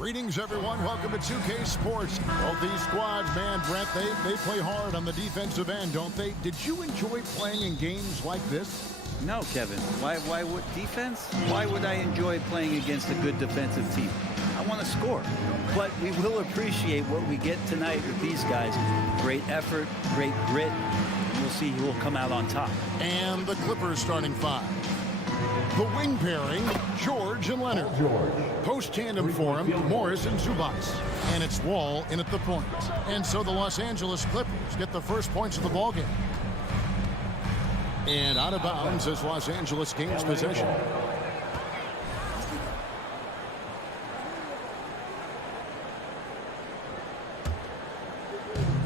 Greetings, everyone. Welcome to 2K Sports. Both these squads, man, Brent, they play hard on the defensive end, don't they? Did you enjoy playing in games like this? No, Kevin. Why would defense? Why would I enjoy playing against a good defensive team? I want to score. But we will appreciate what we get tonight with these guys. Great effort, great grit. We'll see who will come out on top. And the Clippers starting five. The wing pairing, George and Leonard. Post tandem for him, Morris and Zubac. And it's Wall in at the point. And so the Los Angeles Clippers get the first points of the ballgame. And out of bounds as Los Angeles gains possession.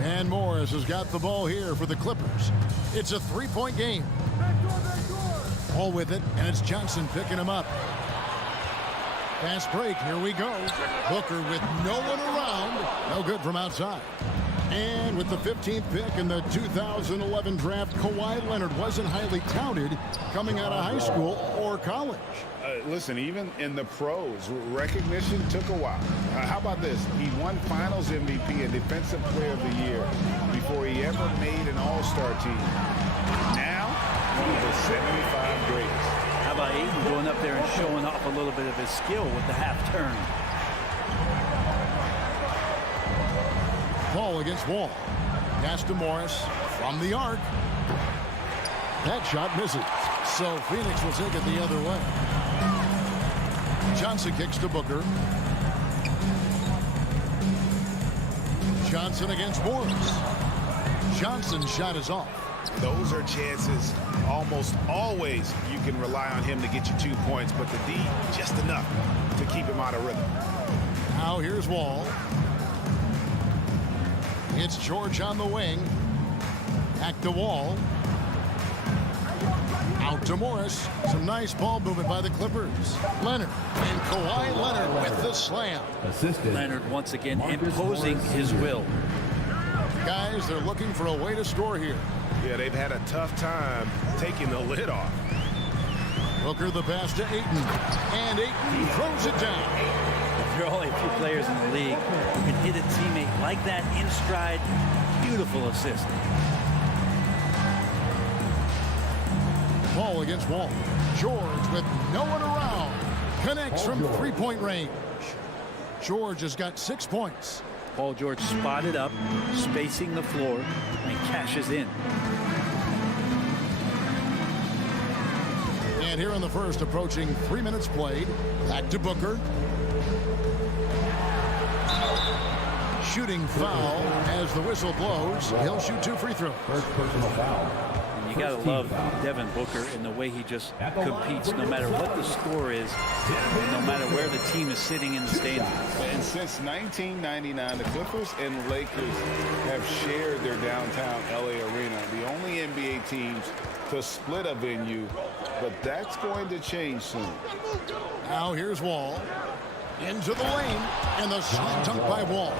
And Morris has got the ball here for the Clippers. It's a three-point game. Ball with it, and it's Johnson picking him up. Fast break, here we go. Booker with no one around. No good from outside. And with the 15th pick in the 2011 draft, Kawhi Leonard wasn't highly touted coming out of high school or college. Listen, even in the pros, recognition took a while. How about this? He won Finals MVP and Defensive Player of the Year before he ever made an All-Star team. Now, one of the 75 greatest. How about Ayton going up there and showing off a little bit of his skill with the half turn? Ball against Wall. Pass to Morris from the arc. That shot misses. So Phoenix will take it the other way. Johnson kicks to Booker. Johnson against Morris. Johnson's shot is off. Those are chances almost always you can rely on him to get you 2 points, but the D just enough to keep him out of rhythm. Now here's Wall. It's George on the wing. Back to Wall. Out to Morris. Some nice ball movement by the Clippers. Leonard and Kawhi Leonard with the slam. Leonard once again imposing his will. Guys, they're looking for a way to score here. Yeah, they've had a tough time taking the lid off. Booker the pass to Ayton. And Ayton throws it down. There are only a few players in the league who can hit a teammate like that in stride. Beautiful assist. Ball against Wall. George with no one around. Connects from three-point range. George has got 6 points. Paul George spotted up, spacing the floor, and cashes in. And here in the first, approaching 3 minutes played. Back to Booker. Shooting foul as the whistle blows. He'll shoot 2 free throws. First personal foul. And you got to love Devin Booker in the way he just competes no matter what the score is, and no matter where the team is sitting in the standings. And since 1999, the Clippers and Lakers have shared their downtown LA arena, the only NBA teams to split a venue, but that's going to change soon. Now here's Wall. Into the lane, and the slam dunk by Wall.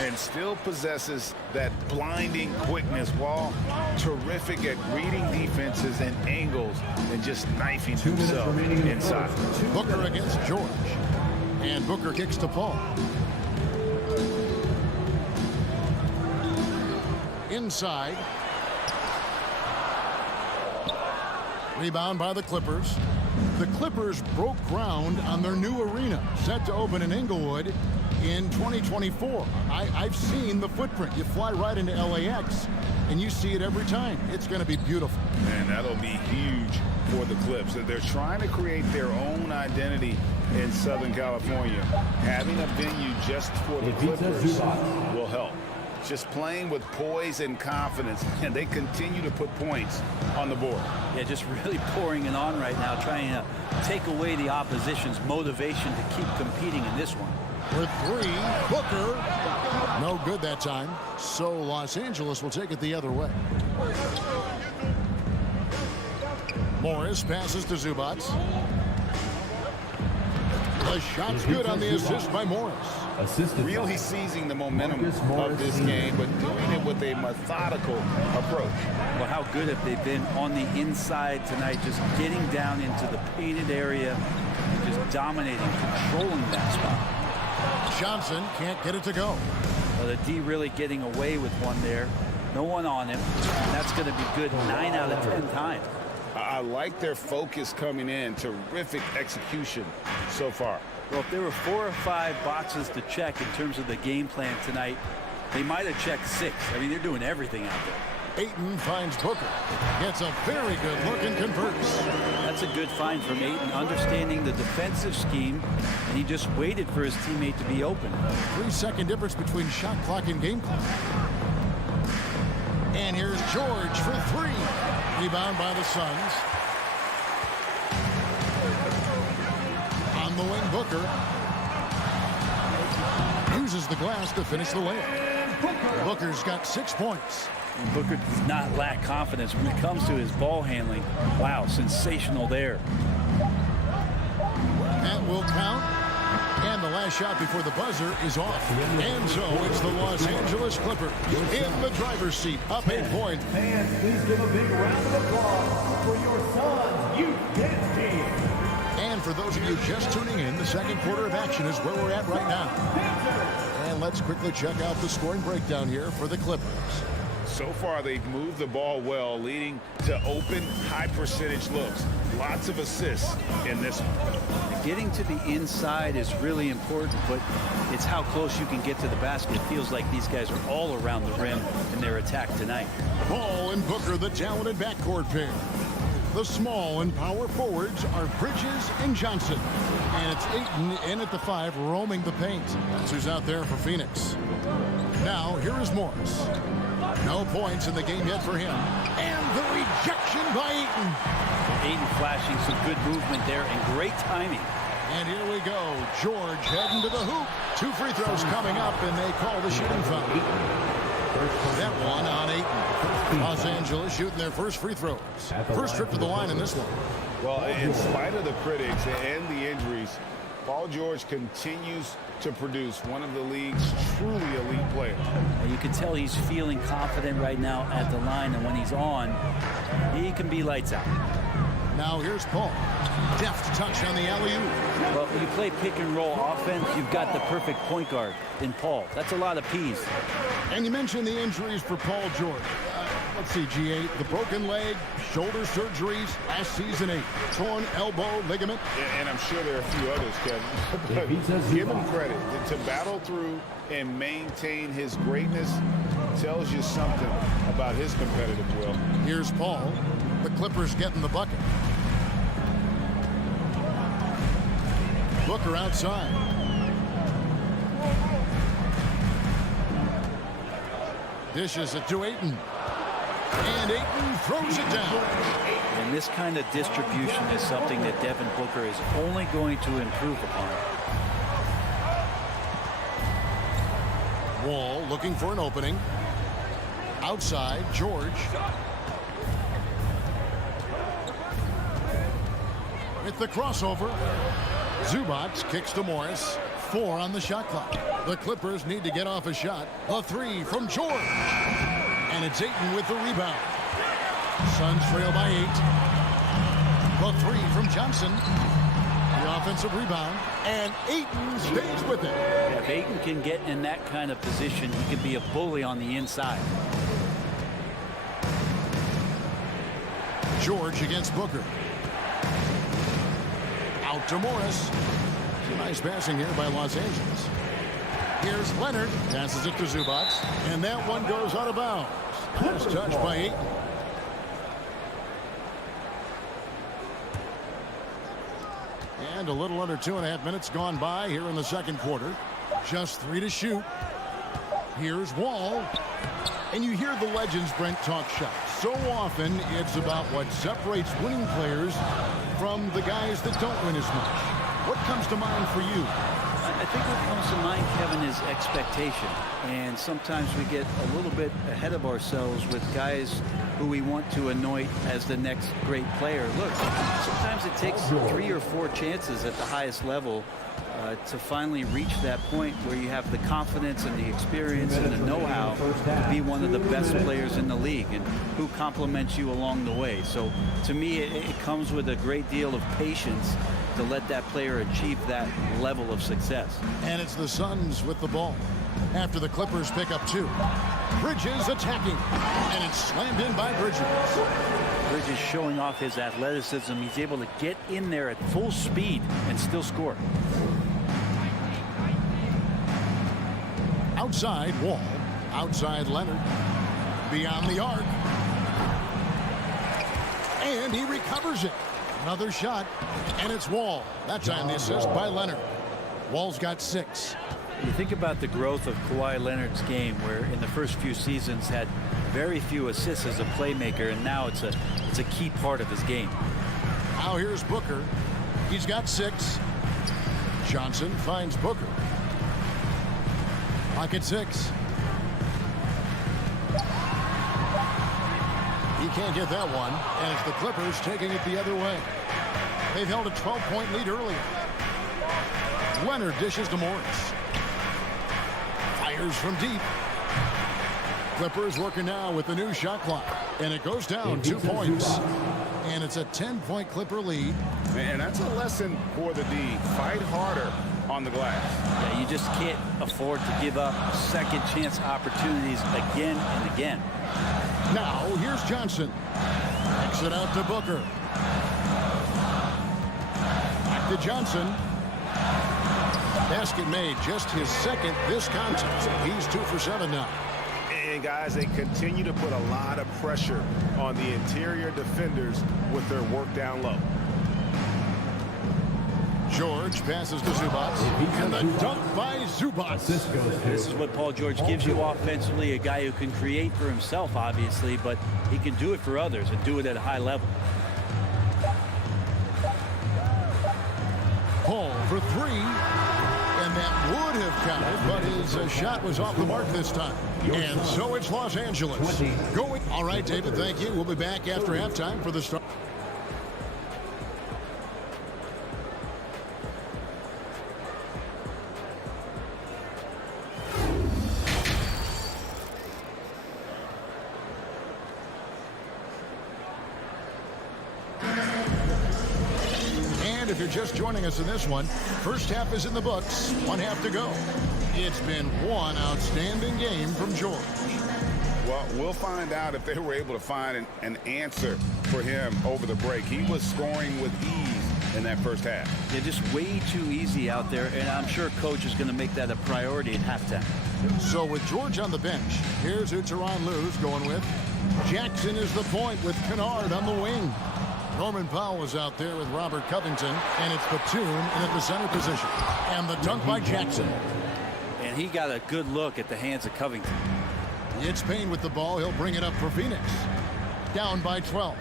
And still possesses that blinding quickness. Wall, terrific at reading defenses and angles and just knifing himself inside. Booker against George. And Booker kicks to Paul. Inside. Rebound by the Clippers. The Clippers broke ground on their new arena, set to open in Inglewood in 2024. I've seen the footprint. You fly right into LAX, and you see it every time. It's going to be beautiful. And that'll be huge for the Clips. They're trying to create their own identity in Southern California. Having a venue just for the Clippers will help. Just playing with poise and confidence, and they continue to put points on the board. Yeah, just really pouring it on right now, trying to take away the opposition's motivation to keep competing in this one. For 3, Booker. No good that time. So Los Angeles will take it the other way. Morris passes to Zubac. The shot's good on the assist by Morris. Really seizing the momentum of this game, but doing it with a methodical approach. Well, how good have they been on the inside tonight, just getting down into the painted area and just dominating, controlling that spot. Johnson can't get it to go. Well, the D really getting away with one there. No one on him. And that's going to be good 9 out of 10 times. I like their focus coming in. Terrific execution so far. Well, if there were 4 or 5 boxes to check in terms of the game plan tonight, they might have checked 6. I mean, they're doing everything out there. Ayton finds Booker. Gets a very good look and converts. That's a good find from Ayton, understanding the defensive scheme, and he just waited for his teammate to be open. 3-second difference between shot clock and game clock. And here's George for 3. Rebound by the Suns. On the wing, Booker uses the glass to finish the layup. Booker's got 6 points. And Booker does not lack confidence when it comes to his ball handling. Wow, sensational there. That will count. And the last shot before the buzzer is off. And so it's the Los Angeles Clippers in the driver's seat, up 8 points. Fans, please give a big round of applause for your Suns youth dance team. And for those of you just tuning in, the second quarter of action is where we're at right now. And let's quickly check out the scoring breakdown here for the Clippers. So far, they've moved the ball well, leading to open, high-percentage looks. Lots of assists in this one. Getting to the inside is really important, but it's how close you can get to the basket. It feels like these guys are all around the rim in their attack tonight. Ball and Booker, the talented backcourt pair. The small and power forwards are Bridges and Johnson. And it's Ayton in at the 5, roaming the paint. That's who's out there for Phoenix. Now, here is Morris. No points in the game yet for him. And the rejection by Ayton. Ayton flashing some good movement there and great timing. And here we go. George heading to the hoop. 2 free throws coming up, and they call the shooting foul. That one on Ayton. Los Angeles shooting their first free throws. First trip to the line in this one. Well, in spite of the critics and the injuries, Paul George continues to produce one of the league's truly elite players. And you can tell he's feeling confident right now at the line, and when he's on, he can be lights out. Now here's Paul. Deft touch on the alley-oop. Well, when you play pick and roll offense, you've got the perfect point guard in Paul. That's a lot of P's. And you mentioned the injuries for Paul George. Let's see, G8, the broken leg, shoulder surgeries, last season a torn elbow ligament. And I'm sure there are a few others, Kevin. But give him credit. To battle through and maintain his greatness tells you something about his competitive will. Here's Paul. The Clippers getting the bucket. Booker outside. Dishes it to Ayton. And Ayton throws it down. And this kind of distribution is something that Devin Booker is only going to improve upon. Wall looking for an opening. Outside, George. With the crossover. Zubac kicks to Morris. 4 on the shot clock. The Clippers need to get off a shot. A 3 from George. And it's Ayton with the rebound. Suns trail by 8. The 3 from Johnson. The offensive rebound. And Ayton stays with it. Yeah, if Ayton can get in that kind of position, he can be a bully on the inside. George against Booker. Out to Morris. Nice passing here by Los Angeles. Here's Leonard. Passes it to Zubac. And that one goes out of bounds. Nice touch by Ayton. And a little under 2.5 minutes gone by here in the second quarter. Just 3 to shoot. Here's Wall. And you hear the legends, Brent, talk shot. So often it's about what separates winning players from the guys that don't win as much. What comes to mind for you? I think what comes to mind, Kevin, is expectation. And sometimes we get a little bit ahead of ourselves with guys who we want to anoint as the next great player. Look, sometimes it takes 3 or 4 chances at the highest level to finally reach that point where you have the confidence and the experience and the know-how to be one of the best players in the league, and who compliments you along the way. So to me, it comes with a great deal of patience to let that player achieve that level of success. And it's the Suns with the ball after the Clippers pick up 2. Bridges attacking, and it's slammed in by Bridges. Bridges showing off his athleticism. He's able to get in there at full speed and still score. Outside Wall, outside Leonard, beyond the arc, and he recovers it. Another shot, and it's Wall. That time the assist by Leonard. Wall's got 6. You think about the growth of Kawhi Leonard's game, where in the first few seasons had very few assists as a playmaker, and now it's a key part of his game. Now here's Booker. He's got 6. Johnson finds Booker. Pocket 6. He can't get that one, and it's the Clippers taking it the other way. They've held a 12-point lead earlier. Leonard dishes to Morris. Fires from deep. Clippers working now with the new shot clock, and it goes down 2 points. And it's a 10-point Clipper lead. And that's a lesson for the D. Fight harder on the glass. Yeah, you just can't afford to give up second chance opportunities again and again. Now here's Johnson. Kicks it out to Booker. Back to Johnson. Basket made, just his second this contest. He's 2 for 7 now. And guys, they continue to put a lot of pressure on the interior defenders with their work down low. George passes to Zubac, and the dunk by Zubac. This is what Paul George gives you offensively, a guy who can create for himself, obviously, but he can do it for others and do it at a high level. Paul for 3, and that would have counted, but his shot was off the mark this time. And so it's Los Angeles going. All right, David, thank you. We'll be back after halftime for the start. And if you're just joining us in this one, first half is in the books, 1 half to go. It's been one outstanding game from George. Well, we'll find out if they were able to find an answer for him over the break. He was scoring with ease in that first half. They're just way too easy out there, and I'm sure coach is going to make that a priority at halftime. So with George on the bench, here's who Tyronn Lue's going with. Jackson is the point with Kennard on the wing. Norman Powell is out there with Robert Covington, and it's Batum in at the center position. And the dunk by Jackson. And he got a good look at the hands of Covington. It's Payne with the ball. He'll bring it up for Phoenix. Down by 12.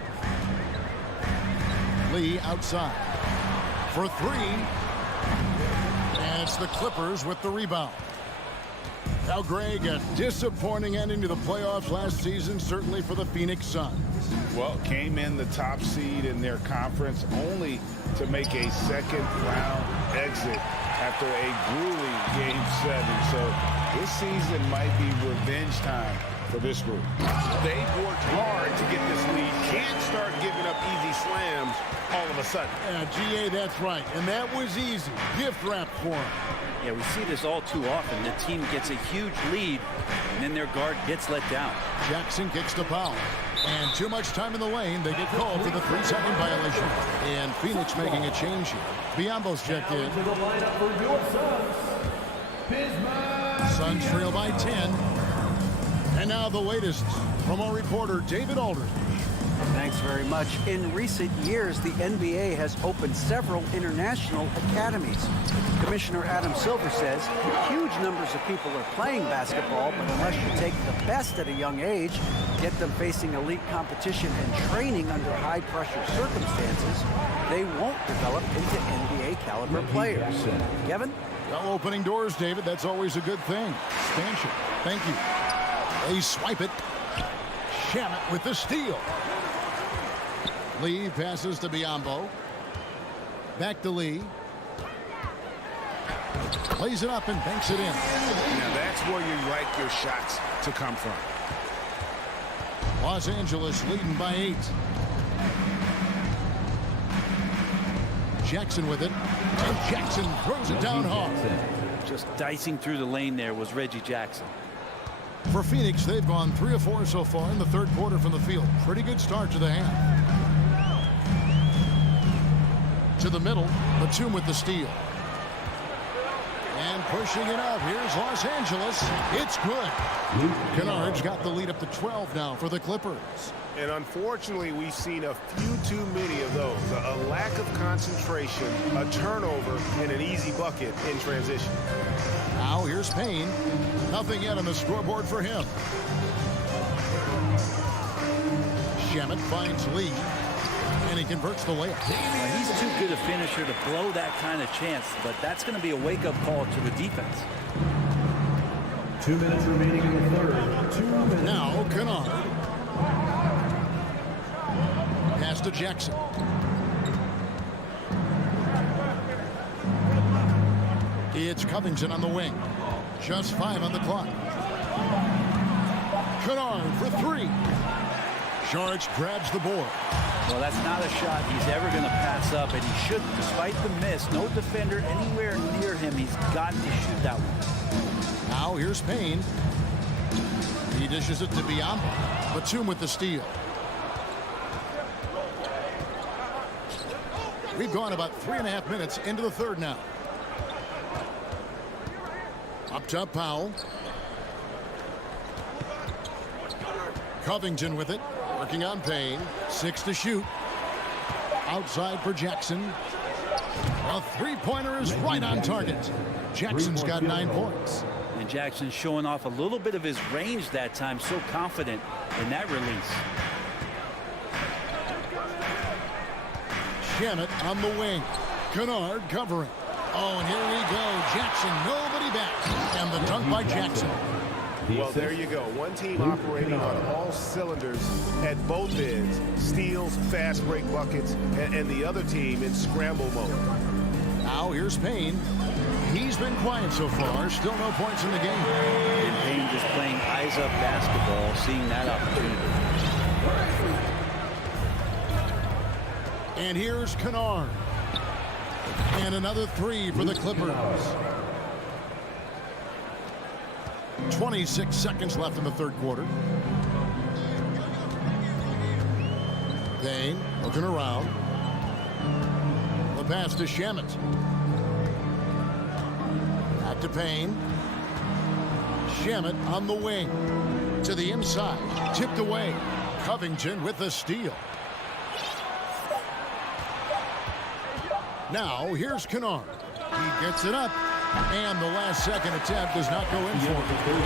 Lee outside for 3. And it's the Clippers with the rebound. Now, Greg, a disappointing ending to the playoffs last season, certainly for the Phoenix Suns. Well, came in the top seed in their conference only to make a second-round exit after a grueling Game 7. So this season might be revenge time for this group. They've worked hard to get this lead. Can't start giving up easy slams all of a sudden. GA, that's right. And that was easy. Gift wrap for him. Yeah, we see this all too often. The team gets a huge lead, and then their guard gets let down. Jackson kicks to Powell. And too much time in the lane. They get called for the 3-second violation. And Phoenix making a change here. Biombo's checked in. To the lineup for your Suns, Bismack. Suns trail by 10. And now the latest from our reporter, David Aldridge. Thanks very much. In recent years, the NBA has opened several international academies. Commissioner Adam Silver says huge numbers of people are playing basketball, but unless you take the best at a young age, get them facing elite competition and training under high-pressure circumstances, they won't develop into NBA-caliber players. Kevin? Well, opening doors, David. That's always a good thing. Expansion. Thank you. They swipe it. Shamet with the steal. Lee passes to Biyombo. Back to Lee. Plays it up and banks it in. Now that's where you like your shots to come from. Los Angeles leading by 8. Jackson with it. And Jackson throws it down hard. Just dicing through the lane there was Reggie Jackson. For Phoenix, they've gone 3 of 4 so far in the third quarter from the field. Pretty good start to the half. To the middle, Batum with the steal. And pushing it out. Here's Los Angeles. It's good. Kennard's got the lead up to 12 now for the Clippers. And unfortunately, we've seen a few too many of those. A lack of concentration, a turnover, and an easy bucket in transition. Now here's Payne. Nothing yet on the scoreboard for him. Shamet finds Lee. And he converts the layup. He's too good a finisher to blow that kind of chance, but that's going to be a wake-up call to the defense. 2 minutes remaining in the third. 2 minutes. Now Kennard. Pass to Jackson. It's Covington on the wing. Just 5 on the clock. Kennard for 3. George grabs the board. Well, that's not a shot he's ever going to pass up, and he shouldn't. Despite the miss, no defender anywhere near him. He's got to shoot that one. Now here's Payne. He dishes it to Biyombo. Batum with the steal. We've gone about 3.5 minutes into the third now. Up top, Powell. Covington with it. Working on Payne. 6 to shoot. Outside for Jackson. A three-pointer is right on target. Jackson's got 9 points. And Jackson's showing off a little bit of his range that time. So confident in that release. Shamet on the wing. Kennard covering. Oh, and here we go. Jackson, nobody back. And the dunk by Jackson. Well, there you go. One team operating on all cylinders at both ends. Steals, fast break buckets, and the other team in scramble mode. Now here's Payne. He's been quiet so far. Still no points in the game. And Payne just playing eyes-up basketball, seeing that opportunity. And here's Kennard. And another 3 for the Clippers. 26 seconds left in the third quarter. Payne looking around. The pass to Shamet. Back to Payne. Shamet on the wing. To the inside. Tipped away. Covington with the steal. Now here's Kennard. He gets it up. And the last second attempt does not go in for him.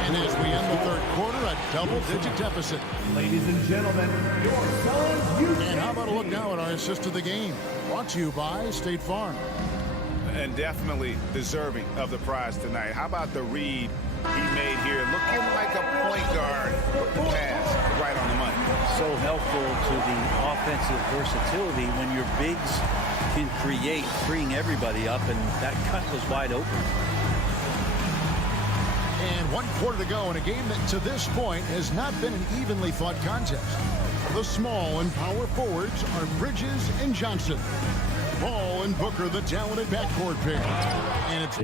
And as we end the third quarter, a double-digit deficit. Ladies and gentlemen, your Suns Youth. And how about a look now at our assist of the game? Brought to you by State Farm. And definitely deserving of the prize tonight. How about the read he made here? Looking like a point guard. The pass right on the money. So helpful to the offensive versatility when your bigs can create, freeing everybody up, and that cut was wide open. And 1 quarter to go in a game that to this point has not been an evenly fought contest. The small and power forwards are Bridges and Johnson. Ball and Booker, the talented backcourt pair. And it's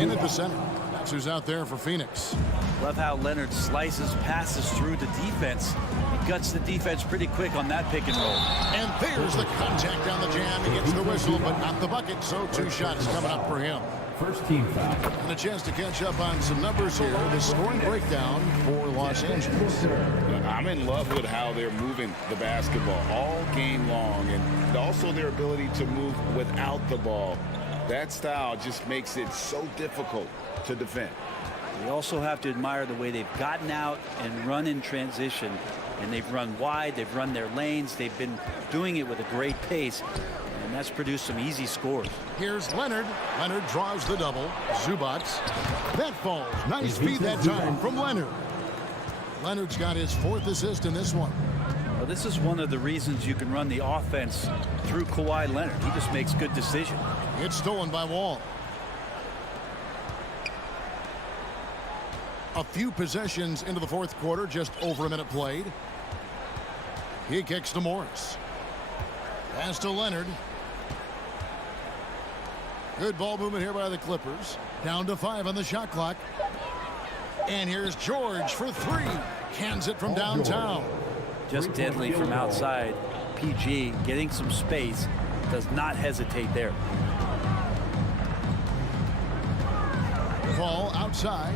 in at the center. That's who's out there for Phoenix. Love how Leonard slices passes through the defense. He guts the defense pretty quick on that pick and roll. And there's the contact on the jam. He gets the whistle, but not the bucket. So 2 shots coming up for him. First team foul. And a chance to catch up on some numbers here. The scoring breakdown for Los Angeles. I'm in love with how they're moving the basketball all game long, and also their ability to move without the ball. That style just makes it so difficult to defend. We also have to admire the way they've gotten out and run in transition. And they've run wide, they've run their lanes, they've been doing it with a great pace. And that's produced some easy scores. Here's Leonard. Leonard draws the double. Zubac. That falls. Nice feed that time from Leonard. Leonard's got his 4th assist in this one. Well, this is one of the reasons you can run the offense through Kawhi Leonard. He just makes good decisions. It's stolen by Wall. A few possessions into the fourth quarter, just over a minute played. He kicks to Morris. Pass to Leonard. Good ball movement here by the Clippers. Down to 5 on the shot clock. And here's George for 3. Cans it from downtown. Just deadly from outside. PG getting some space. Does not hesitate there. Ball outside.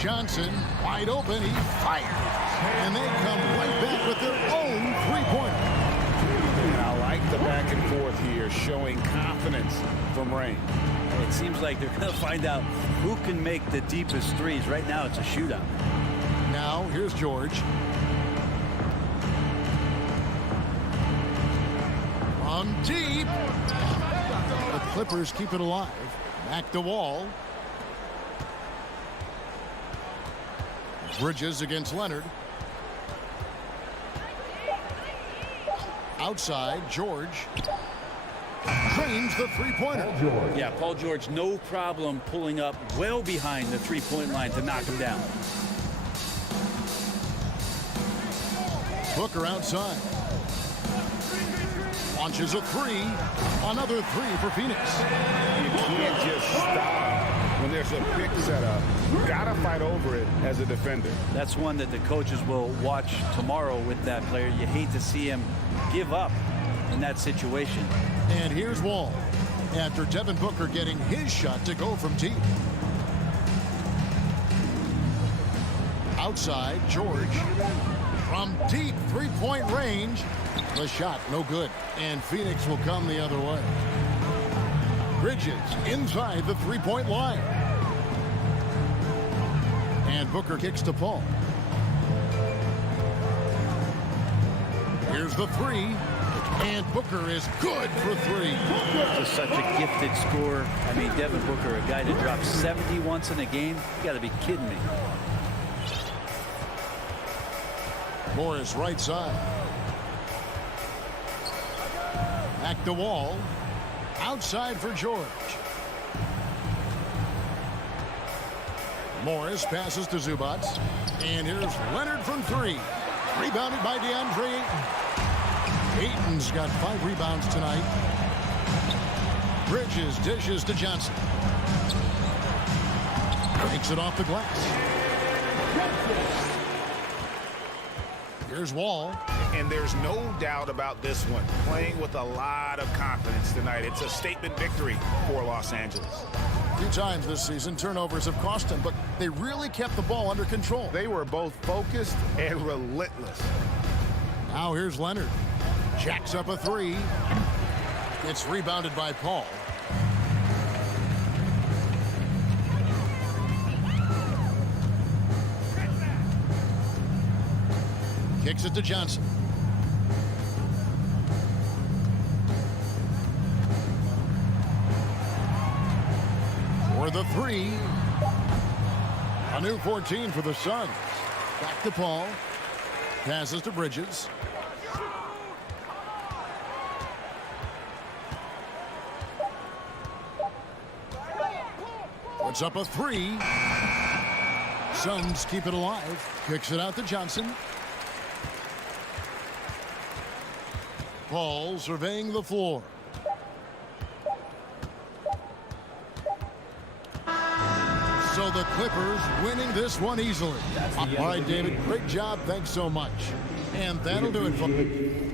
Johnson wide open. He fires. And they come right back with their own three-pointer. I like the back and forth here, showing confidence from Rain. It seems like they're going to find out who can make the deepest threes. Right now, it's a shootout. Now, here's George. From deep. The Clippers keep it alive. Back to Wall. Bridges against Leonard. Outside, George drains the three-pointer. Yeah, Paul George, no problem pulling up well behind the three-point line to knock him down. Booker outside. Launches a 3. Another 3 for Phoenix. You can't just stop when there's a pick setup. Gotta fight over it as a defender. That's one that the coaches will watch tomorrow with that player. You hate to see him give up in that situation. And here's Wall. After Devin Booker getting his shot to go from deep. Outside, George. From deep three-point range. The shot, no good. And Phoenix will come the other way. Bridges inside the three-point line. And Booker kicks to Paul. Here's the 3. And Booker is good for 3. Just such a gifted scorer. I mean, Devin Booker, a guy that drops 70 once in a game. You got to be kidding me. Morris right side. Back to Wall. Outside for George. Morris passes to Zubac. And here's Leonard from 3. Rebounded by DeAndre Ayton. Ayton's got 5 rebounds tonight. Bridges dishes to Johnson. Takes it off the glass. Here's Wall. And there's no doubt about this one. Playing with a lot of confidence tonight. It's a statement victory for Los Angeles. A few times this season, turnovers have cost them, but they really kept the ball under control. They were both focused and relentless. Now here's Leonard. Jacks up a 3. It's rebounded by Paul. Kicks it to Johnson. For the 3. A new 14 for the Suns. Back to Paul. Passes to Bridges. Puts up a 3. Suns keep it alive. Kicks it out to Johnson. Paul surveying the floor. So the Clippers winning this one easily. All right, David, great job. Thanks so much. And that'll do it for me.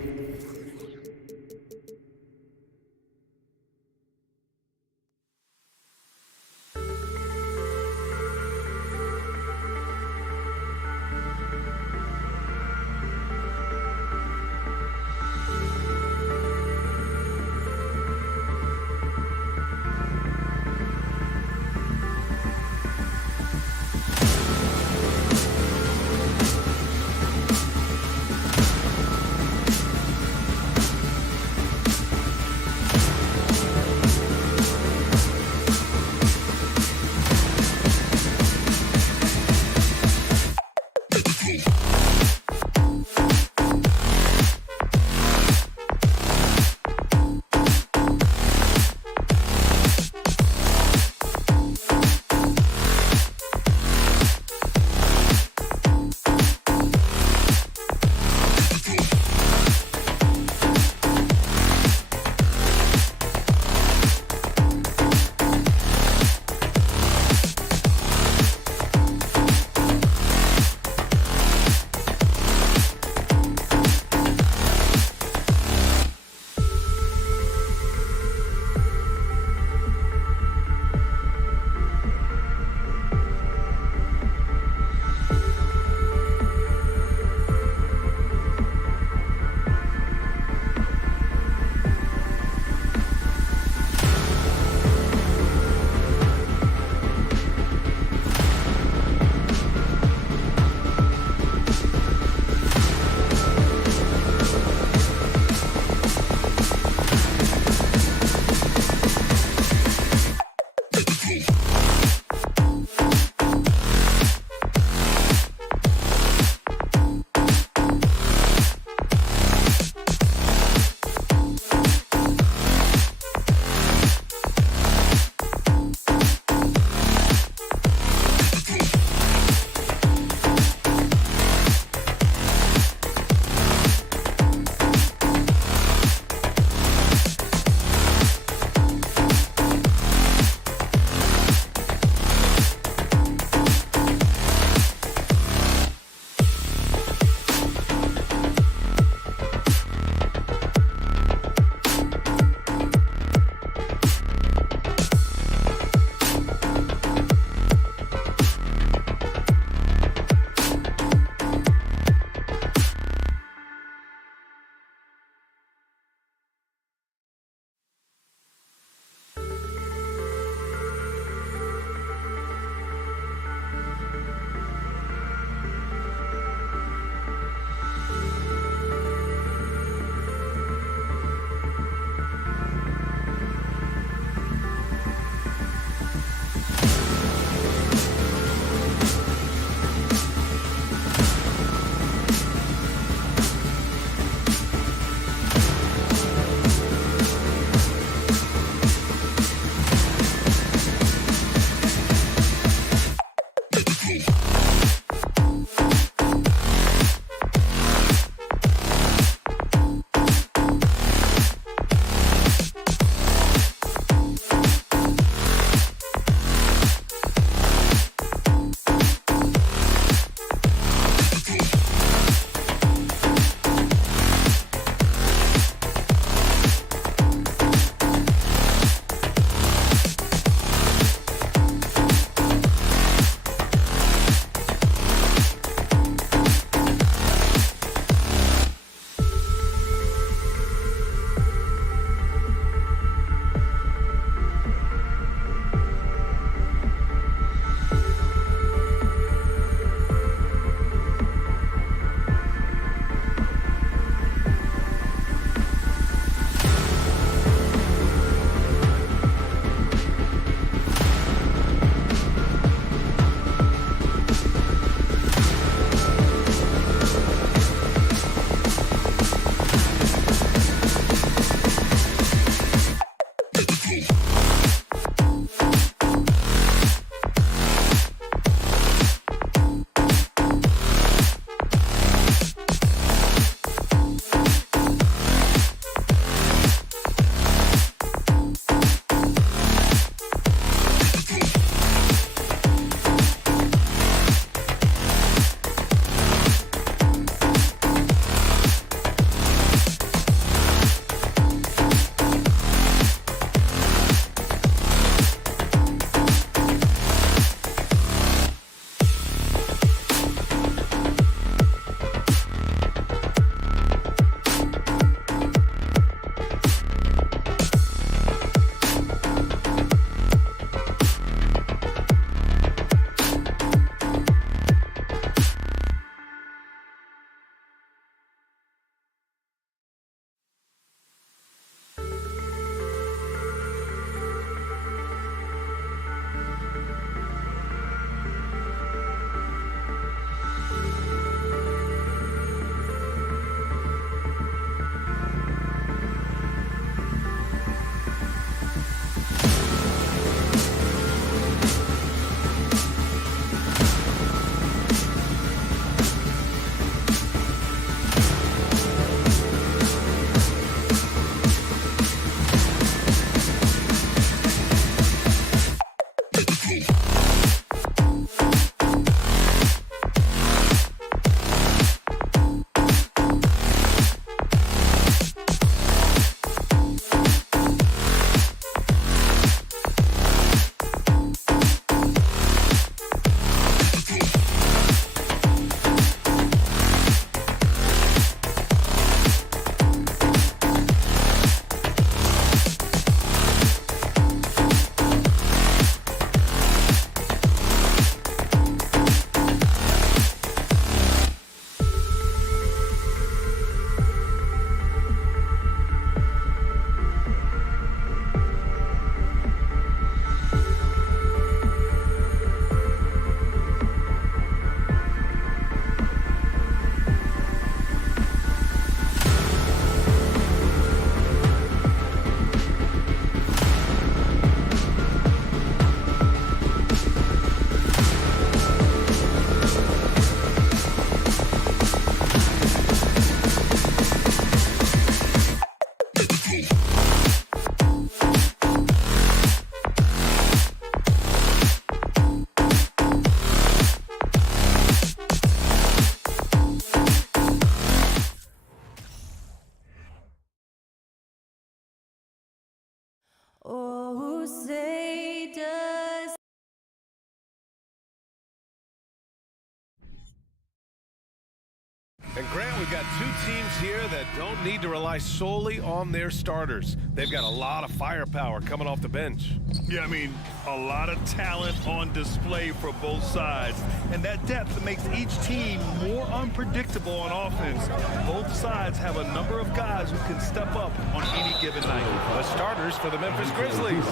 Grant, we've got two teams here that don't need to rely solely on their starters. They've got a lot of firepower coming off the bench. Yeah, I mean, a lot of talent on display for both sides. And that depth makes each team more unpredictable on offense. Both sides have a number of guys who can step up on any given night. The starters for the Memphis Grizzlies.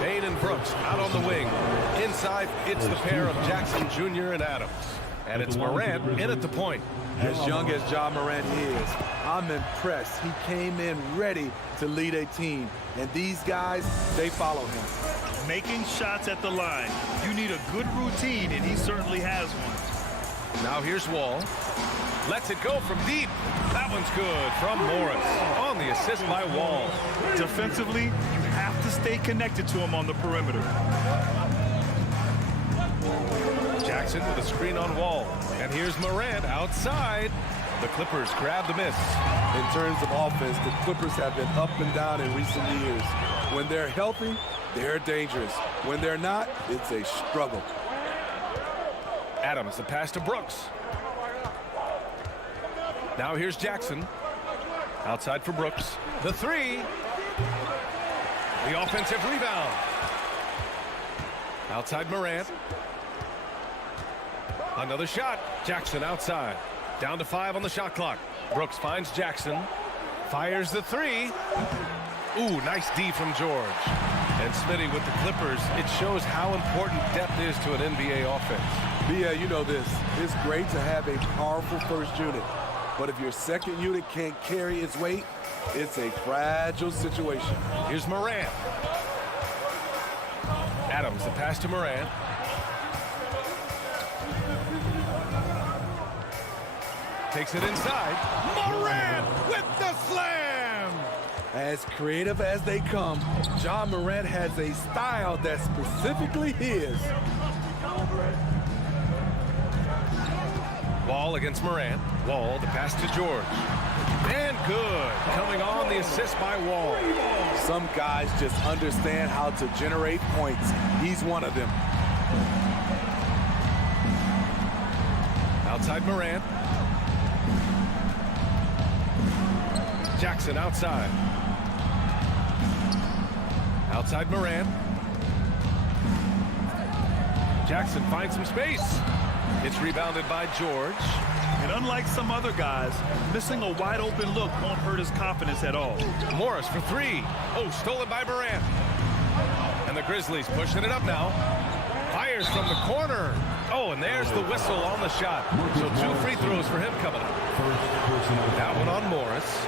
Bain and Brooks out on the wing. Inside, it's the pair of Jackson Jr. and Adams. And it's Morant in at the point. As young as Ja Morant is, I'm impressed. He came in ready to lead a team. And these guys, they follow him. Making shots at the line. You need a good routine, and he certainly has one. Now here's Wall. Lets it go from deep. That one's good from Morris on the assist by Wall. Defensively, you have to stay connected to him on the perimeter. Jackson with a screen on Wall. And here's Morant outside. The Clippers grab the miss. In terms of offense, the Clippers have been up and down in recent years. When they're healthy, they're dangerous. When they're not, it's a struggle. Adams, the pass to Brooks. Now here's Jackson. Outside for Brooks. The three. The offensive rebound. Outside Morant. Another shot. Jackson outside. Down to 5 on the shot clock. Brooks finds Jackson. Fires the three. Ooh, nice D from George. And Smitty with the Clippers. It shows how important depth is to an NBA offense. Bia, you know this. It's great to have a powerful first unit. But if your second unit can't carry its weight, it's a fragile situation. Here's Morant. Adams, the pass to Morant. Takes it inside. Morant with the slam! As creative as they come, Ja Morant has a style that's specifically his. Wall against Morant. Wall, the pass to George. And good. Coming on the assist by Wall. Some guys just understand how to generate points. He's one of them. Outside Morant. Jackson outside. Outside Morant. Jackson finds some space. It's rebounded by George. And unlike some other guys, missing a wide open look won't hurt his confidence at all. Morris for three. Oh, stolen by Morant. And the Grizzlies pushing it up now. Fires from the corner. Oh, and there's the whistle on the shot. So 2 free throws for him coming up. That one on Morris.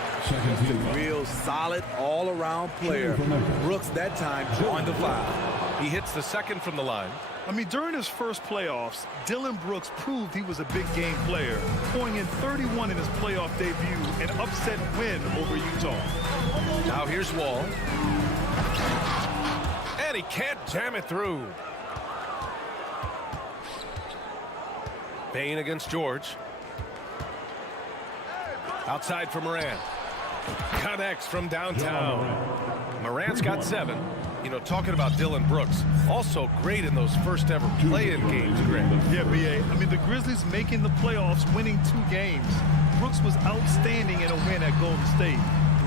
He's a real solid all-around player. Brooks that time drawing the foul. He hits the second from the line. I mean, during his first playoffs, Dillon Brooks proved he was a big game player, pouring in 31 in his playoff debut, an upset win over Utah. Now here's Wall. And he can't jam it through. Bain against George. Outside for Morant. Connects from downtown. Morant's got 7. You know, talking about Dillon Brooks, also great in those first ever play-in games, Greg. Yeah, B.A. I mean, the Grizzlies making the playoffs, winning 2 games. Brooks was outstanding in a win at Golden State,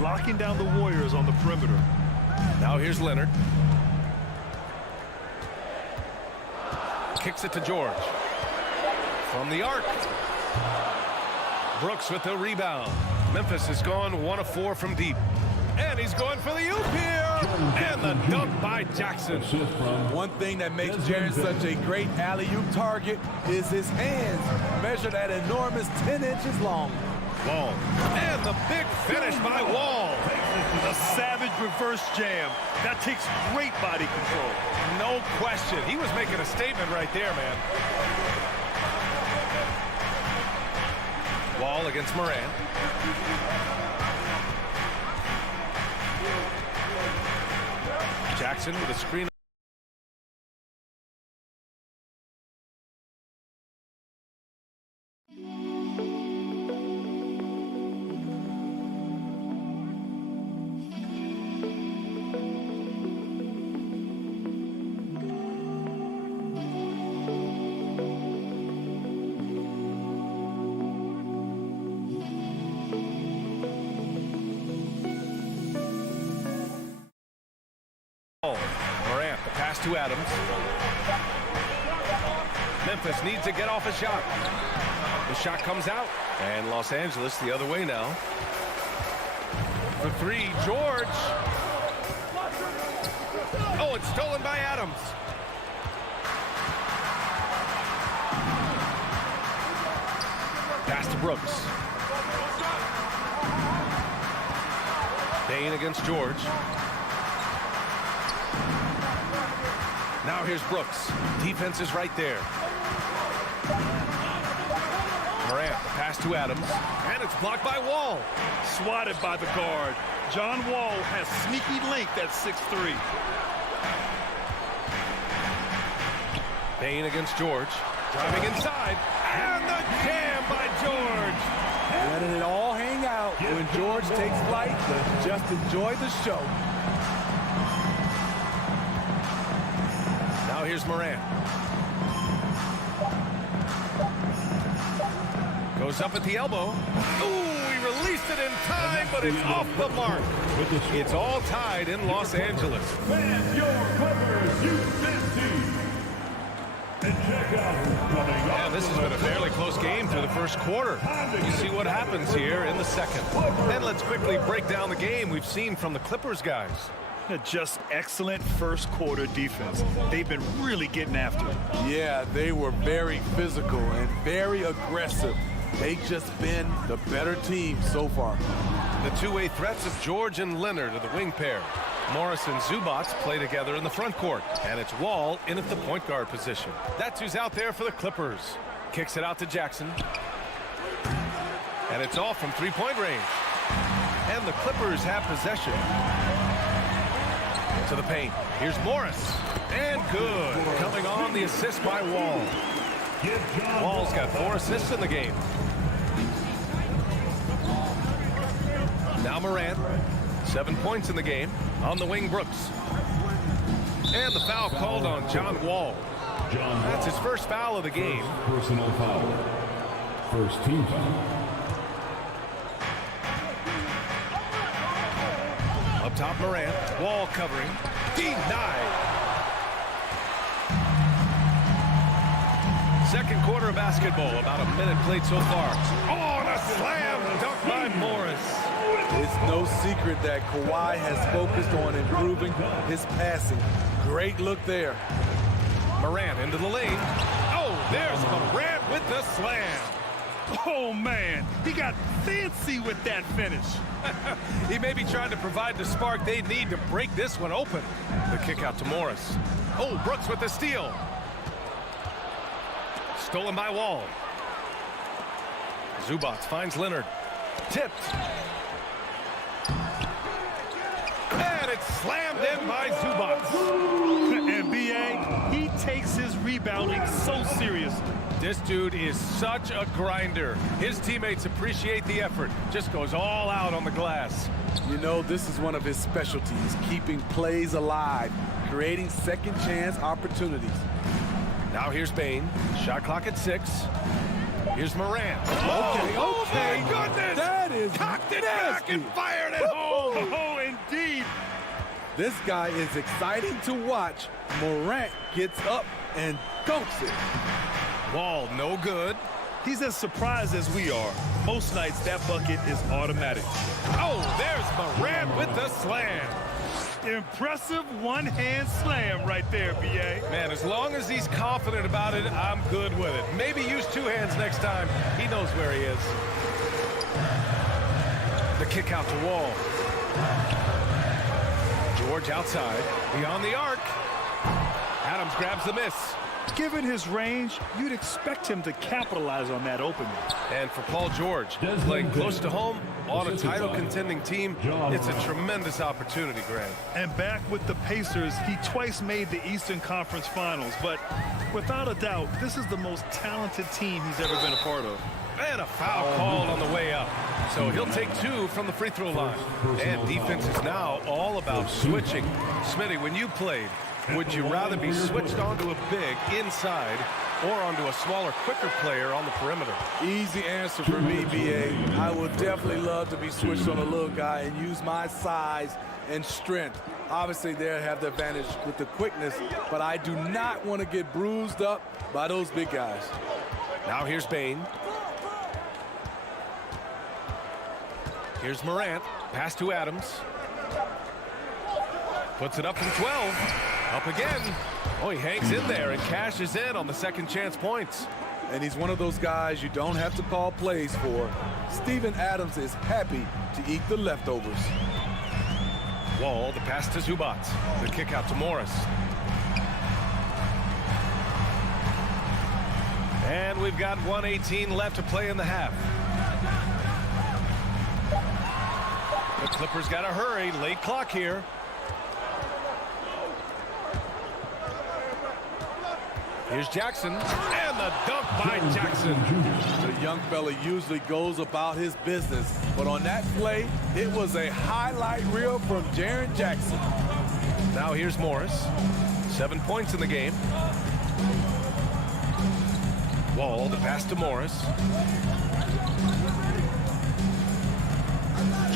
locking down the Warriors on the perimeter. Now here's Leonard. Kicks it to George. From the arc. Brooks with the rebound. Memphis has gone 1 of 4 from deep. And he's going for the oop here. And the dunk by Jackson. One thing that makes Jaren such a great alley-oop target is his hands, measured at enormous 10 inches long. Wall. And the big finish by Wall. A savage reverse jam. That takes great body control. No question. He was making a statement right there, man. Wall against Morant. Jackson with a screen. to Adams. Memphis needs to get off a shot. The shot comes out, and Los Angeles the other way now. For three, George. Oh, it's stolen by Adams. Pass to Brooks. Payne against George. Now here's Brooks. Defense is right there. Morant, pass to Adams, and it's blocked by Wall. Swatted by the guard. John Wall has sneaky length at 6'3". Payne against George. Driving inside, and the jam by George. Letting it all hang out. When George takes flight, just enjoy the show. Now here's Morant. Goes up at the elbow. Ooh, he released it in time, but it's off the mark. It's all tied in Los Angeles. Fans, your Clippers, Houston team. And check out coming up. Yeah, this has been a fairly close game through the first quarter. You see what happens here in the second. And let's quickly break down the game we've seen from the Clippers guys. Just excellent first quarter defense. They've been really getting after it. Yeah, they were very physical and very aggressive. They've just been the better team so far. The two-way threats of George and Leonard are the wing pair. Morris and Zubac play together in the front court, and it's Wall in at the point guard position. That's who's out there for the Clippers. Kicks it out to Jackson. And it's all from three-point range. And the Clippers have possession. To the paint. Here's Morris. And good. Coming on the assist by Wall. Wall's got 4 assists in the game. Now Morant. 7 points in the game. On the wing, Brooks. And the foul called on John Wall. That's his first foul of the game. Personal foul. First team foul. Up top, Morant. Wall covering. Denied. Second quarter of basketball. About a minute played so far. Oh, and a slam dunk by Morris. It's no secret that Kawhi has focused on improving his passing. Great look there. Morant into the lane. Oh, there's Morant with the slam. Oh, man. He got fancy with that finish. He may be trying to provide the spark they need to break this one open. The kick out to Morris. Oh, Brooks with the steal. Stolen by Wall. Zubac finds Leonard. Tipped. And it's slammed in by Zubac. And B.A., he takes his rebounding so seriously. This dude is such a grinder. His teammates appreciate the effort. Just goes all out on the glass. You know, this is one of his specialties, keeping plays alive, creating second chance opportunities. Now here's Payne. Shot clock at 6. Here's Morant. Okay. Oh my goodness! That is cocked it back nasty. and fired it home. Oh, indeed. This guy is exciting to watch. Morant gets up and dunks it. Wall no good. He's as surprised as we are. Most nights, that bucket is automatic. Oh, there's Morant with the slam. Impressive one-hand slam right there, B.A. Man, as long as he's confident about it, I'm good with it. Maybe use 2 hands next time. He knows where he is. The kick out to Wall. George outside, beyond the arc. Adams grabs the miss. Given his range, you'd expect him to capitalize on that opening. And for Paul George, playing close to home on a title-contending team, it's a tremendous opportunity, Grant. And back with the Pacers, he twice made the Eastern Conference Finals. But without a doubt, this is the most talented team he's ever been a part of. And a foul called on the way up. So he'll take 2 from the free throw line. And defense is now all about switching. Smitty, when you played, would you rather be switched onto a big inside or onto a smaller, quicker player on the perimeter? Easy answer for me, B.A. I would definitely love to be switched on a little guy and use my size and strength. Obviously, they have the advantage with the quickness, but I do not want to get bruised up by those big guys. Now here's Bain. Here's Morant. Pass to Adams. Puts it up from 12. Up again. Oh, he hangs in there and cashes in on the second chance points. And he's one of those guys you don't have to call plays for. Steven Adams is happy to eat the leftovers. Wall, the pass to Zubac. The kick out to Morris. And we've got 1:18 left to play in the half. The Clippers got to hurry. Late clock here. Here's Jackson, and the dunk by Jackson. The young fella usually goes about his business, but on that play, it was a highlight reel from Jaren Jackson. Now here's Morris. 7 points in the game. Wall, the pass to Morris.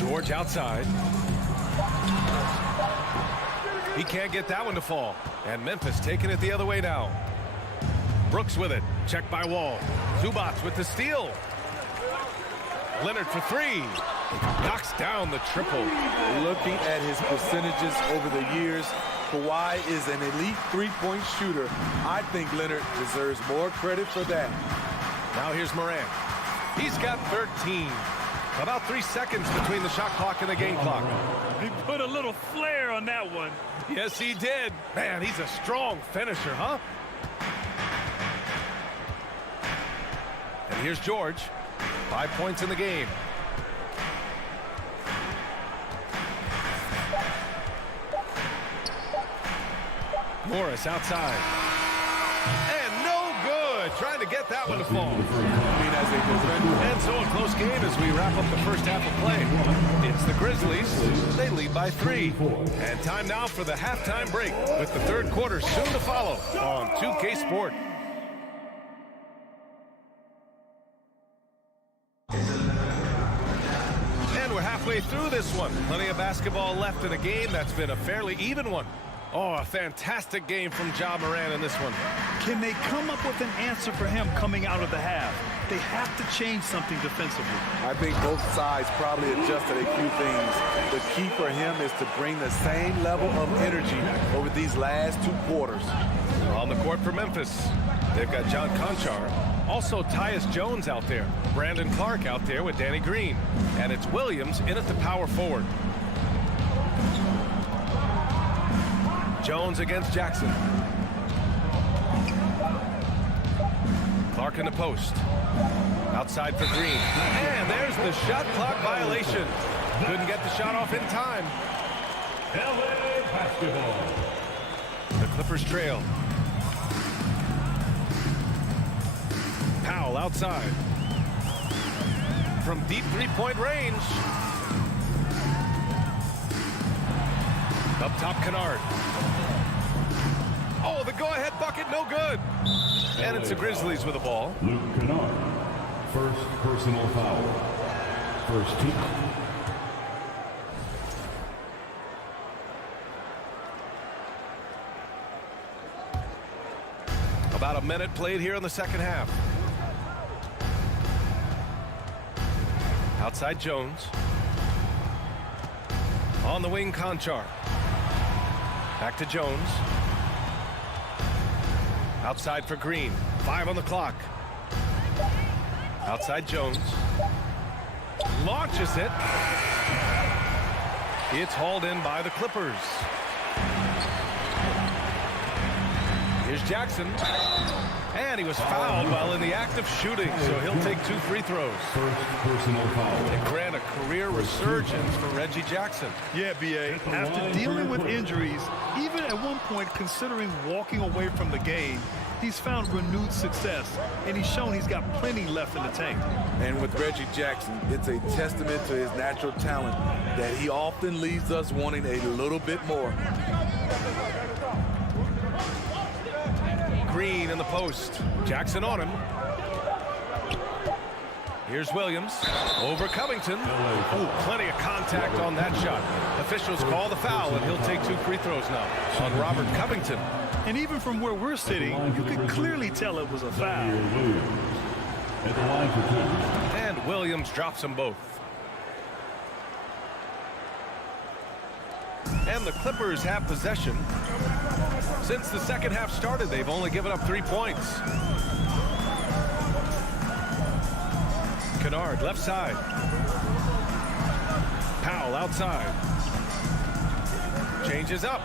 George outside. He can't get that one to fall. And Memphis taking it the other way now. Brooks with it. Checked by Wall. Zubac with the steal. Leonard for three. Knocks down the triple. Looking at his percentages over the years, Kawhi is an elite three-point shooter. I think Leonard deserves more credit for that. Now here's Morant. He's got 13. About 3 seconds between the shot clock and the game clock. He put a little flair on that one. Yes, he did. Man, he's a strong finisher, huh? And here's George. 5 points in the game. Morris outside. And no good. Trying to get that one to fall. And so a close game as we wrap up the first half of play. It's the Grizzlies. They lead by 3. And time now for the halftime break with the third quarter soon to follow on 2K Sport. And we're halfway through this one. Plenty of basketball left in a game that's been a fairly even one. Oh, a fantastic game from Ja Morant in this one. Can they come up with an answer for him coming out of the half? They have to change something defensively. I think both sides probably adjusted a few things. The key for him is to bring the same level of energy over these last 2 quarters. On the court for Memphis, they've got John Conchar. Also Tyus Jones out there. Brandon Clark out there with Danny Green. And it's Williams in at the power forward. Jones against Jackson. Clark in the post. Outside for Green. And there's the shot clock violation. Couldn't get the shot off in time. LA basketball. The Clippers trail. Powell outside. From deep three-point range. Up top, Kennard. Oh, the go-ahead bucket, no good. And it's the Grizzlies with the ball. Luke Kennard, first personal foul. First team. About a minute played here in the second half. Outside Jones. On the wing, Conchar. Back to Jones. Outside for Green. 5 on the clock. Outside Jones. Launches it. It's hauled in by the Clippers. Here's Jackson. And he was fouled while in the act of shooting, so he'll take 2 free throws. First personal foul. And grant a career resurgence for Reggie Jackson. Yeah, B.A. After dealing with injuries, even at one point considering walking away from the game, he's found renewed success, and he's shown he's got plenty left in the tank. And with Reggie Jackson, it's a testament to his natural talent that he often leaves us wanting a little bit more. Green in the post. Jackson on him. Here's Williams over Covington. Ooh, plenty of contact on that shot. Officials call the foul, and he'll take 2 free throws now on Robert Covington. And even from where we're sitting, you could clearly tell it was a foul. And Williams drops them both. And the Clippers have possession. Since the second half started, they've only given up 3 points. Kennard left side. Powell outside. Changes up.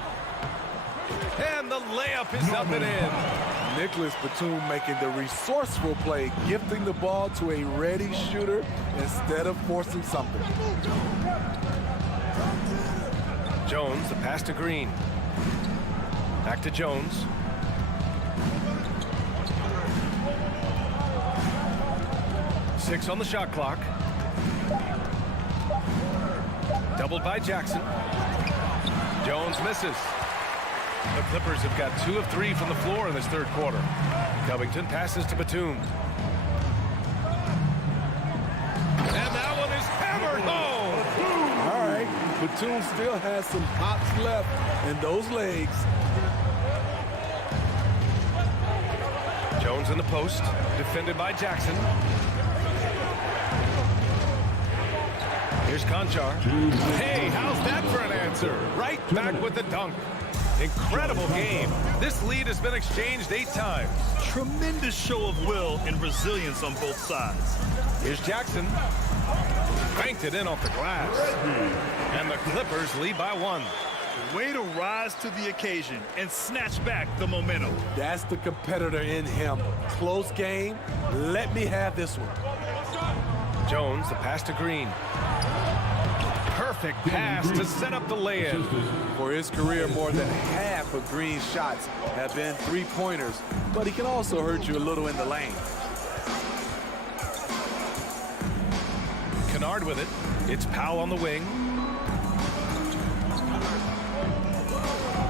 And the layup is up and in. Nicholas Batum making the resourceful play, gifting the ball to a ready shooter instead of forcing something. Jones, the pass to Green. Back to Jones. Six on the shot clock. Doubled by Jackson. Jones misses. The Clippers have got 2 of 3 from the floor in this third quarter. Covington passes to Batum. And that one is hammered home. All right, Batum still has some hops left in those legs. Jones in the post, defended by Jackson. Here's Conchar. Hey, how's that for an answer? Right back with the dunk. Incredible game. This lead has been exchanged 8 times. Tremendous show of will and resilience on both sides. Here's Jackson. Banked it in off the glass. And the Clippers lead by 1. Way to rise to the occasion and snatch back the momentum. That's the competitor in him. Close game. Let me have this one. Jones, the pass to Green. Perfect pass to set up the lay-in. For his career, more than half of Green's shots have been 3-pointers, but he can also hurt you a little in the lane. Kennard with it. It's Powell on the wing.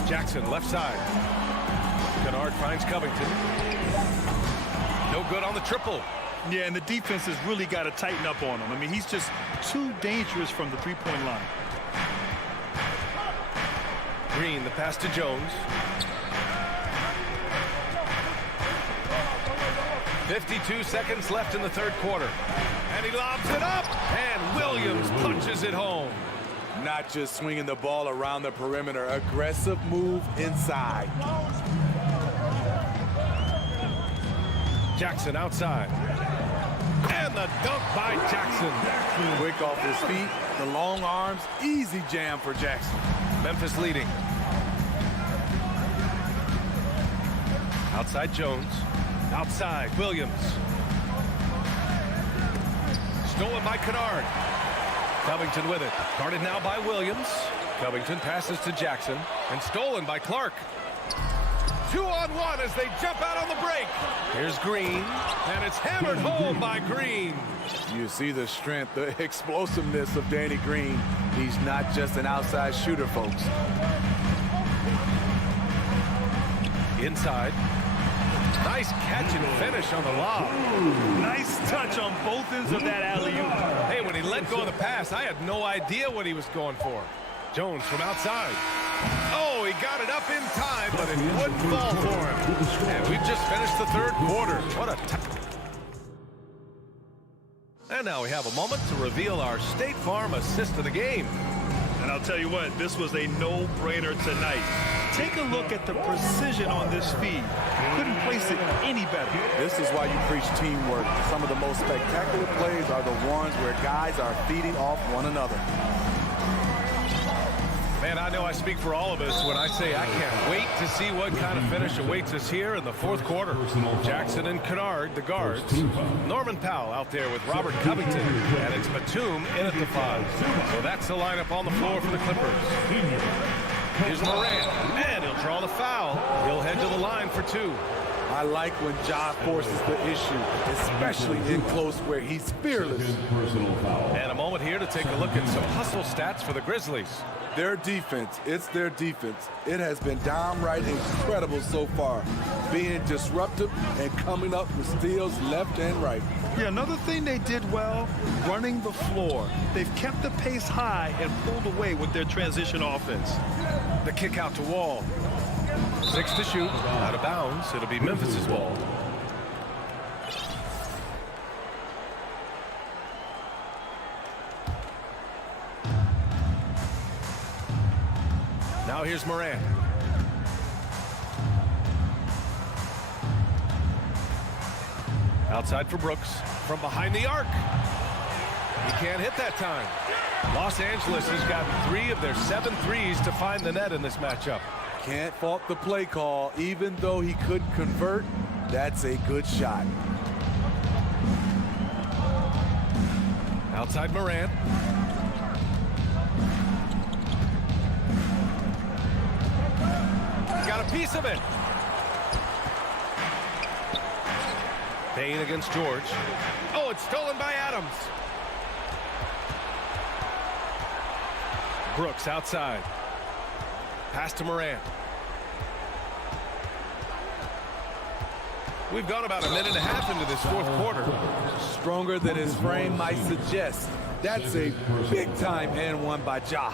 Jackson left side. Kennard finds Covington. No good on the triple. Yeah, and the defense has really got to tighten up on him. I mean, he's just too dangerous from the 3-point line. Green, the pass to Jones. 52 seconds left in the third quarter. And he lobs it up. And Williams punches it home. Not just swinging the ball around the perimeter. Aggressive move inside. Jackson outside. And the dunk by Jackson. Quick off his feet. The long arms. Easy jam for Jackson. Memphis leading. Outside Jones. Outside Williams. Stolen by Kennard. Covington with it. Guarded now by Williams. Covington passes to Jackson. And stolen by Clark. 2-on-1 as they jump out on the break. Here's Green. And it's hammered home by Green. You see the strength, the explosiveness of Danny Green. He's not just an outside shooter, folks. Inside. Nice catch and finish on the lob. Nice touch on both ends of that alley-oop. Hey, when he let go of the pass, I had no idea what he was going for. Jones from outside. Oh, he got it up in time, but it wouldn't fall for him. And we've just finished the third quarter. What a And now we have a moment to reveal our State Farm assist of the game. And I'll tell you what, this was a no-brainer tonight. Take a look at the precision on this feed. Couldn't place it any better. This is why you preach teamwork. Some of the most spectacular plays are the ones where guys are feeding off one another. Man, I know I speak for all of us when I say I can't wait to see what kind of finish awaits us here in the fourth quarter. Jackson and Kennard, the guards. Norman Powell out there with Robert Covington. And it's Batum in at the 5. So that's the lineup on the floor for the Clippers. Here's Morant. And he'll draw the foul. He'll head to the line for 2. I like when Ja forces the issue, especially in close where he's fearless. And a moment here to take a look at some hustle stats for the Grizzlies. Their defense, it's their defense. It has been downright incredible so far, being disruptive and coming up with steals left and right. Yeah, another thing they did well, running the floor. They've kept the pace high and pulled away with their transition offense. The kick out to Wall. 6 to shoot. Out of bounds. It'll be Memphis's ball. Now here's Morant. Outside for Brooks. From behind the arc. He can't hit that time. Los Angeles has gotten 3 of their 7 threes to find the net in this matchup. Can't fault the play call. Even though he couldn't convert, that's a good shot. Outside Morant. Got a piece of it. Payne against George. Oh, it's stolen by Adams. Brooks outside. Pass to Morant. We've gone about a minute and a half into this fourth quarter. Stronger than his frame might suggest. That's a big-time and one by Ja.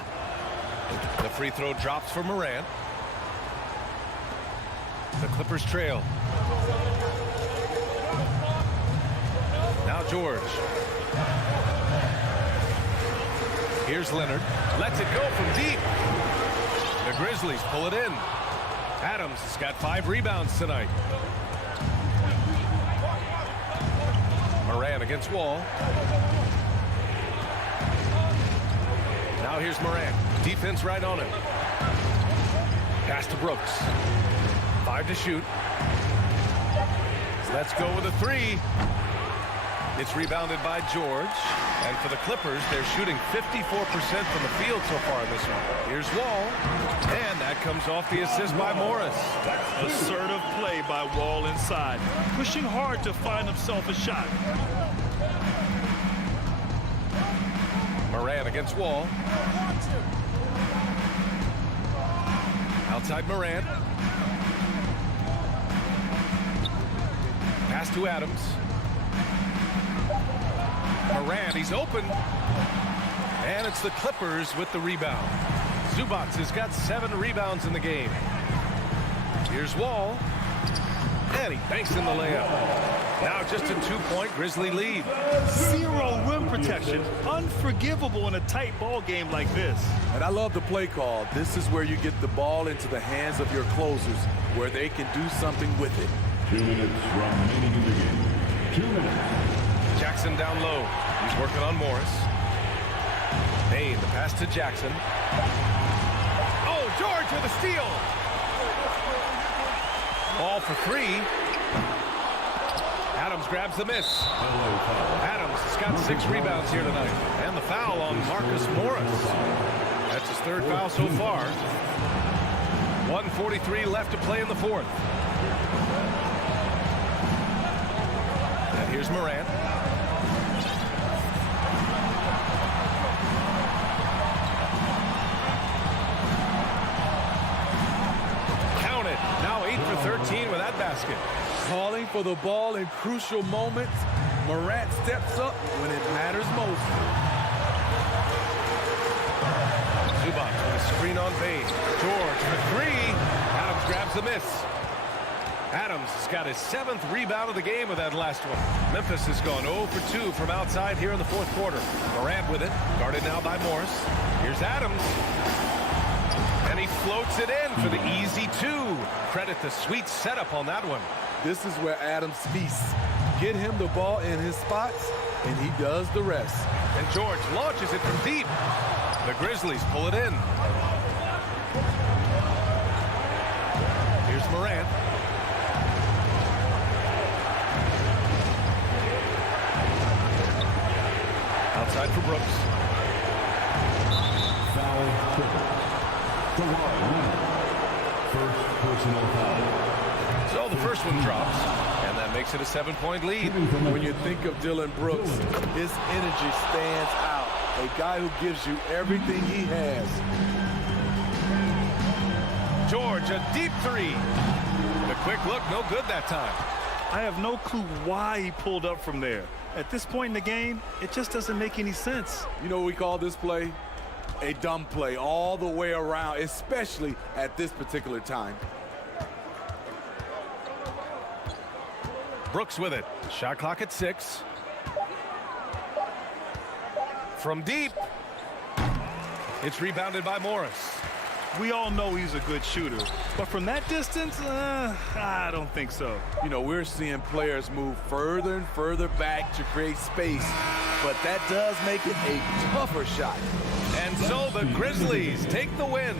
The free throw drops for Morant. The Clippers trail. Now George. Here's Leonard. Lets it go from deep. The Grizzlies pull it in. Adams has got 5 rebounds tonight. Morant against Wall. Now here's Morant. Defense right on him. Pass to Brooks. 5 to shoot. Let's go with a 3. It's rebounded by George. And for the Clippers, they're shooting 54% from the field so far in this one. Here's Wall. And that comes off the assist by Morris. Assertive play by Wall inside. Pushing hard to find himself a shot. Morant against Wall. Outside Morant. Pass to Adams. Morant, he's open. And it's the Clippers with the rebound. Zubac has got 7 rebounds in the game. Here's Wall. And he banks in the layup. Now just a 2-point Grizzly lead. 0 rim protection. Unforgivable in a tight ball game like this. And I love the play call. This is where you get the ball into the hands of your closers, where they can do something with it. 2 minutes remaining in the game. 2 minutes. Jackson down low. He's working on Morris. Payne, the pass to Jackson. Oh, George with a steal. Ball for 3. Adams grabs the miss. Adams has got 6 rebounds here tonight. And the foul on Marcus Morris. That's his 3rd foul so far. 1:43 left to play in the 4th. And here's Morant. Count it. Now 8 for 13 with that basket. Calling for the ball in crucial moments. Morant steps up when it matters most. Zubac with a screen on base. George for 3. Adams grabs the miss. Adams has got his 7th rebound of the game with that last one. Memphis has gone 0 for 2 from outside here in the 4th quarter. Morant with it. Guarded now by Morris. Here's Adams. And he floats it in for the easy 2. Credit the sweet setup on that one. This is where Adams feasts. Get him the ball in his spots, and he does the rest. And George launches it from deep. The Grizzlies pull it in. Here's Morant. Outside for Brooks. Foul triple. First personal foul. So the first one drops, and that makes it a 7-point lead. When you think of Dillon Brooks, his energy stands out. A guy who gives you everything he has. George, a deep 3. The quick look, no good that time. I have no clue why he pulled up from there. At this point in the game, it just doesn't make any sense. You know what we call this play? A dumb play all the way around, especially at this particular time. Brooks with it. Shot clock at 6. From deep. It's rebounded by Morris. We all know he's a good shooter, but from that distance, I don't think so. You know, we're seeing players move further and further back to create space, but that does make it a tougher shot. And so the Grizzlies take the win.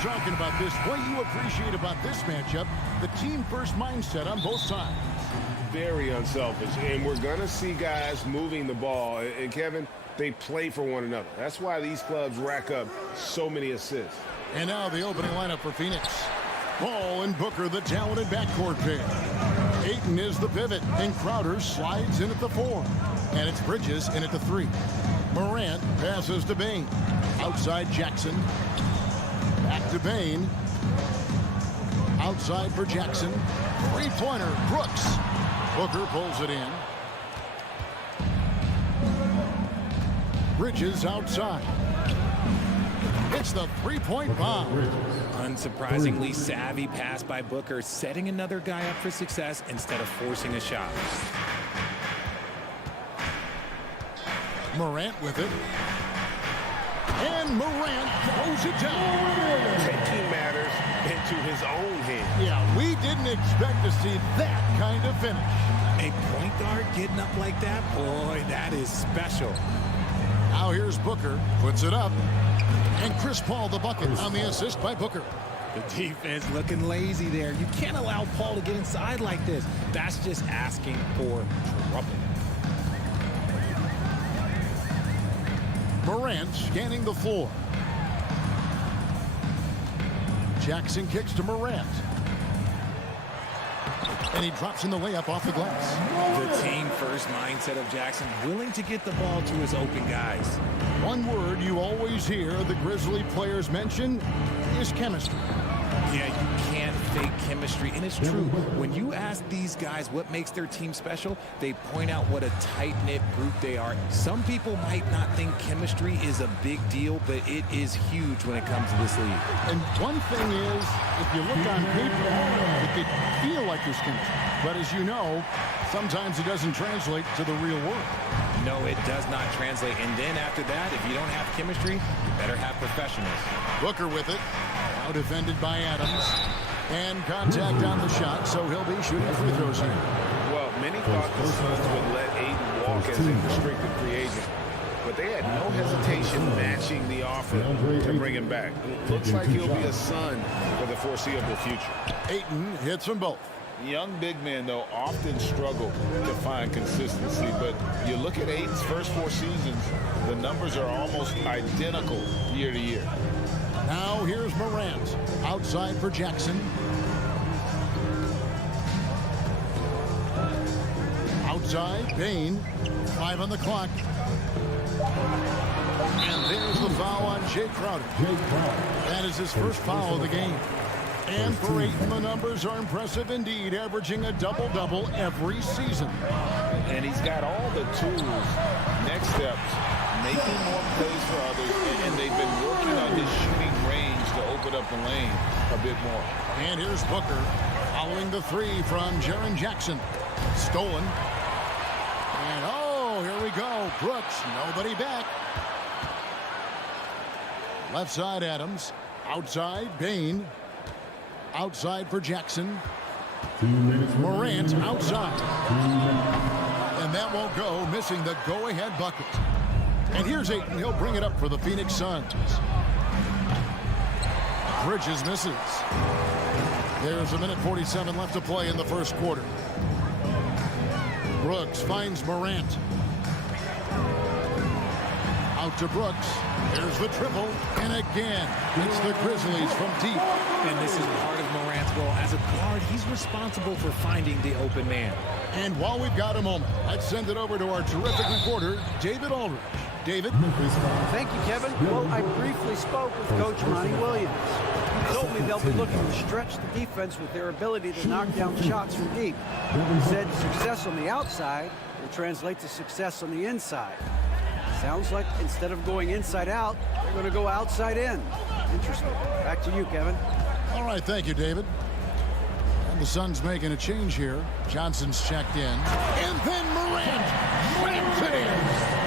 Talking about this, what you appreciate about this matchup, the team-first mindset on both sides. Very unselfish, and we're going to see guys moving the ball. And, Kevin, they play for one another. That's why these clubs rack up so many assists. And now the opening lineup for Phoenix. Ball and Booker, the talented backcourt pair. Ayton is the pivot, and Crowder slides in at the 4. And it's Bridges in at the 3. Morant passes to Bain. Outside Jackson. Back to Bain. Outside for Jackson. Three-pointer, Brooks. Booker pulls it in. Bridges outside. It's the three-point bomb. Unsurprisingly savvy pass by Booker, setting another guy up for success instead of forcing a shot. Morant with it. And Morant throws it down. Taking matters into his own hand. Yeah, we didn't expect to see that kind of finish. A point guard getting up like that, boy, that is special. Now here's Booker, puts it up. And Chris Paul the bucket on the assist by Booker. The defense looking lazy there. You can't allow Paul to get inside like this. That's just asking for trouble. Morant scanning the floor. Jackson kicks to Morant. And he drops in the layup off the glass. The team-first mindset of Jackson, willing to get the ball to his open guys. One word you always hear the Grizzly players mention is chemistry. Yeah, you can't fake chemistry chemistry, and it's true. When you ask these guys what makes their team special, they point out what a tight-knit group they are. Some people might not think chemistry is a big deal, but it is huge when it comes to this league. And one thing is, if you look on paper, it could feel like there's chemistry. But as you know, sometimes it doesn't translate to the real world. No, it does not translate. And then after that, if you don't have chemistry, you better have professionals. Booker with it. Now defended by Adams. And contact on the shot, so he'll be shooting free throws here. Well, many thought the Suns would let Ayton walk as a restricted free agent. But they had no hesitation matching the offer to bring him back. It looks like he'll be a Sun for the foreseeable future. Ayton hits from both. Young big men, though, often struggle to find consistency, but you look at Ayton's first 4 seasons, the numbers are almost identical year to year. Now here's Morant. Outside for Jackson. Outside, Bain. 5 on the clock. And there's the foul on Jay Crowder. That is his first foul of the game. And for Ayton, the numbers are impressive indeed, averaging a double-double every season. And he's got all the tools. Next steps, making more plays for others, and they've been working on his shooting range to open up the lane a bit more. And here's Booker following the 3 from Jaren Jackson. Stolen. And oh, here we go. Brooks, nobody back. Left side, Adams. Outside, Bain. Outside for Jackson. Morant outside. And that won't go, missing the go-ahead bucket. And here's Ayton. He'll bring it up for the Phoenix Suns. Bridges misses. There's 1:47 left to play in the first quarter. Brooks finds Morant. Out to Brooks. There's the triple. And again, it's the Grizzlies from deep. And this is part of Morant's role. As a guard, he's responsible for finding the open man. And while we've got a moment, let's send it over to our terrific reporter, David Aldridge. David? Thank you, Kevin. Well, I briefly spoke with Coach Monty Williams. He told me they'll be looking to stretch the defense with their ability to knock down shots from deep. He said success on the outside will translate to success on the inside. Sounds like instead of going inside out, they're going to go outside in. Interesting. Back to you, Kevin. All right, thank you, David. And the Suns making a change here. Johnson's checked in. And then Morant slams it in.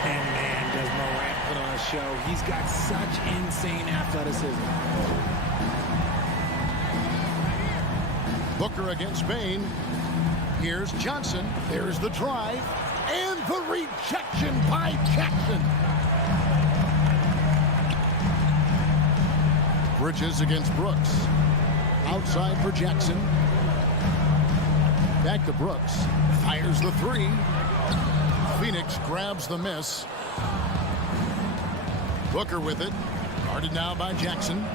And man, does Morant put on a show. He's got such insane athleticism. Booker against Bain. Here's Johnson. There's the drive. And the rejection by Jackson. Bridges against Brooks. Outside for Jackson. Back to Brooks. Fires the 3. Phoenix grabs the miss. Booker with it. Guarded now by Jackson.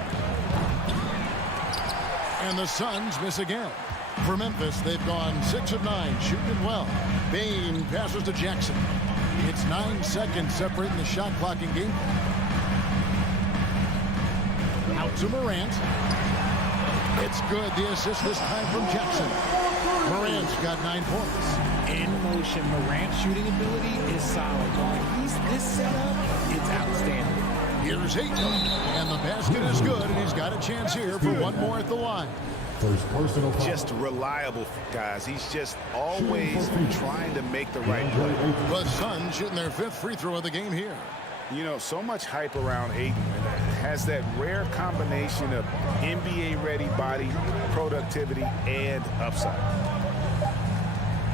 And the Suns miss again. For Memphis, they've gone 6 of 9, shooting it well. Bain passes to Jackson. It's 9 seconds separating the shot clock and game. Out to Morant. It's good. The assist this time from Jackson. Morant's got 9 points. In motion, Morant's shooting ability is solid. While he's this setup, it's outstanding. Here's Ayton. And the basket is good, and he's got a chance here for one more at the line. First personal foul. Just reliable, guys. He's just always trying to make the right play. The Suns shooting their 5th free throw of the game here. You know, so much hype around Ayton. Has that rare combination of NBA-ready body, productivity, and upside.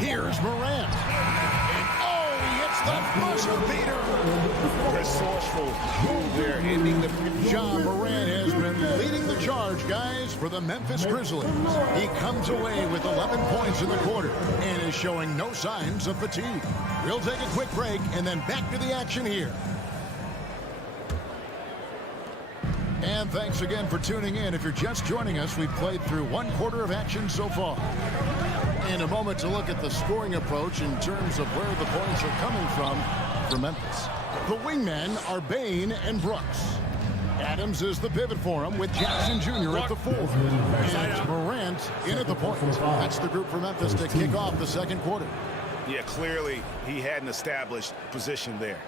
Here's Morant. And oh, he hits the buzzer beater. Resourceful move there, ending the... John Morant has been leading the charge, guys, for the Memphis Grizzlies. He comes away with 11 points in the quarter and is showing no signs of fatigue. We'll take a quick break and then back to the action here. And thanks again for tuning in. If you're just joining us, we've played through 1 quarter of action so far. In a moment to look at the scoring approach in terms of where the points are coming from for Memphis. The wingmen are Bain and Brooks. Adams is the pivot for him with Jackson Jr. at the 4. And it's Morant in at the point. That's the group for Memphis to kick off the second quarter. Yeah, clearly he had an established position there.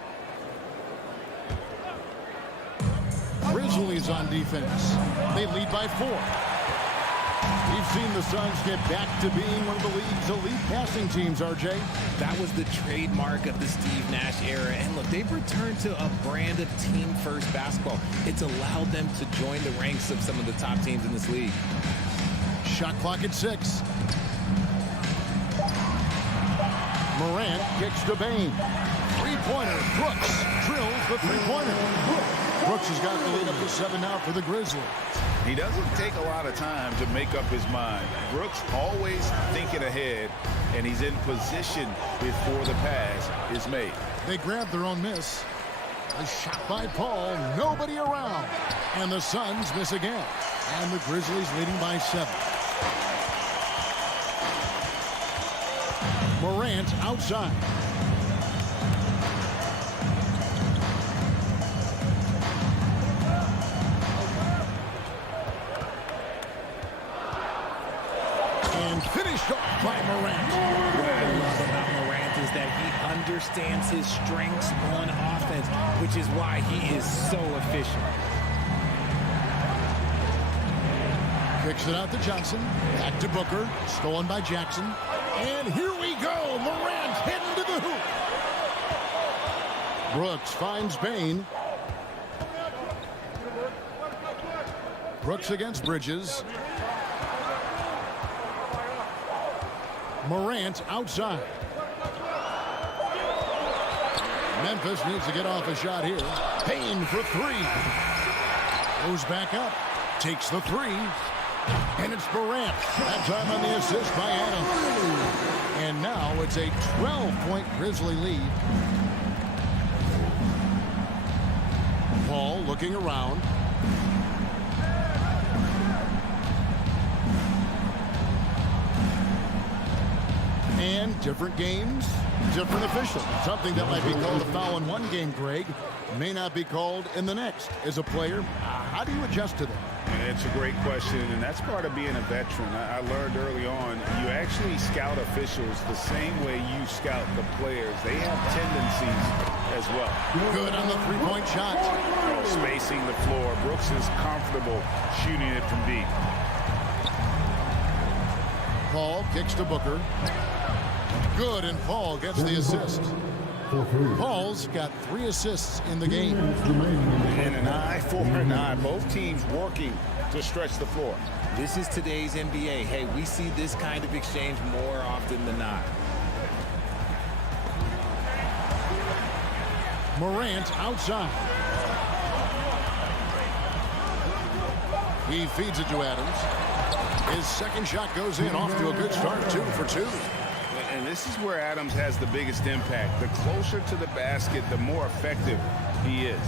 Grizzlies on defense. They lead by 4. We've seen the Suns get back to being one of the league's elite passing teams, RJ. That was the trademark of the Steve Nash era. And look, they've returned to a brand of team-first basketball. It's allowed them to join the ranks of some of the top teams in this league. Shot clock at 6. Morant kicks to Bane. Three-pointer. Brooks drills the three-pointer. Brooks has got the lead up to 7 now for the Grizzlies. He doesn't take a lot of time to make up his mind. Brooks always thinking ahead, and he's in position before the pass is made. They grab their own miss. A shot by Paul. Nobody around. And the Suns miss again. And the Grizzlies leading by 7. Morant outside. And finished off by Morant. What I love about Morant is that he understands his strengths on offense, which is why he is so efficient. Kicks it out to Johnson. Back to Booker. Stolen by Jackson. And here we go. Morant heading to the hoop. Brooks finds Bane. Brooks against Bridges. Morant outside. Memphis needs to get off a shot here. Payne for 3. Goes back up. Takes the 3. And it's Morant. That time on the assist by Adams. And now it's a 12-point Grizzly lead. Paul looking around. And different games, different officials. Something that might be called a foul in one game, Greg, may not be called in the next. As a player, how do you adjust to that? It's a great question, and that's part of being a veteran. I learned early on, you actually scout officials the same way you scout the players. They have tendencies as well. Good on the three-point shot. Spacing the floor. Brooks is comfortable shooting it from deep. Paul kicks to Booker. Good, and Paul gets the assist. Paul's got 3 assists in the game. And an eye for an eye. Both teams working to stretch the floor. This is today's NBA. Hey, we see this kind of exchange more often than not. Morant outside. He feeds it to Adams. His second shot goes in, off to a good start, 2 for 2. And this is where Adams has the biggest impact. The closer to the basket, the more effective he is.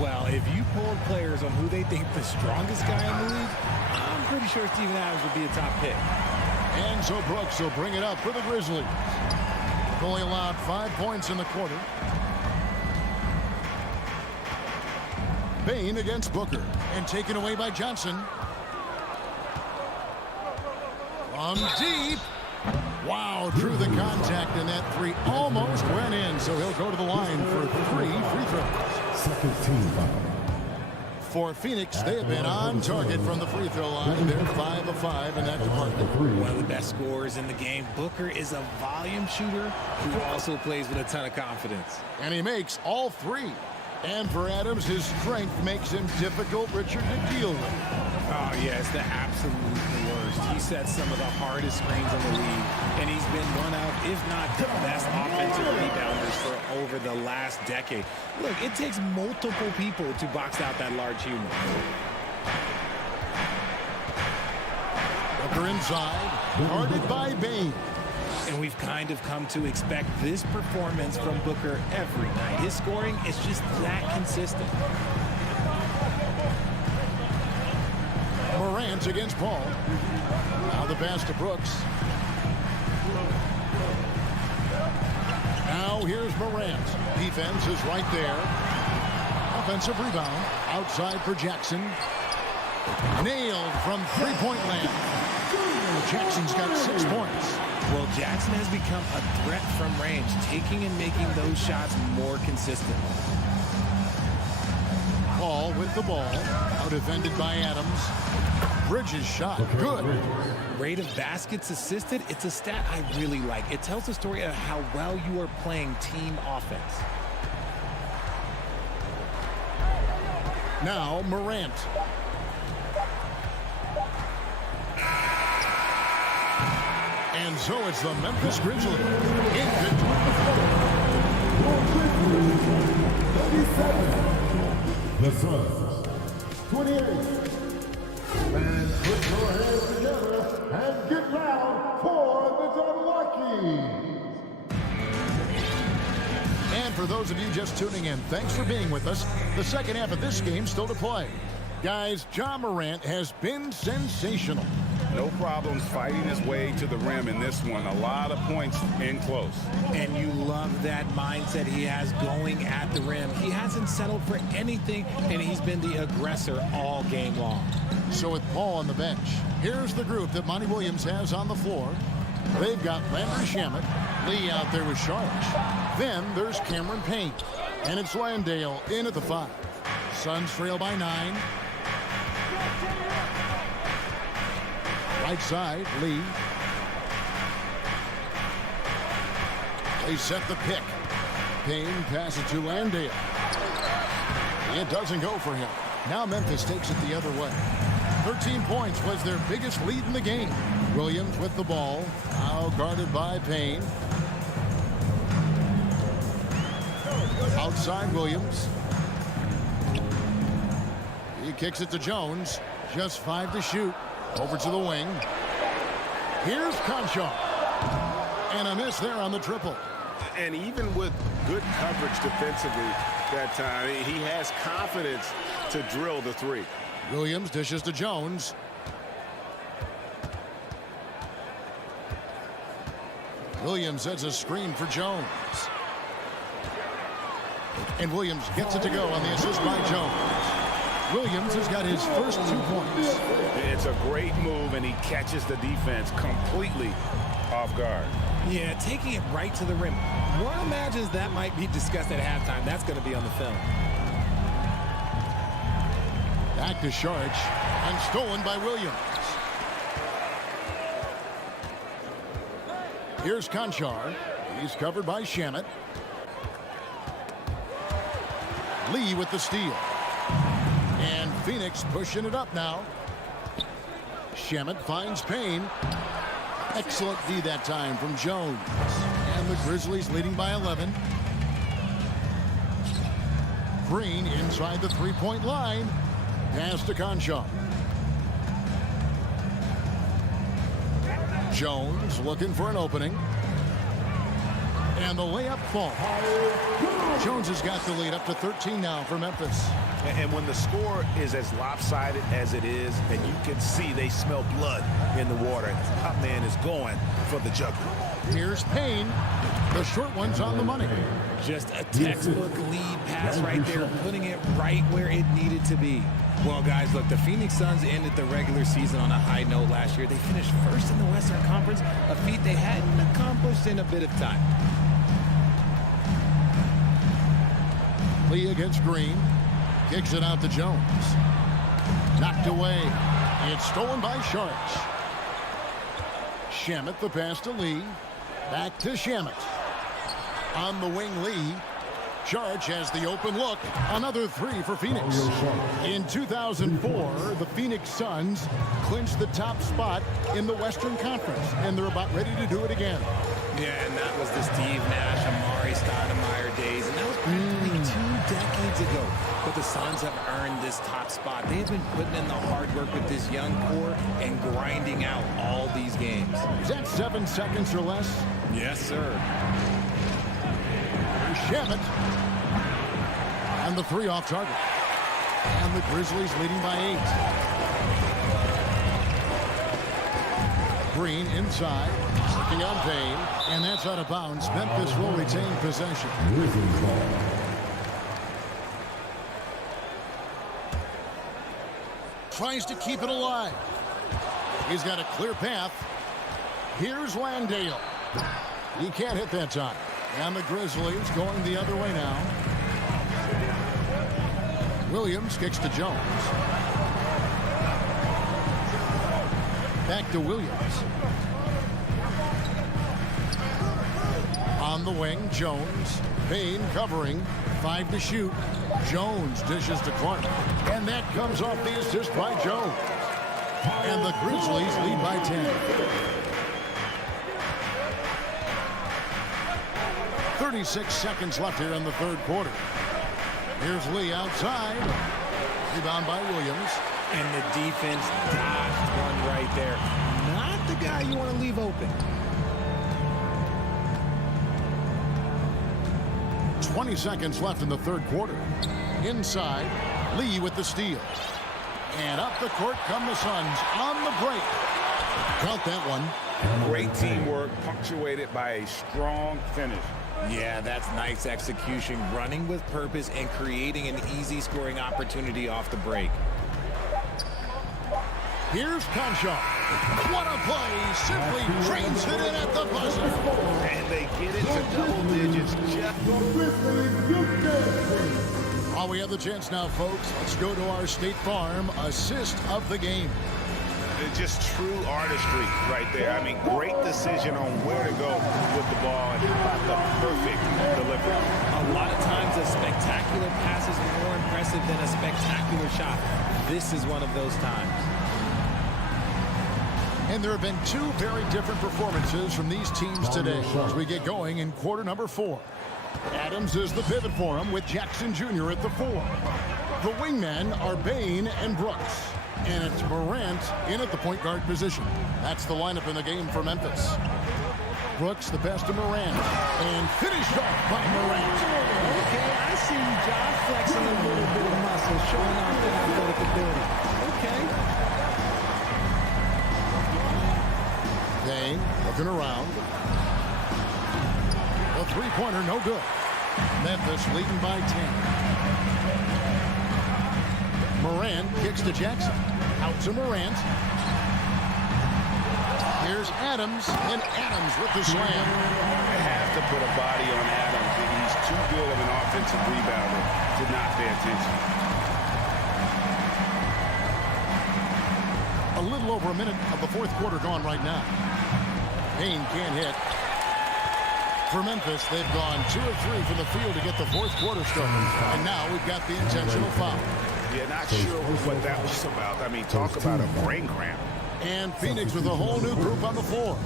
Well, if you polled players on who they think the strongest guy in the league, I'm pretty sure Steven Adams would be a top pick. And so Brooks will bring it up for the Grizzlies. Only allowed 5 points in the quarter. Bane against Booker, and taken away by Johnson. From deep. Wow, drew the contact, and that 3 almost went in, so he'll go to the line for 3 free throws. Second team foul. For Phoenix, they have been on target from the free throw line. They're 5 of 5 in that department. One of the best scorers in the game. Booker is a volume shooter who also plays with a ton of confidence. And he makes all 3. And for Adams, his strength makes him difficult, Richard, to deal with. Oh, yeah, it's the absolute worst. He sets some of the hardest screens in the league, and he's been one of, if not the best offensive rebounders for over the last decade. Look, it takes multiple people to box out that large human. Booker inside, guarded by Bane. And we've kind of come to expect this performance from Booker every night. His scoring is just that consistent. Morant against Paul. Now the pass to Brooks. Now here's Morant. Defense is right there. Offensive rebound. Outside for Jackson. Nailed from three-point land. Jackson's got 6 points. Well, Jackson has become a threat from range, taking and making those shots more consistent. Paul with the ball. Now defended by Adams. Bridges shot. Good. Rate of baskets assisted, it's a stat I really like. It tells the story of how well you are playing team offense. Now Morant. And so it's the Memphis Grizzlies in victory. The Suns, 28. And put your hands together and get loud for the Milwaukee. And for those of you just tuning in, thanks for being with us. The second half of this game still to play. Guys, Ja Morant has been sensational. No problems fighting his way to the rim in this one. A lot of points in close. And you love that mindset he has going at the rim. He hasn't settled for anything, and he's been the aggressor all game long. So with Paul on the bench, here's the group that Monty Williams has on the floor. They've got Landry Shamet, Lee out there with Sharge. Then there's Cameron Payne, and it's Landale in at the 5. Suns trail by 9. Right side, Lee. They set the pick. Payne passes to Landale. It doesn't go for him. Now Memphis takes it the other way. 13 points was their biggest lead in the game. Williams with the ball. Now guarded by Payne. Outside Williams. He kicks it to Jones. Just 5 to shoot. Over to the wing. Here's Conchar. And a miss there on the triple. And even with good coverage defensively that time, he has confidence to drill the 3. Williams dishes to Jones. Williams sets a screen for Jones. And Williams gets it to go on the assist by Jones. Williams has got his first 2 points. It's a great move, and he catches the defense completely off guard. Yeah, taking it right to the rim. One imagines that might be discussed at halftime. That's going to be on the film. Back to Sharge, and stolen by Williams. Here's Conchar. He's covered by Shamet. Lee with the steal. And Phoenix pushing it up now. Shamet finds Payne. Excellent D that time from Jones. And the Grizzlies leading by 11. Green inside the three-point line. Pass to Conchar. Jones looking for an opening. And the layup falls. Jones has got the lead up to 13 now for Memphis. And when the score is as lopsided as it is, and you can see they smell blood in the water, the top man is going for the jugular. Here's Payne. The short one's on the money. Just a textbook lead pass right there, putting it right where it needed to be. Well, guys, look, the Phoenix Suns ended the regular season on a high note last year. They finished first in the Western Conference, a feat they hadn't accomplished in a bit of time. Lee against Green. Kicks it out to Jones. Knocked away. It's stolen by Sharge. Shamet the pass to Lee. Back to Shamet. On the wing, Lee. Sharge has the open look. Another 3 for Phoenix. In 2004, the Phoenix Suns clinched the top spot in the Western Conference, and they're about ready to do it again. Yeah, and that was the Steve Nash, Amari Stoudemire days, and that was practically 2 decades ago. But the Suns have earned this top spot. They've been putting in the hard work with this young core and grinding out all these games. Is that 7 seconds or less? Yes, sir. Shamet. And the 3 off target. And the Grizzlies leading by 8. Green inside. Working on Payne. And that's out of bounds. Memphis will retain possession. tries to keep it alive. He's got a clear path. Here's Landale. He can't hit that time. And the Grizzlies going the other way now. Williams kicks to Jones. Back to Williams. On the wing, Jones. Bain covering. 5 to shoot. Jones dishes to Clark. And that comes off the assist by Jones. And the Grizzlies lead by 10. 36 seconds left here in the third quarter. Here's Lee outside. Rebound by Williams. And the defense dodged one right there. Not the guy you want to leave open. 20 seconds left in the third quarter. Inside, Lee with the steal. And up the court come the Suns on the break. Count that one. Great teamwork punctuated by a strong finish. Yeah, that's nice execution, running with purpose and creating an easy scoring opportunity off the break. Here's Concho. What a play. Simply trains it in at the buzzer. And they get it to double digits. While we have the chance now, folks, let's go to our State Farm assist of the game. It's just true artistry right there. I mean, great decision on where to go with the ball and how about the perfect delivery. A lot of times a spectacular pass is more impressive than a spectacular shot. This is one of those times. And there have been 2 very different performances from these teams today as we get going in quarter number 4. Adams is the pivot for him with Jackson Jr. at the 4. The wingmen are Bain and Brooks. And it's Morant in at the point guard position. That's the lineup in the game for Memphis. Brooks, the pass to Morant. And finished off by Morant. Okay, I see you, Josh, flexing a little bit of muscle, showing off that athletic ability. Okay. Bain looking around. The three-pointer, no good. Memphis leading by 10. Morant kicks to Jackson. Out to Morant. Here's Adams, and Adams with the slam. They have to put a body on Adams. He's too good of an offensive rebounder to not pay attention. A little over a minute of the fourth quarter gone right now. Payne can't hit. For Memphis, they've gone 2 of 3 from the field to get the fourth quarter started. And now we've got the intentional foul. Yeah, not sure what that was about. I mean, talk about a brain cramp. And Phoenix with a whole new group on the floor.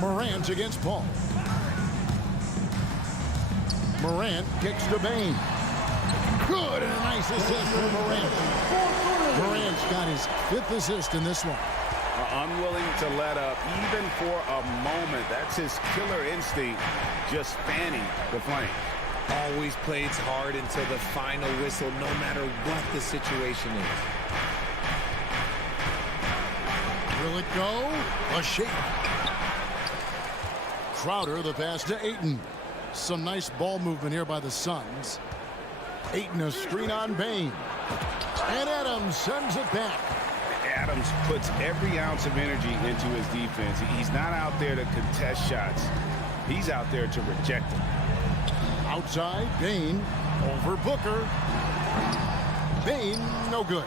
Morant against Paul. Morant kicks to Bain. Good, and a nice assist for Morant. Morant's got his 5th assist in this one. Unwilling to let up, even for a moment. That's his killer instinct, just fanning the flame. Always plays hard until the final whistle, no matter what the situation is. Will it go? A shake. Crowder, the pass to Ayton. Some nice ball movement here by the Suns. Ayton, a screen on Bain. And Adams sends it back. Adams puts every ounce of energy into his defense. He's not out there to contest shots. He's out there to reject them. Outside, Bain over Booker. Bain, no good.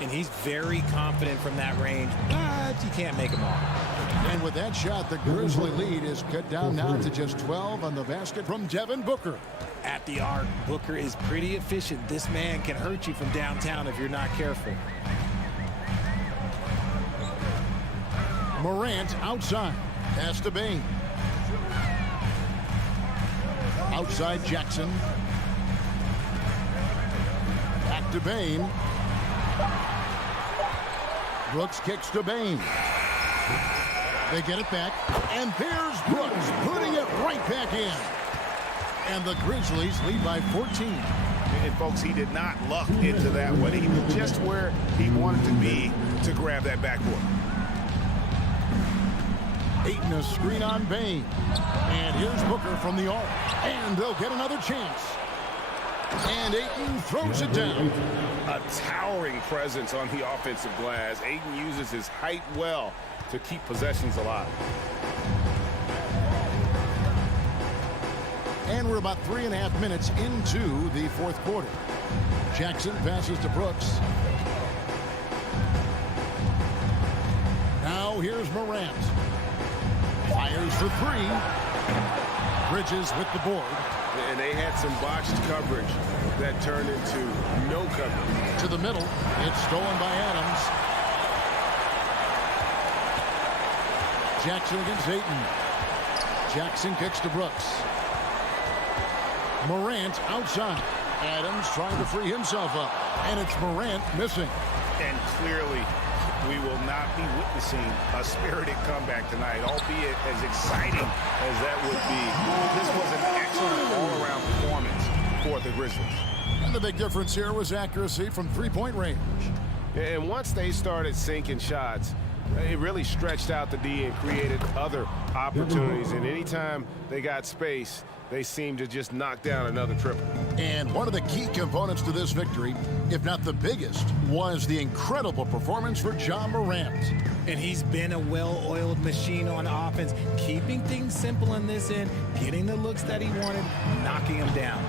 And he's very confident from that range, but you can't make him all. And with that shot, the Grizzly lead is cut down now to just 12 on the basket from Devin Booker. At the arc, Booker is pretty efficient. This man can hurt you from downtown if you're not careful. Morant outside. Pass to Bain. Outside Jackson. Back to Bain. Brooks kicks to Bain. They get it back. And there's Brooks putting it right back in. And the Grizzlies lead by 14. And folks, he did not luck into that one. He was just where he wanted to be to grab that backboard. Ayton, a screen on Bain. And here's Booker from the arc. And they'll get another chance. And Ayton throws it down. A towering presence on the offensive glass. Ayton uses his height well to keep possessions alive. And we're about 3.5 minutes into the fourth quarter. Jackson passes to Brooks. Now here's Morant. Fires for three. Bridges with the board. And they had some botched coverage that turned into no coverage. To the middle. It's stolen by Adams. Jackson against Ayton. Jackson kicks to Brooks. Morant outside. Adams trying to free himself up. And it's Morant missing. And clearly, we will not be witnessing a spirited comeback tonight, albeit as exciting as that would be. This was an excellent all-around performance for the Grizzlies. And the big difference here was accuracy from three-point range. And once they started sinking shots, it really stretched out the D and created other opportunities. And anytime they got space, they seemed to just knock down another triple. And one of the key components to this victory, if not the biggest, was the incredible performance for Ja Morant. And he's been a well-oiled machine on offense, keeping things simple in this end, getting the looks that he wanted, knocking him down.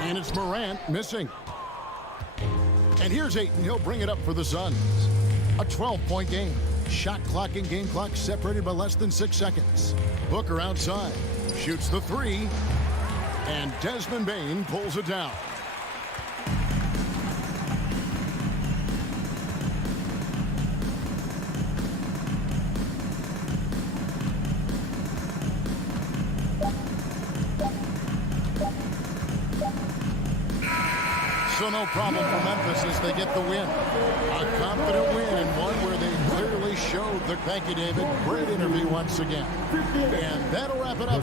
And it's Morant missing. And here's Ayton. He'll bring it up for the Suns. A 12-point game. Shot clock and game clock separated by less than 6 seconds. Booker outside. Shoots the three. And Desmond Bane pulls it down. So no problem for Memphis as they get the win. A confident win and one where they clearly showed the... Thank you, David. Great interview once again. And that'll wrap it up.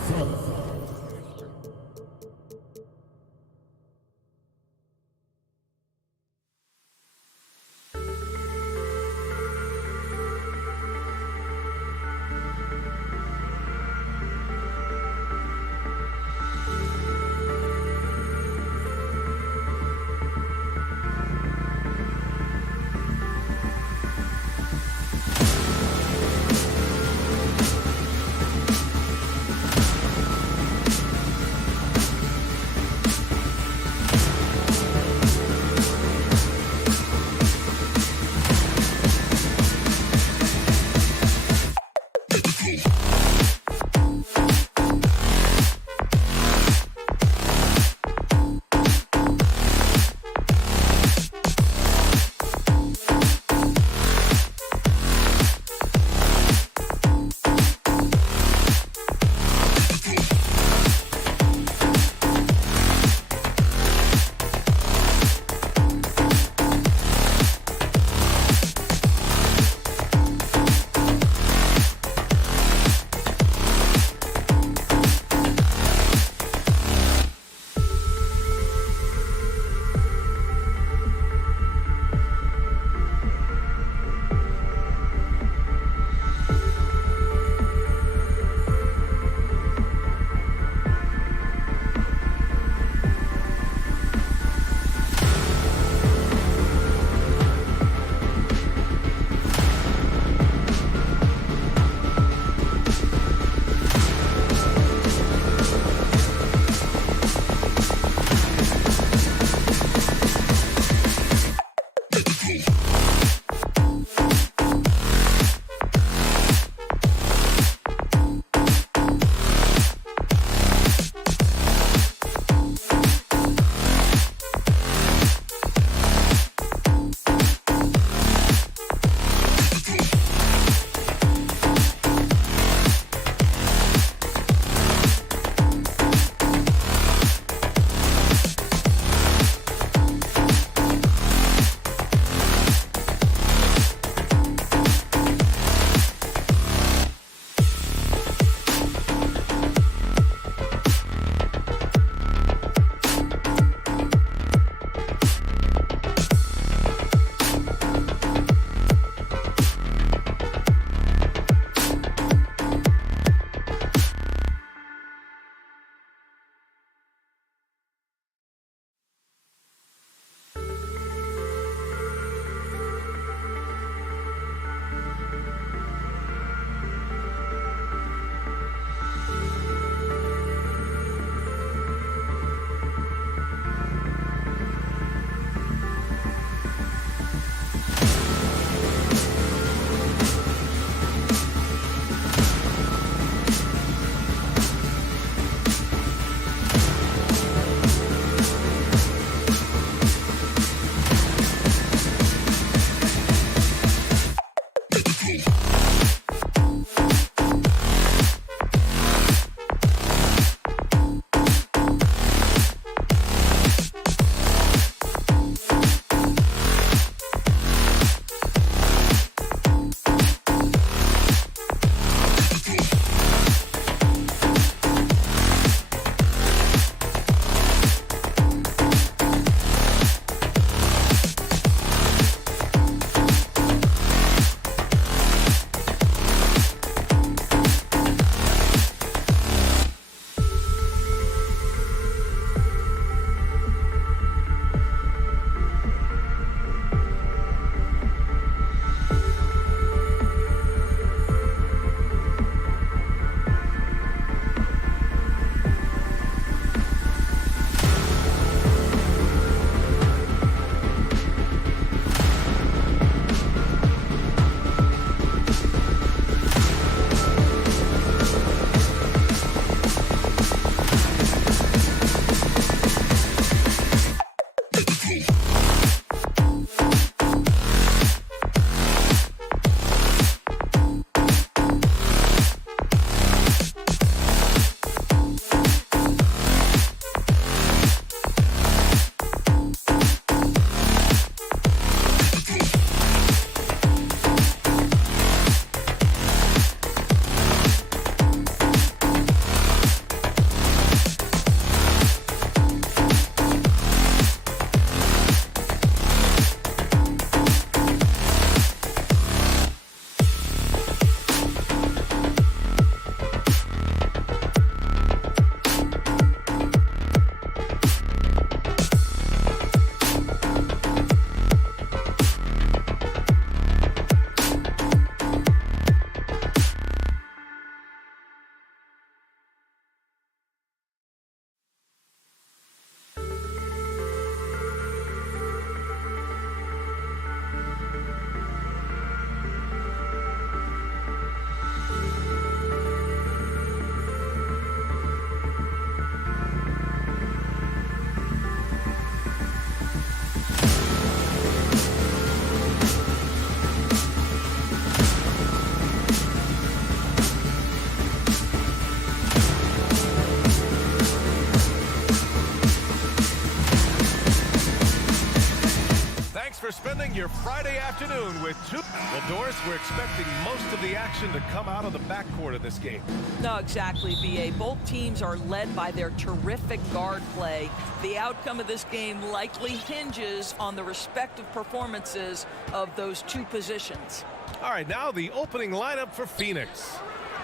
your Friday afternoon with two. Well, Doris, we're expecting most of the action to come out of the backcourt of this game. No, exactly, B.A. Both teams are led by their terrific guard play. The outcome of this game likely hinges on the respective performances of those two positions. All right, now the opening lineup for Phoenix.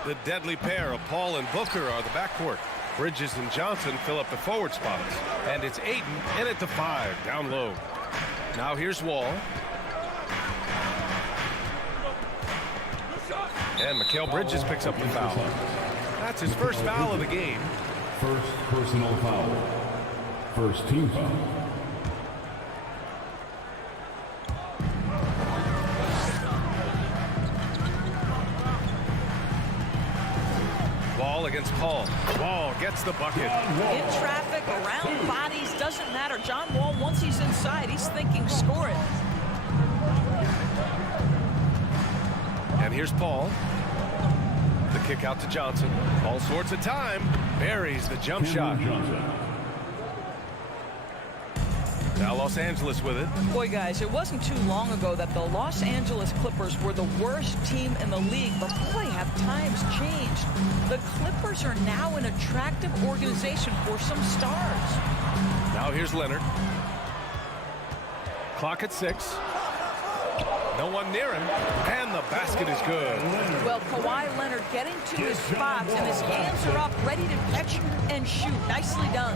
The deadly pair of Paul and Booker are the backcourt. Bridges and Johnson fill up the forward spots. And it's Ayton in at the 5, down low. Now here's Wall. And Mikal Bridges picks up the foul. That's his first foul of the game. First personal foul. First team foul. Wall against Paul. Wall gets the bucket. In traffic, around bodies, doesn't matter. John Wall, once he's inside, he's thinking score it. And here's Paul. The kick out to Johnson. All sorts of time. Buries the jump shot. Now Los Angeles with it. Boy, guys, it wasn't too long ago that the Los Angeles Clippers were the worst team in the league, but boy, have times changed. The Clippers are now an attractive organization for some stars. Now here's Leonard. Clock at 6. No one near him, and the basket is good. Well, Kawhi Leonard getting to his spots, and his hands are up, ready to catch and shoot. Nicely done.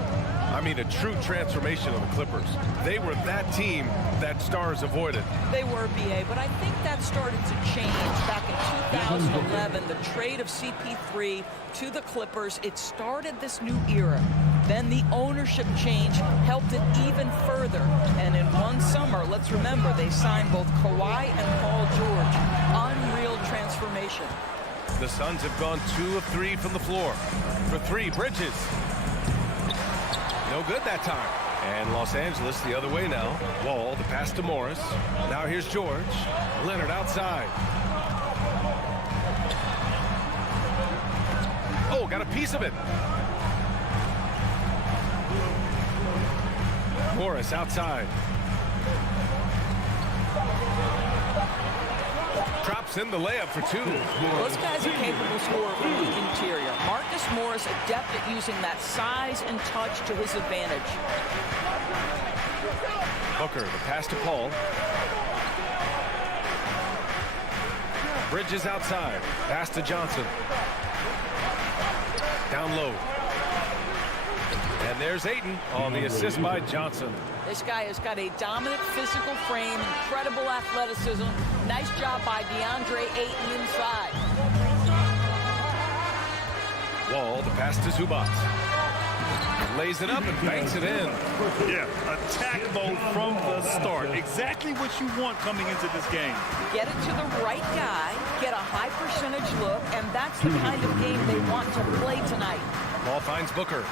I mean, a true transformation of the Clippers. They were that team that stars avoided. They were, B.A., but I think that started to change back in 2011. The trade of CP3 to the Clippers, it started this new era. Then the ownership change helped it even further. And in one summer, let's remember, they signed both Kawhi and Paul George. Unreal transformation. The Suns have gone 2 of 3 from the floor. For 3, Bridges. No good that time. And Los Angeles the other way now. Wall, the pass to Morris. Now here's George. Leonard outside. Oh, got a piece of it. Morris outside. Drops in the layup for 2. Those guys are capable scorers from the interior. Marcus Morris adept at using that size and touch to his advantage. Booker, the pass to Paul. Bridges outside. Pass to Johnson. Down low. And there's Ayton on the assist by Johnson. This guy has got a dominant physical frame, incredible athleticism. Nice job by DeAndre Ayton inside. Wall, the pass to Zubac. Lays it up and banks it in. Yeah, attack mode from the start. Exactly what you want coming into this game. Get it to the right guy, get a high percentage look, and that's the kind of game they want to play tonight. Ball finds Booker.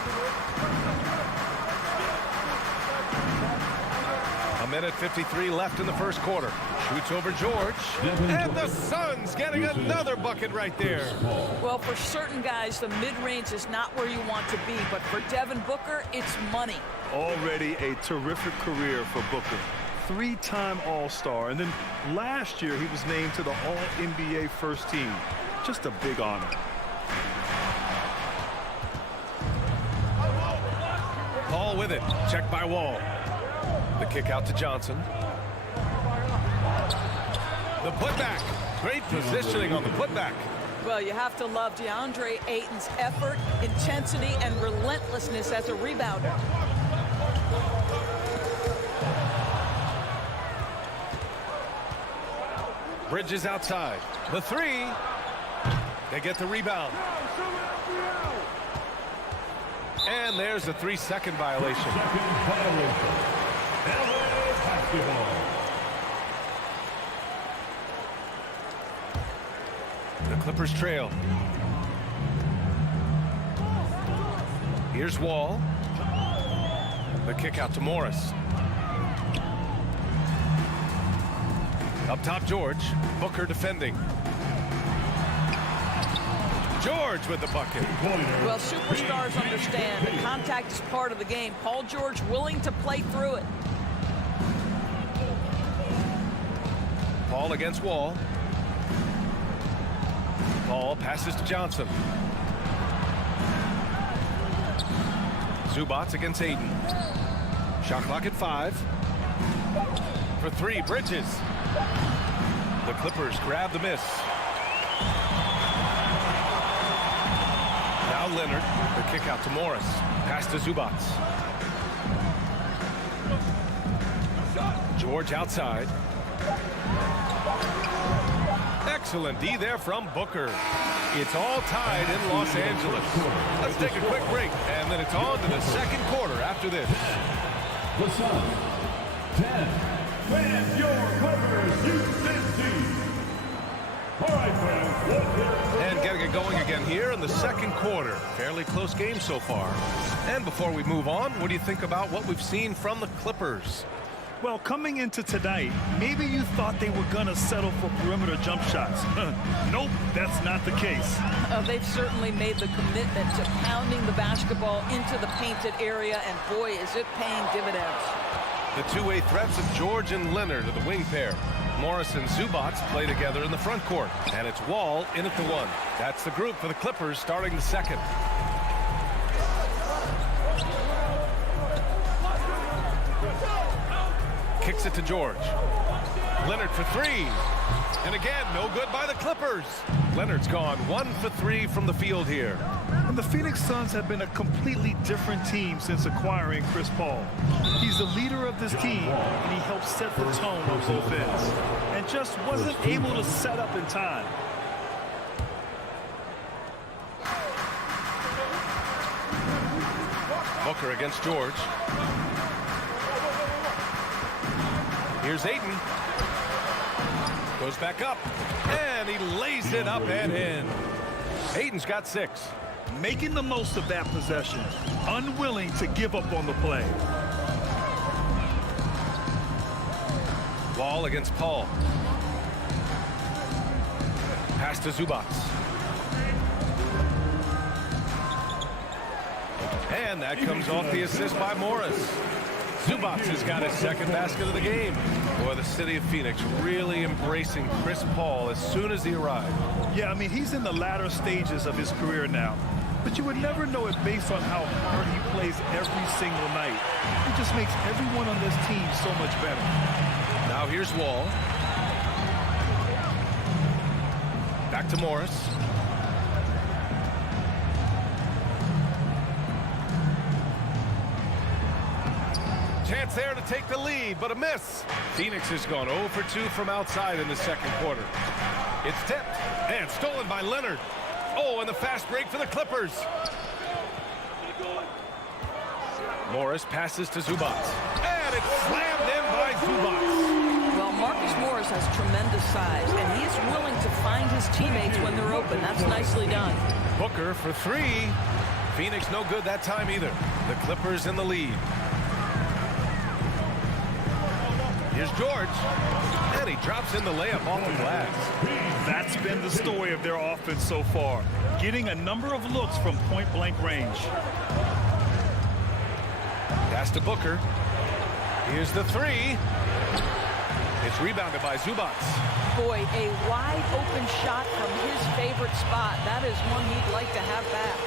A minute 53 left in the first quarter. Shoots over George. And the Suns getting another bucket right there. Well, for certain guys, the mid-range is not where you want to be, but for Devin Booker, it's money. Already a terrific career for Booker. 3-time All-Star, and then last year he was named to the All-NBA first team. Just a big honor. Paul with it. Checked by Wall. The kick out to Johnson. The putback. Great positioning on the putback. Well, you have to love DeAndre Ayton's effort, intensity, and relentlessness as a rebounder. Bridges outside. The 3. They get the rebound. And there's a 3-second violation. The Clippers trail. Here's Wall. The kick out to Morris. Up top, George. Booker defending. George with the bucket. Well, superstars understand that contact is part of the game. Paul George willing to play through it. Paul against Wall. Paul passes to Johnson. Zubats against Aiden. Shot clock at 5. For 3, Bridges. The Clippers grab the miss. Now Leonard. The kick out to Morris. Pass to Zubats. George outside. Excellent D there from Booker. It's all tied in Los Angeles. Let's take a quick break, and then it's on to the second quarter after this. The Suns, 10. Fans, your Clippers, Houston. All right, fans. And getting it going again here in the second quarter. Fairly close game so far. And before we move on, what do you think about what we've seen from the Clippers? Well, coming into tonight, maybe you thought they were going to settle for perimeter jump shots. Nope, that's not the case. They've certainly made the commitment to pounding the basketball into the painted area, and boy, is it paying dividends. The two-way threats of George and Leonard are the wing pair. Morris and Zubats play together in the front court, and it's Wall in at the 1. That's the group for the Clippers starting the second. Kicks it to George. Leonard for 3. And again, no good by the Clippers. Leonard's gone 1 for 3 from the field here. And the Phoenix Suns have been a completely different team since acquiring Chris Paul. He's the leader of this team, and he helps set the tone on both ends. And just wasn't able to set up in time. Booker against George. Here's Aiden. Goes back up. And he lays it up and in. Aiden's got 6. Making the most of that possession. Unwilling to give up on the play. Wall against Paul. Pass to Zubats. And that comes off the assist by Morris. Zubats has got his second basket of the game. Boy, the city of Phoenix really embracing Chris Paul as soon as he arrived. Yeah, I mean, he's in the latter stages of his career now. But you would never know it based on how hard he plays every single night. It just makes everyone on this team so much better. Now here's Wall. Back to Morris. Chance there to take the lead, but a miss. Phoenix has gone 0 for 2 from outside in the second quarter. It's tipped and stolen by Leonard. Oh, and the fast break for the Clippers. Morris passes to Zubats. And it's slammed in by Zubats. Well, Marcus Morris has tremendous size, and he is willing to find his teammates when they're open. That's nicely done. Booker for 3. Phoenix no good that time either. The Clippers in the lead. Here's George, and he drops in the layup off the glass. That's been the story of their offense so far, getting a number of looks from point-blank range. Pass to Booker. Here's the 3. It's rebounded by Zubats. Boy, a wide-open shot from his favorite spot. That is one he'd like to have back.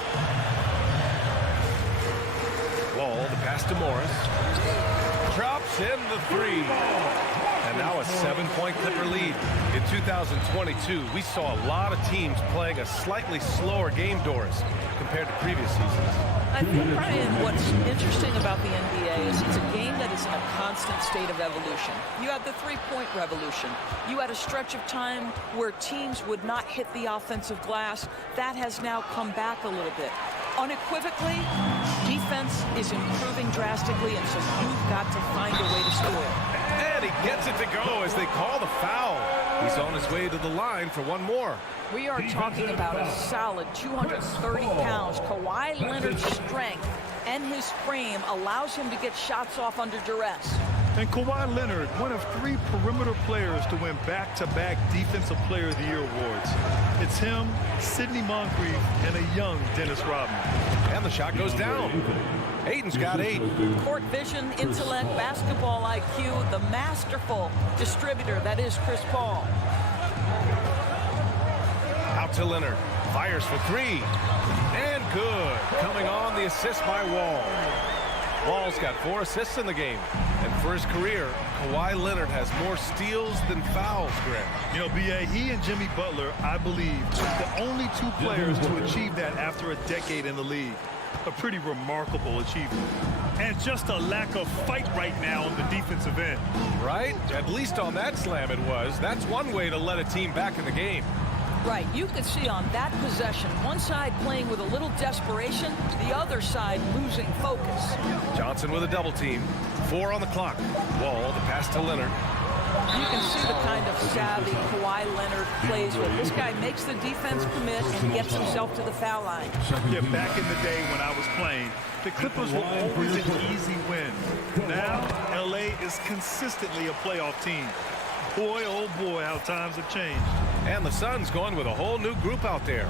Wall, the pass to Morris. Drops in the 3. And now a 7-point Clipper lead. In 2022, we saw a lot of teams playing a slightly slower game, Doris, compared to previous seasons. I think, Brian, what's interesting about the NBA is it's a game that is in a constant state of evolution. You had the three-point revolution. You had a stretch of time where teams would not hit the offensive glass. That has now come back a little bit. Unequivocally, defense is improving drastically, and so you've got to find a way to score. And he gets it to go as they call the foul. He's on his way to the line for one more. We are talking about a solid 230 pounds. Kawhi Leonard's strength and his frame allows him to get shots off under duress. And Kawhi Leonard, one of 3 perimeter players to win back-to-back Defensive Player of the Year awards. It's him, Sidney Moncrief, and a young Dennis Rodman. And the shot goes down. Ayton's got 8. Court vision, intellect, basketball IQ, the masterful distributor that is Chris Paul. Out to Leonard. Fires for 3. And good. Coming on, the assist by Wall. Wall's got 4 assists in the game. And for his career, Kawhi Leonard has more steals than fouls, Greg. You know, B.A., he and Jimmy Butler, I believe, the only 2 players to achieve that after a decade in the league. A pretty remarkable achievement. And just a lack of fight right now on the defensive end. Right? At least on that slam it was. That's one way to let a team back in the game. Right, you could see on that possession, one side playing with a little desperation, the other side losing focus. Johnson with a double team. 4 on the clock. Wall, the pass to Leonard. You can see the kind of savvy Kawhi Leonard plays with. This guy makes the defense commit and gets himself to the foul line. Yeah, back in the day when I was playing, the Clippers were always an easy win. Now, L.A. is consistently a playoff team. Boy, oh boy, how times have changed. And the Suns going with a whole new group out there.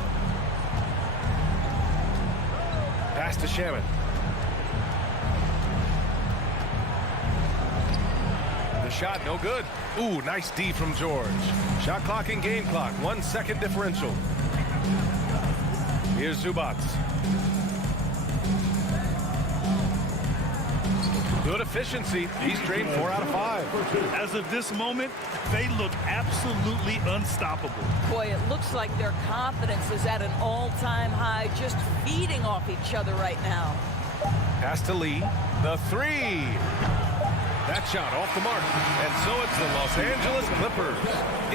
Pass to Shaman. The shot, no good. Ooh, nice D from George. Shot clock and game clock. 1 second differential. Here's Zubac. Good efficiency. He's drained 4 out of 5. As of this moment, they look absolutely unstoppable. Boy, it looks like their confidence is at an all-time high, just feeding off each other right now. Pass to Lee. The 3. That shot off the mark. And so it's the Los Angeles Clippers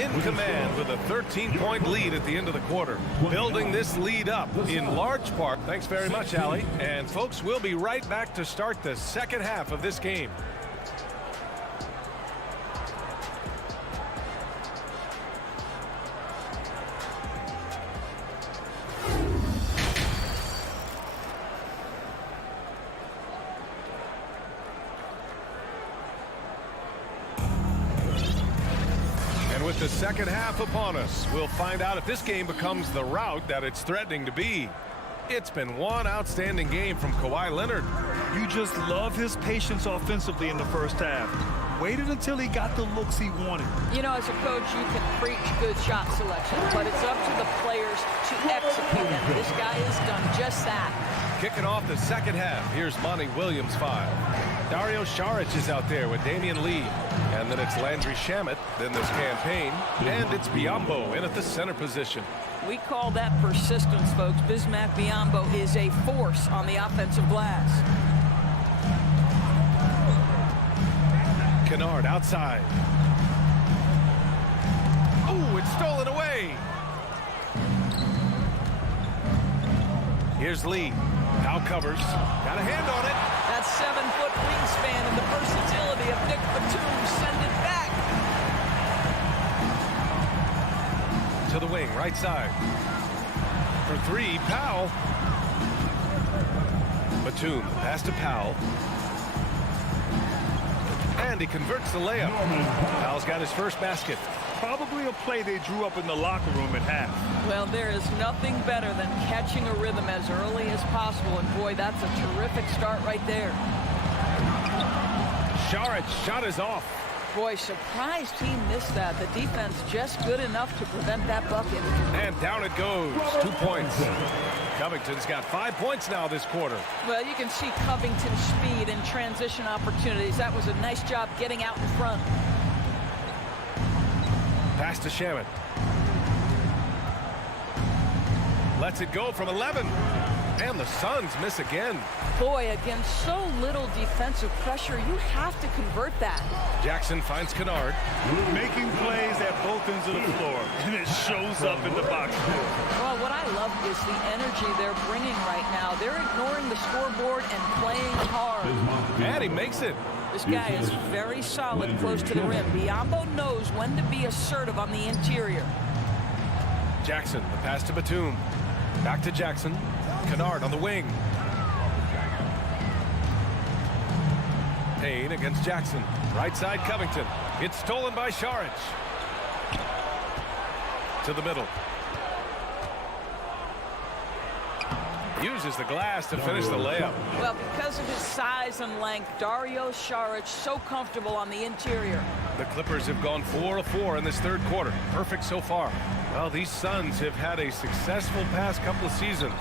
in command with a 13-point lead at the end of the quarter. Building this lead up in large part. Thanks very much, Allie. And folks, we'll be right back to start the second half of this game. With the second half upon us, we'll find out if this game becomes the rout that it's threatening to be. It's been one outstanding game from Kawhi Leonard. You just love his patience offensively in the first half. Waited until he got the looks he wanted. You know, as a coach, you can preach good shot selection, but it's up to the players to execute, and this guy has done just that. Kicking off the second half, here's Monty Williams 5. Dario Saric is out there with Damian Lee. And then it's Landry Shamet, then there's Campaign, and it's Biyombo in at the center position. We call that persistence, folks. Bismack Biyombo is a force on the offensive glass. Kennard outside. Oh, it's stolen away. Here's Lee. Now covers. Got a hand on it. That 7-foot wingspan and the versatility of Nick Batum send it back. To the wing, right side. For 3, Powell. Batum, pass to Powell. And he converts the layup. Powell's got his first basket. Probably a play they drew up in the locker room at half. Well, there is nothing better than catching a rhythm as early as possible, and boy, that's a terrific start right there. Saric, shot is off. Boy, surprised he missed that. The defense just good enough to prevent that bucket. And down it goes. 2 points. Covington's got 5 points now this quarter. Well, you can see Covington's speed and transition opportunities. That was a nice job getting out in front. Pass to Shaman. Lets it go from 11. And the Suns miss again. Boy, against so little defensive pressure, you have to convert that. Jackson finds Kennard. Making plays at both ends of the floor. And it shows up in the box score. Well, what I love is the energy they're bringing right now. They're ignoring the scoreboard and playing hard. And he makes it. This guy is very solid close to the rim. Biyombo knows when to be assertive on the interior. Jackson, the pass to Batum. Back to Jackson. Kennard on the wing. Payne against Jackson. Right side, Covington. It's stolen by Sharic. To the middle. Uses the glass to finish the layup. Well, because of his size and length, Dario Saric so comfortable on the interior. The Clippers have gone 4 of 4 in this third quarter. Perfect so far. Well, these Suns have had a successful past couple of seasons.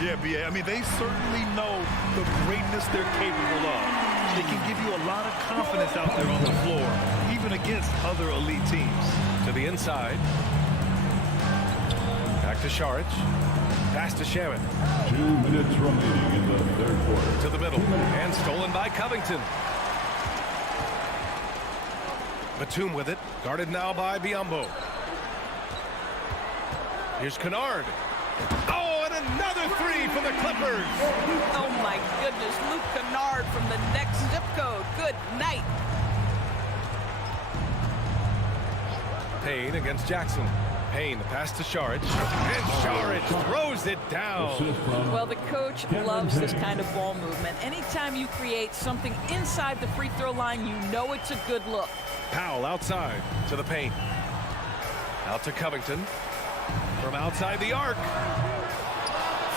Yeah, B.A. I mean, they certainly know the greatness they're capable of. They can give you a lot of confidence out there on the floor, even against other elite teams. To the inside. Back to Sharic. Pass to Shaman. 2 minutes remaining in the third quarter. To the middle. And stolen by Covington. Batum with it. Guarded now by Biyombo. Here's Kennard. Oh, and another three for the Clippers. Oh, my goodness. Luke Kennard from the next zip code. Good night. Payne against Jackson. Payne, the pass to Sharic. And Sharic throws it down. Well, the coach loves this kind of ball movement. Anytime you create something inside the free throw line, you know it's a good look. Powell outside to the paint. Out to Covington. From outside the arc.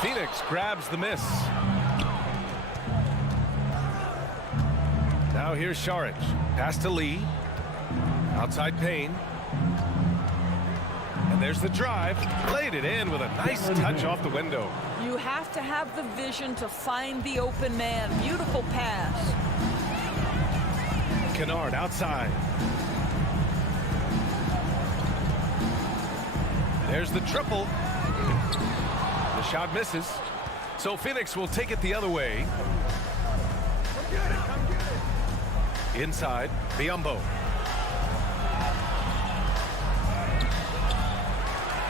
Phoenix grabs the miss. Now here's Sharic. Pass to Lee. Outside Payne. And there's the drive. Laid it in with a nice touch off the window. You have to have the vision to find the open man. Beautiful pass. Kennard outside. There's the triple. The shot misses. So Phoenix will take it the other way. Inside, Biyombo.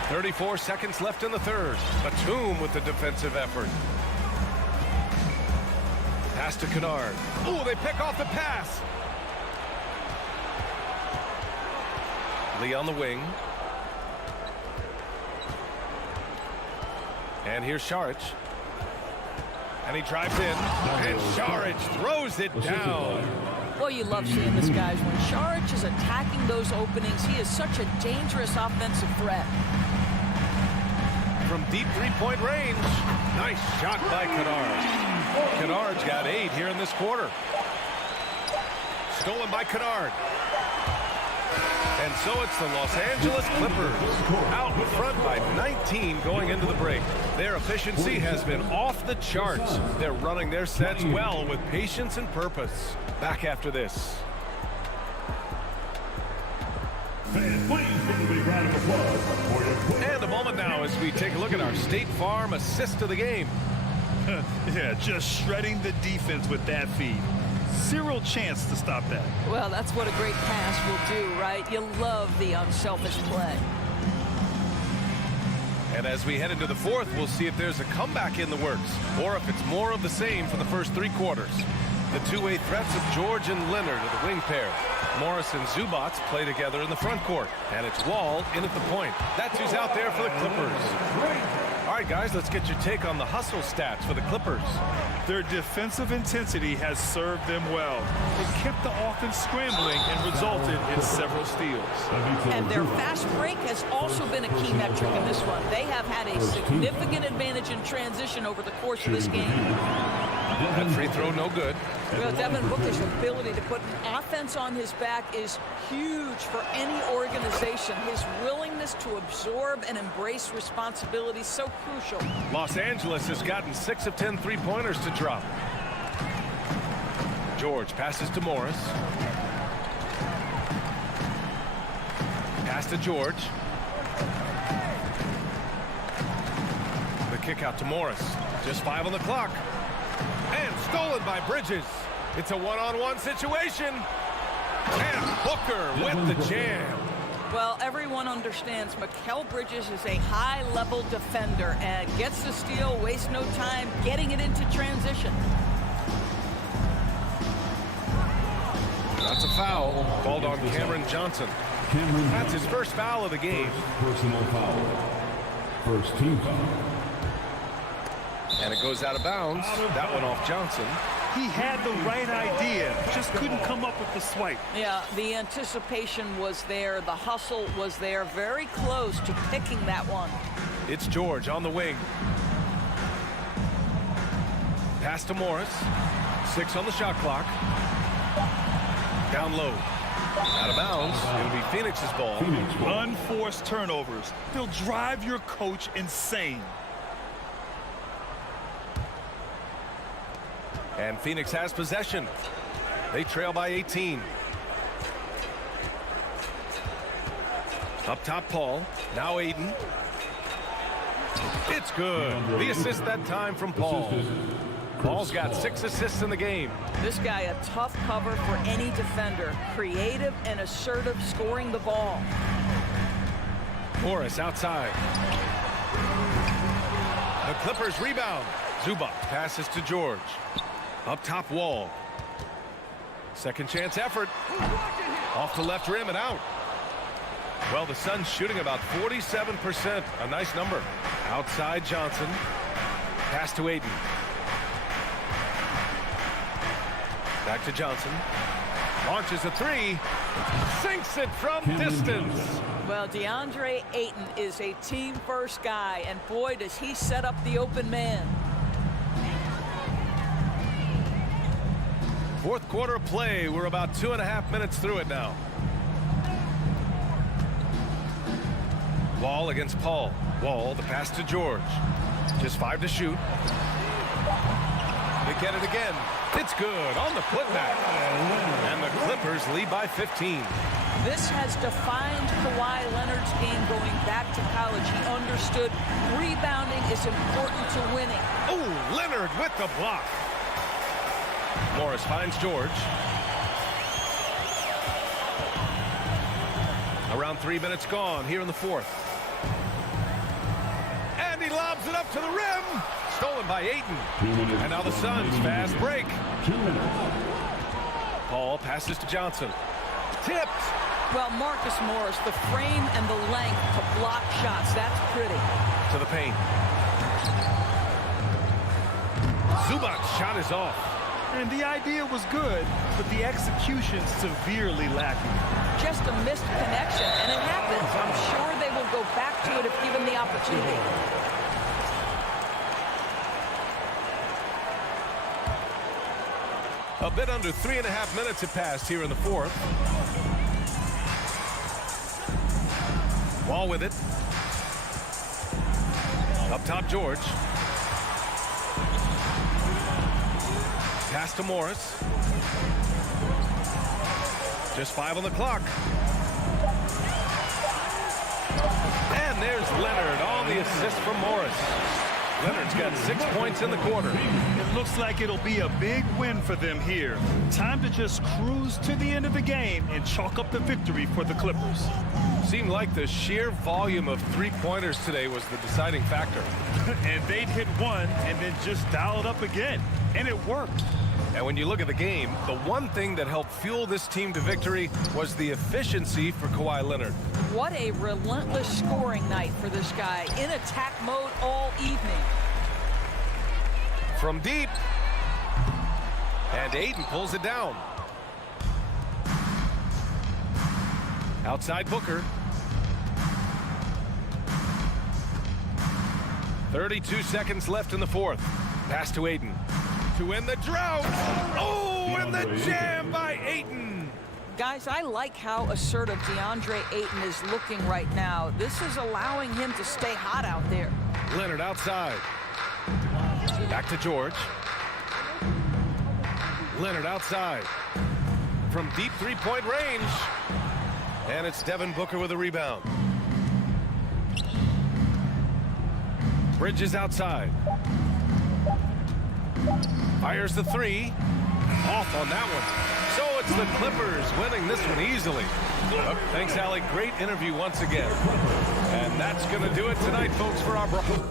34 seconds left in the third. Batum with the defensive effort. Pass to Kennard. Oh, they pick off the pass. Lee on the wing. And here's Sharic. And he drives in. And Sharic throws it down. Well, you love seeing this, guys. When Sharic is attacking those openings, he is such a dangerous offensive threat. From deep three-point range. Nice shot by Kennard. Kennard's got 8 here in this quarter. Stolen by Kennard. And so it's the Los Angeles Clippers out in front by 19 going into the break. Their efficiency has been off the charts. They're running their sets well with patience and purpose. Back after this. Fans, please give a big round of applause for your And a moment now as we take a look at our State Farm assist of the game. Yeah, just shredding the defense with that feed. Zero chance to stop that. Well, that's what a great pass will do, right? You love the unselfish play. And as we head into the fourth, we'll see if there's a comeback in the works or if it's more of the same for the first 3 quarters. The two-way threats of George and Leonard are the wing pair. Morris and Zubac play together in the front court. And it's Wall in at the point. That's who's out there for the Clippers. All right, guys, let's get your take on the hustle stats for the Clippers. Their defensive intensity has served them well. It kept the offense scrambling and resulted in several steals. And their fast break has also been a key metric in this one. They have had a significant advantage in transition over the course of this game. That free throw no good. Well, Devin Booker's ability to put an offense on his back is huge for any organization. His willingness to absorb and embrace responsibility is so crucial. Los Angeles has gotten 6 of 10 three-pointers to drop. George passes to Morris. Pass to George. The kick out to Morris. Just 5 on the clock. And stolen by Bridges. It's a one-on-one situation. And Booker with the jam. Well, everyone understands Mikal Bridges is a high-level defender and gets the steal, wastes no time getting it into transition. That's a foul called on Cameron Johnson. That's his first foul of the game. Personal foul. First team foul. And it goes out of bounds. That one off Johnson. He had the right idea, just couldn't come up with the swipe. Yeah, the anticipation was there. The hustle was there. Very close to picking that one. It's George on the wing. Pass to Morris. 6 on the shot clock. Down low. Out of bounds. It'll be Phoenix's ball. Unforced turnovers. They'll drive your coach insane. And Phoenix has possession. They trail by 18. Up top, Paul. Now Aiden. It's good. The assist that time from Paul. Paul's got 6 assists in the game. This guy, a tough cover for any defender. Creative and assertive scoring the ball. Morris outside. The Clippers rebound. Zubac passes to George. Up top, Wall. Second chance effort. Off the left rim and out. Well, the Suns shooting about 47%. A nice number. Outside Johnson. Pass to Aiden. Back to Johnson. Launches a 3. Sinks it from distance. Well, DeAndre Ayton is a team-first guy, and boy, does he set up the open man. Fourth quarter of play. We're about 2.5 minutes through it now. Wall against Paul. Wall, the pass to George. Just 5 to shoot. They get it again. It's good on the putback. And the Clippers lead by 15. This has defined Kawhi Leonard's game going back to college. He understood rebounding is important to winning. Oh, Leonard with the block. Morris finds George. Around 3 minutes gone here in the fourth. And he lobs it up to the rim. Stolen by Ayton. And now the Suns fast break. 2 minutes. Paul passes to Johnson. Tipped. Well, Marcus Morris, the frame and the length to block shots. That's pretty. To the paint. Zubac's shot is off. And the idea was good, but the execution severely lacking. Just a missed connection, and it happens. I'm sure they will go back to it if given the opportunity. A bit under 3.5 minutes have passed here in the fourth. Wall with it. Up top, George. Pass to Morris. Just 5 on the clock. And there's Leonard on the assist from Morris. Leonard's got 6 points in the quarter. It looks like it'll be a big win for them here. Time to just cruise to the end of the game and chalk up the victory for the Clippers. Seemed like the sheer volume of three-pointers today was the deciding factor. And they'd hit one and then just dial it up again. And it worked. And when you look at the game, the one thing that helped fuel this team to victory was the efficiency for Kawhi Leonard. What a relentless scoring night for this guy. In attack mode all evening. From deep. And Ayton pulls it down. Outside Booker. 32 seconds left in the fourth. Pass to Ayton. To end the drought. Oh, and the jam by Ayton. Guys, I like how assertive DeAndre Ayton is looking right now. This is allowing him to stay hot out there. Leonard outside. Back to George. Leonard outside. From deep three-point range. And it's Devin Booker with a rebound. Bridges outside. Fires the 3. Off on that one. So it's the Clippers winning this one easily. Oh, thanks, Allie. Great interview once again. And that's going to do it tonight, folks, for our broadcast.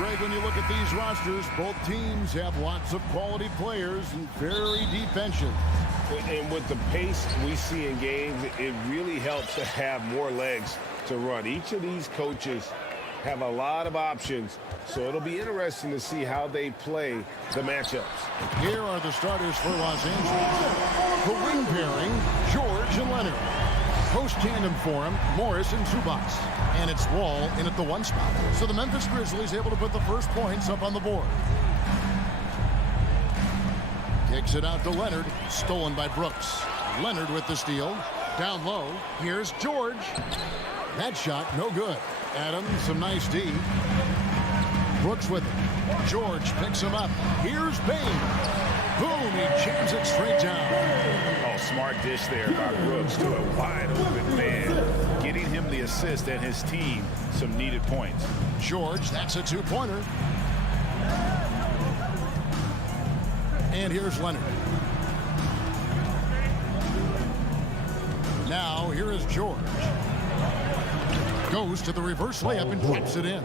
Greg, when you look at these rosters, both teams have lots of quality players and very deep benches. And with the pace we see in games, it really helps to have more legs to run. Each of these coaches have a lot of options, so it'll be interesting to see how they play the matchups. Here are the starters for Los Angeles. The wing pairing, George and Leonard. Post tandem for him, Morris and Zubats. And it's Wall in at the 1 spot. So the Memphis Grizzlies able to put the first points up on the board. Kicks it out to Leonard, stolen by Brooks. Leonard with the steal. Down low, here's George. That shot, no good. Adams, some nice D. Brooks with it. George picks him up. Here's Bain. Boom, he jams it straight down. Oh, smart dish there by Brooks to a wide open man, getting him the assist and his team some needed points. George, that's a 2-pointer. And here's Leonard. Now, here is George. Goes to the reverse layup and drops it in.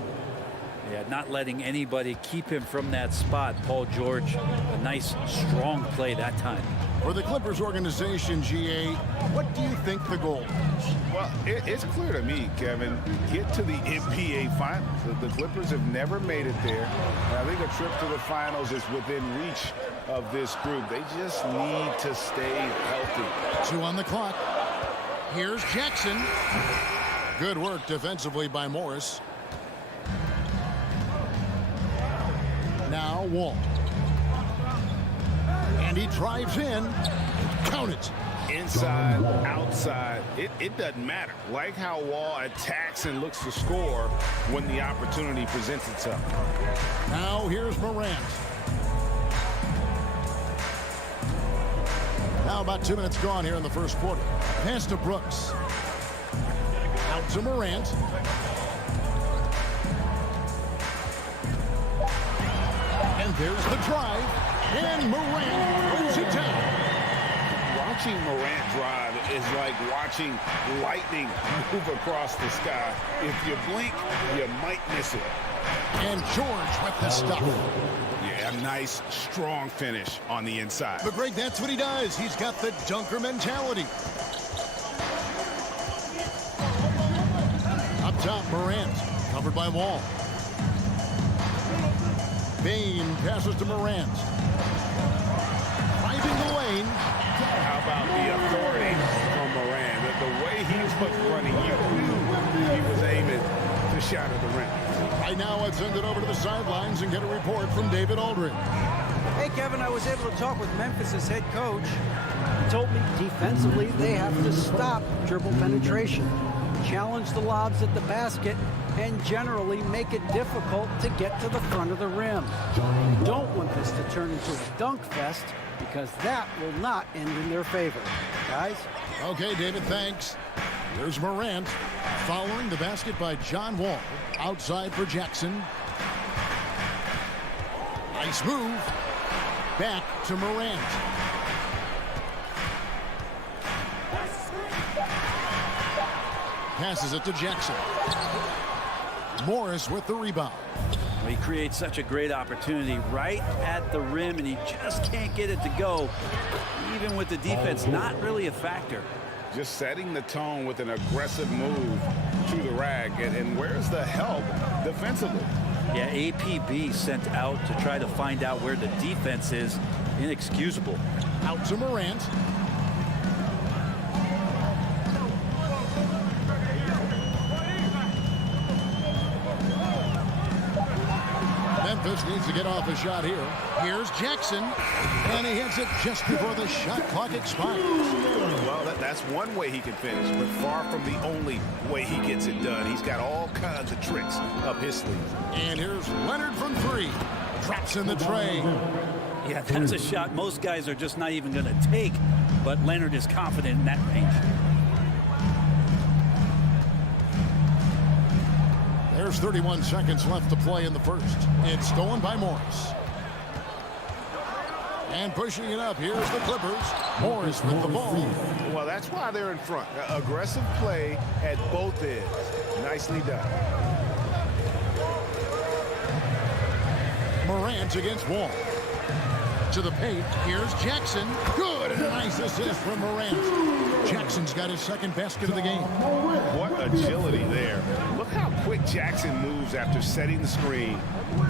Yeah, not letting anybody keep him from that spot. Paul George, a nice, strong play that time. For the Clippers organization, GA, what do you think the goal is? Well, it's clear to me, Kevin. Get to the NBA Finals. The Clippers have never made it there. I think a trip to the Finals is within reach of this group. They just need to stay healthy. 2 on the clock. Here's Jackson. Good work defensively by Morris. Now Wall. And he drives in. Count it. Inside, outside, it doesn't matter. Like how Wall attacks and looks to score when the opportunity presents itself. Now here's Morant. Now about 2 minutes gone here in the first quarter. Pass to Brooks. Out to Morant. And there's the drive. And Morant throws it down. Watching Morant drive is like watching lightning move across the sky. If you blink, you might miss it. And George with the stuff. Yeah, a nice, strong finish on the inside. But Greg, that's what he does. He's got the dunker mentality. Up top, Morant, covered by Wall. Bain passes to Morant. Driving the lane. How about the authority from Morant? The way he was running, you knew he was aiming to shatter the rim. Right now, let's send it over to the sidelines and get a report from David Aldridge. Hey, Kevin, I was able to talk with Memphis' head coach. He told me defensively they have to stop dribble penetration, challenge the lobs at the basket, and generally make it difficult to get to the front of the rim. You don't want this to turn into a dunk fest because that will not end in their favor. Guys? Okay, David, thanks. Here's Morant following the basket by John Wall. Outside for Jackson. Nice move. Back to Morant. Passes it to Jackson. Morris with the rebound. Well, he creates such a great opportunity right at the rim, and he just can't get it to go. Even with the defense not really a factor. Just setting the tone with an aggressive move to the rack. And where's the help defensively? Yeah, APB sent out to try to find out where the defense is. Inexcusable. Out to Morant. Memphis needs to get off a shot here. Here's Jackson, and he hits it just before the shot clock expires. Well, that's one way he can finish, but far from the only way he gets it done. He's got all kinds of tricks up his sleeve. And here's Leonard from 3. Drops in the tray. Yeah, that's a shot most guys are just not even going to take, but Leonard is confident in that range. There's 31 seconds left to play in the first. It's stolen by Morris. And pushing it up, here's the Clippers. Morris with the ball. Well, that's why they're in front. Aggressive play at both ends. Nicely done. Morant against Wall. To the paint, here's Jackson. Good, and a nice assist from Morant. Jackson's got his second basket of the game. What agility there. Look how quick Jackson moves after setting the screen.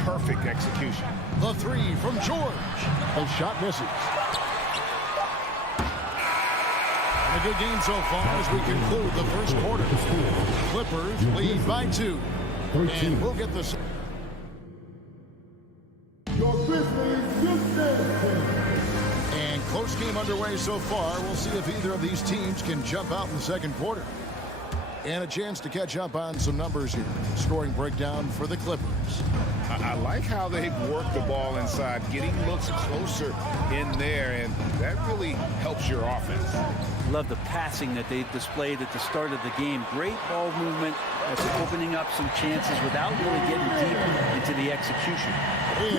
Perfect execution. The three from George. The shot misses. A good game so far as we conclude the first quarter. Clippers lead by 2. And we'll get the... And close game underway so far. We'll see if either of these teams can jump out in the second quarter. And a chance to catch up on some numbers here. Scoring breakdown for the Clippers. I like how they've worked the ball inside, getting looks closer in there, and that really helps your offense. Love the passing that they displayed at the start of the game. Great ball movement. That's opening up some chances without really getting deep into the execution.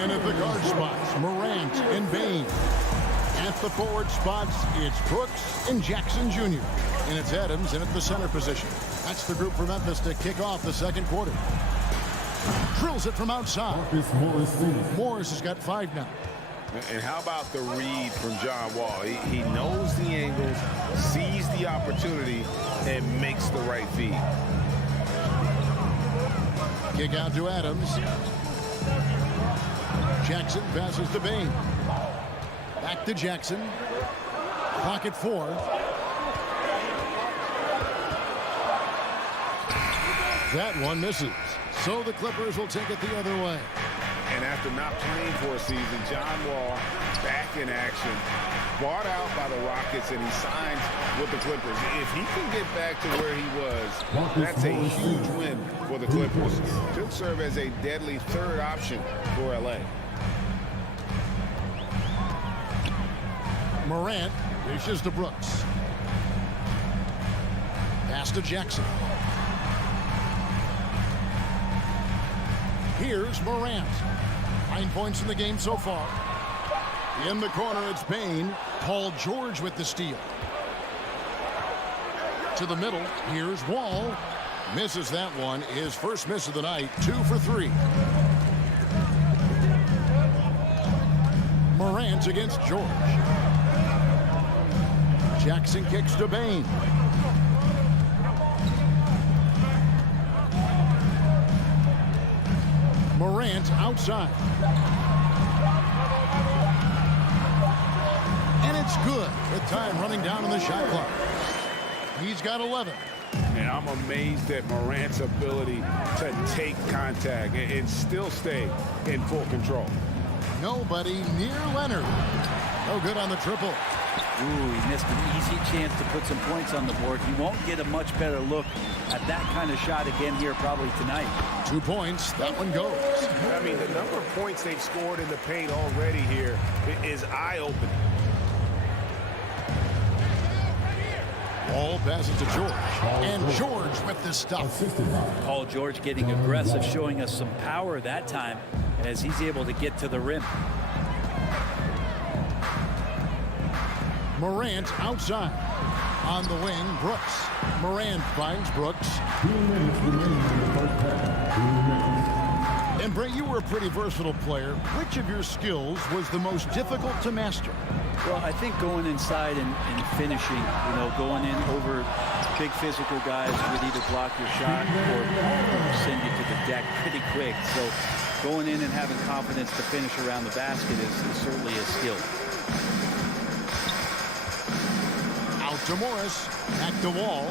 And at the guard spots, Morant and Bain. At the forward spots, it's Brooks and Jackson Jr. And it's Adams in at the center position. That's the group for Memphis to kick off the second quarter. Drills it from outside. Morris has got 5 now. And how about the read from John Wall? He knows the angle, sees the opportunity, and makes the right feed. Kick out to Adams. Jackson passes to Bain. Back to Jackson. Clock at 4. That one misses. So the Clippers will take it the other way. And after not playing for a season, John Wall back in action, bought out by the Rockets, and he signs with the Clippers. If he can get back to where he was, that's a huge win for the Clippers. Could serve as a deadly third option for LA. Morant dishes to Brooks. Pass to Jackson. Here's Morant. 9 points in the game so far. In the corner, it's Bain. Paul George with the steal. To the middle, here's Wall. Misses that one. His first miss of the night. 2 for 3. Morant against George. Jackson kicks to Bain. Morant outside. And it's good with time running down on the shot clock. He's got 11. And I'm amazed at Morant's ability to take contact and still stay in full control. Nobody near Leonard. No good on the triple. Ooh, he missed an easy chance to put some points on the board. He won't get a much better look at that kind of shot again here probably tonight. 2 points. That one goes. I mean, the number of points they've scored in the paint already here is eye-opening. Ball passes to George. And George with the stuff. Paul George getting aggressive, showing us some power that time as he's able to get to the rim. Morant outside. On the wing, Brooks. Morant finds Brooks. 2 minutes remaining in the first half. And Brett, you were a pretty versatile player. Which of your skills was the most difficult to master? Well, I think going inside and finishing, going in over big physical guys who would either block your shot or send you to the deck pretty quick. So going in and having confidence to finish around the basket is certainly a skill. Out to Morris. Back to Wall.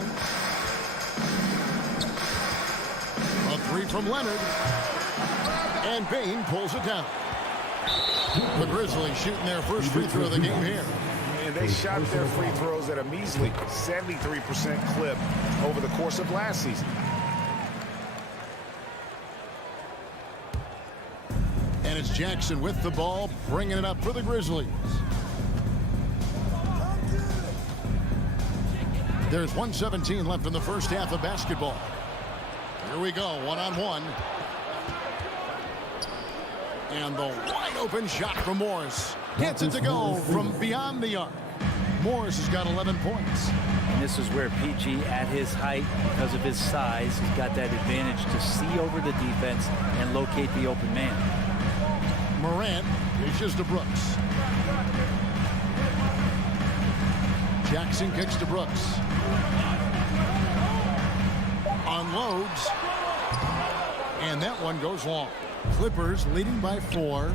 A 3 from Leonard. And Bain pulls it down. The Grizzlies shooting their first free throw of the game here. And they shot their free throws at a measly 73% clip over the course of last season. And it's Jackson with the ball, bringing it up for the Grizzlies. There's 1:17 left in the first half of basketball. Here we go, one-on-one. And the wide-open shot from Morris. Gets it to go from beyond the arc. Morris has got 11 points. And this is where PG, at his height, because of his size, he's got that advantage to see over the defense and locate the open man. Morant reaches to Brooks. Jackson kicks to Brooks. Unloads. And that one goes long. Clippers leading by 4.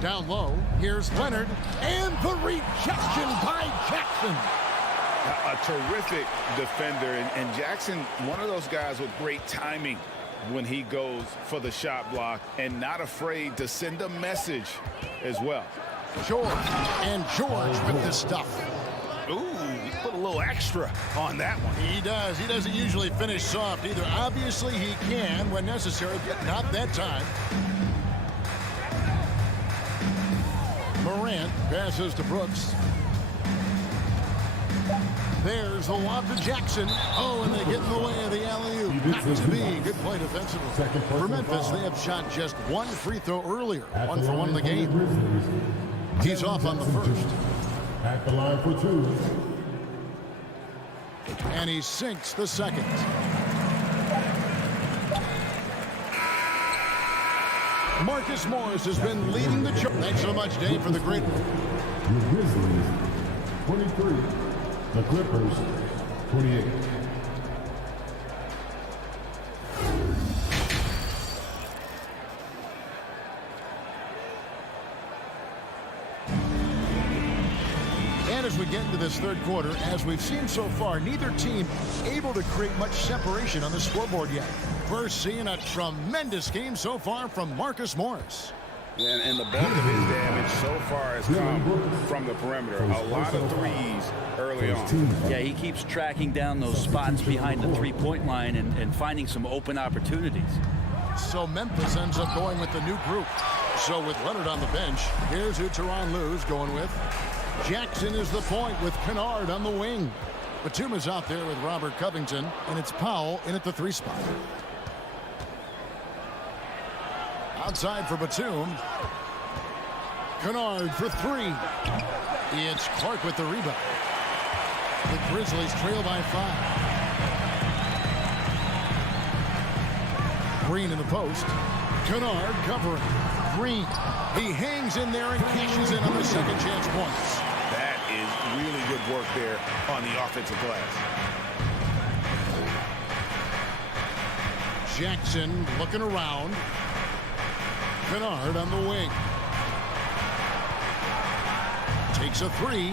Down low. Here's Leonard. And the rejection by Jackson. A terrific defender. And Jackson, one of those guys with great timing when he goes for the shot block and not afraid to send a message as well. George. And George with the stuff. Ooh, put a little extra on that one. He does. He doesn't usually finish soft either. Obviously, he can when necessary, but not that time. Morant passes to Brooks. There's the lob to Jackson. Oh, and they get in the way of the alley-oop. Not to be. Good play defensively. For Memphis, they have shot just one free throw earlier. 1 for 1 in the game. He's off on the first. At the line for 2. And he sinks the second. Marcus Morris has been leading the charge. Thanks so much, Dave, for the great one. The Grizzlies, 23. The Clippers, 28. And as we get into this third quarter, as we've seen so far, neither team able to create much separation on the scoreboard yet. We're seeing a tremendous game so far from Marcus Morris. And the bulk of his damage so far has come from the perimeter. A lot of threes early on. Yeah, he keeps tracking down those spots behind the three-point line and finding some open opportunities. So Memphis ends up going with the new group. So with Leonard on the bench, here's who Tyronn Lue's going with. Jackson is the point with Kennard on the wing. Batum is out there with Robert Covington, and it's Powell in at the 3 spot. Outside for Batum. Kennard for 3. It's Clark with the rebound. The Grizzlies trail by 5. Green in the post. Kennard covering. Green. He hangs in there and cashes in on the second chance points. That is really good work there on the offensive glass. Jackson looking around. Kennard on the wing. Takes a 3.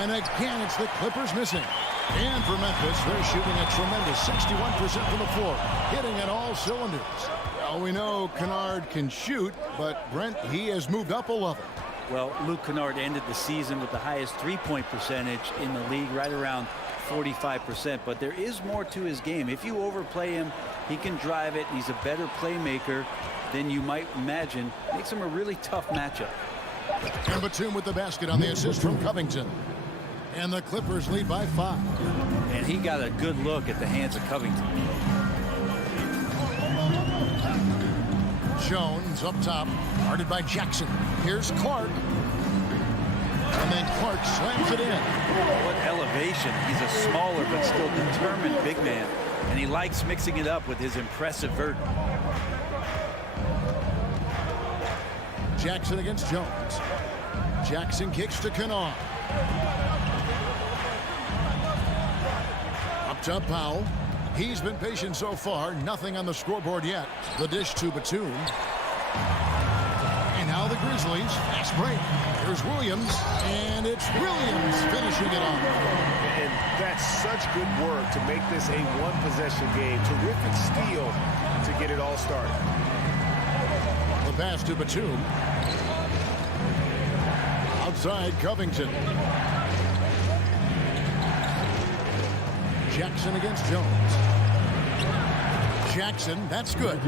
And again, it's the Clippers missing. And for Memphis, they're shooting a tremendous 61% from the floor, hitting at all cylinders. Well, we know Kennard can shoot, but Brent, he has moved up a level. Well, Luke Kennard ended the season with the highest three-point percentage in the league, right around 45%. But there is more to his game. If you overplay him, he can drive it. He's a better playmaker than you might imagine. Makes him a really tough matchup. And Batum with the basket on the assist from Covington. And the Clippers lead by 5. And he got a good look at the hands of Covington. Jones up top, guarded by Jackson. Here's Clark. And then Clark slams it in. What elevation. He's a smaller but still determined big man. And he likes mixing it up with his impressive vert. Jackson against Jones. Jackson kicks to Kennard. Up top, Powell. He's been patient so far. Nothing on the scoreboard yet. The dish to Batum. And now the Grizzlies. Fast break. Here's Williams. And it's Williams finishing it off. And that's such good work to make this a one-possession game. Terrific steal to get it all started. The pass to Batum. Outside Covington. Jackson against Jones. Jackson, that's good.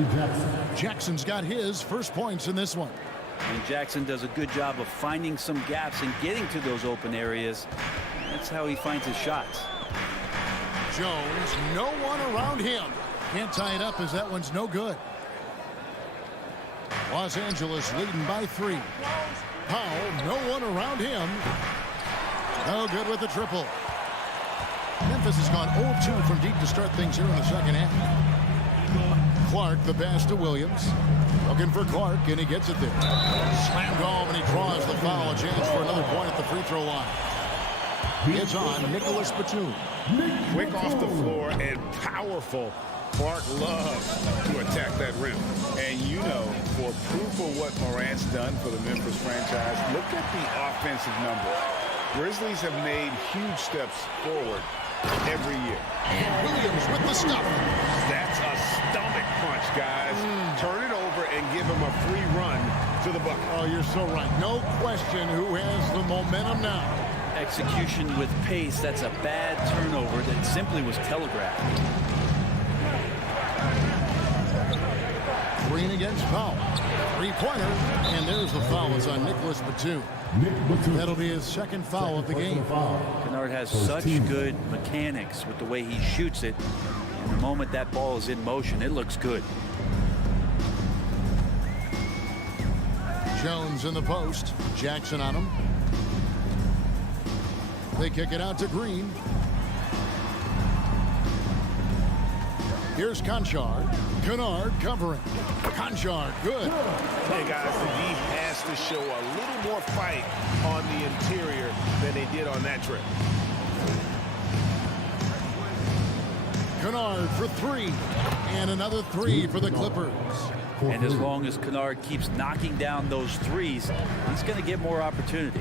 Jackson's got his first points in this one. And Jackson does a good job of finding some gaps and getting to those open areas. That's how he finds his shots. Jones, no one around him. Can't tie it up as that one's no good. Los Angeles leading by 3. Powell, no one around him. No good with the triple. Memphis has gone 0-2 from deep to start things here in the second half. Clark, the pass to Williams. Looking for Clark, and he gets it there. Slammed home, and he draws the foul. A chance for another point at the free throw line. It's on Nicholas Batum. Quick off the floor and powerful. Clark loves to attack that rim. And you know, for proof of what Morant's done for the Memphis franchise, look at the offensive numbers. Grizzlies have made huge steps forward every year. And Williams with the stuff. That's a stomach punch, guys. Turn it over and give him a free run to the bucket. Oh, you're so right. No question who has the momentum now. Execution with pace. That's a bad turnover that simply was telegraphed. Green against Powell. Three-pointer, and there's the foul. It's on Nicholas Batum. That'll be his second foul of the game. Kennard has such good mechanics with the way he shoots it. And the moment that ball is in motion, it looks good. Jones in the post. Jackson on him. They kick it out to Green. Here's Conchard. Kennard covering. Conchard, good. Hey, guys, the D has to show a little more fight on the interior than they did on that trip. Kennard for three. And another three for the Clippers. And as long as Kennard keeps knocking down those threes, he's going to get more opportunity.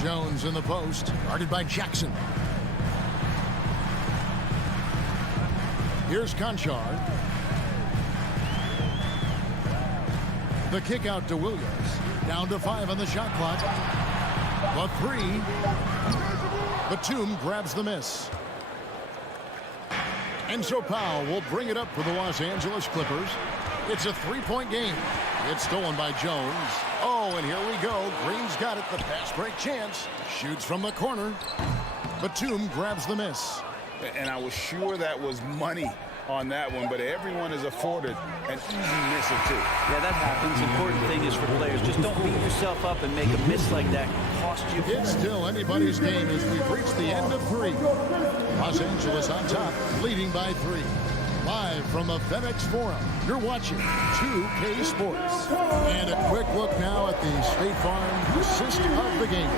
Jones in the post. Guarded by Jackson. Here's Conchard. The kick out to Williams. Down to 5 on the shot clock. The three. Batum grabs the miss. And so Powell will bring it up for the Los Angeles Clippers. It's a three-point game. It's stolen by Jones. Oh, and here we go. Green's got it. The pass break chance. Shoots from the corner. Batum grabs the miss. And I was sure that was money on that one, but everyone is afforded an easy miss or two. Yeah, that happens. Important thing is for players, just don't beat yourself up and make a miss like that cost you. It's still anybody's game as we've reached the end of 3. Los Angeles on top, leading by 3. Live from the FedEx Forum, you're watching 2K Sports. And a quick look now at the State Farm assist of the game.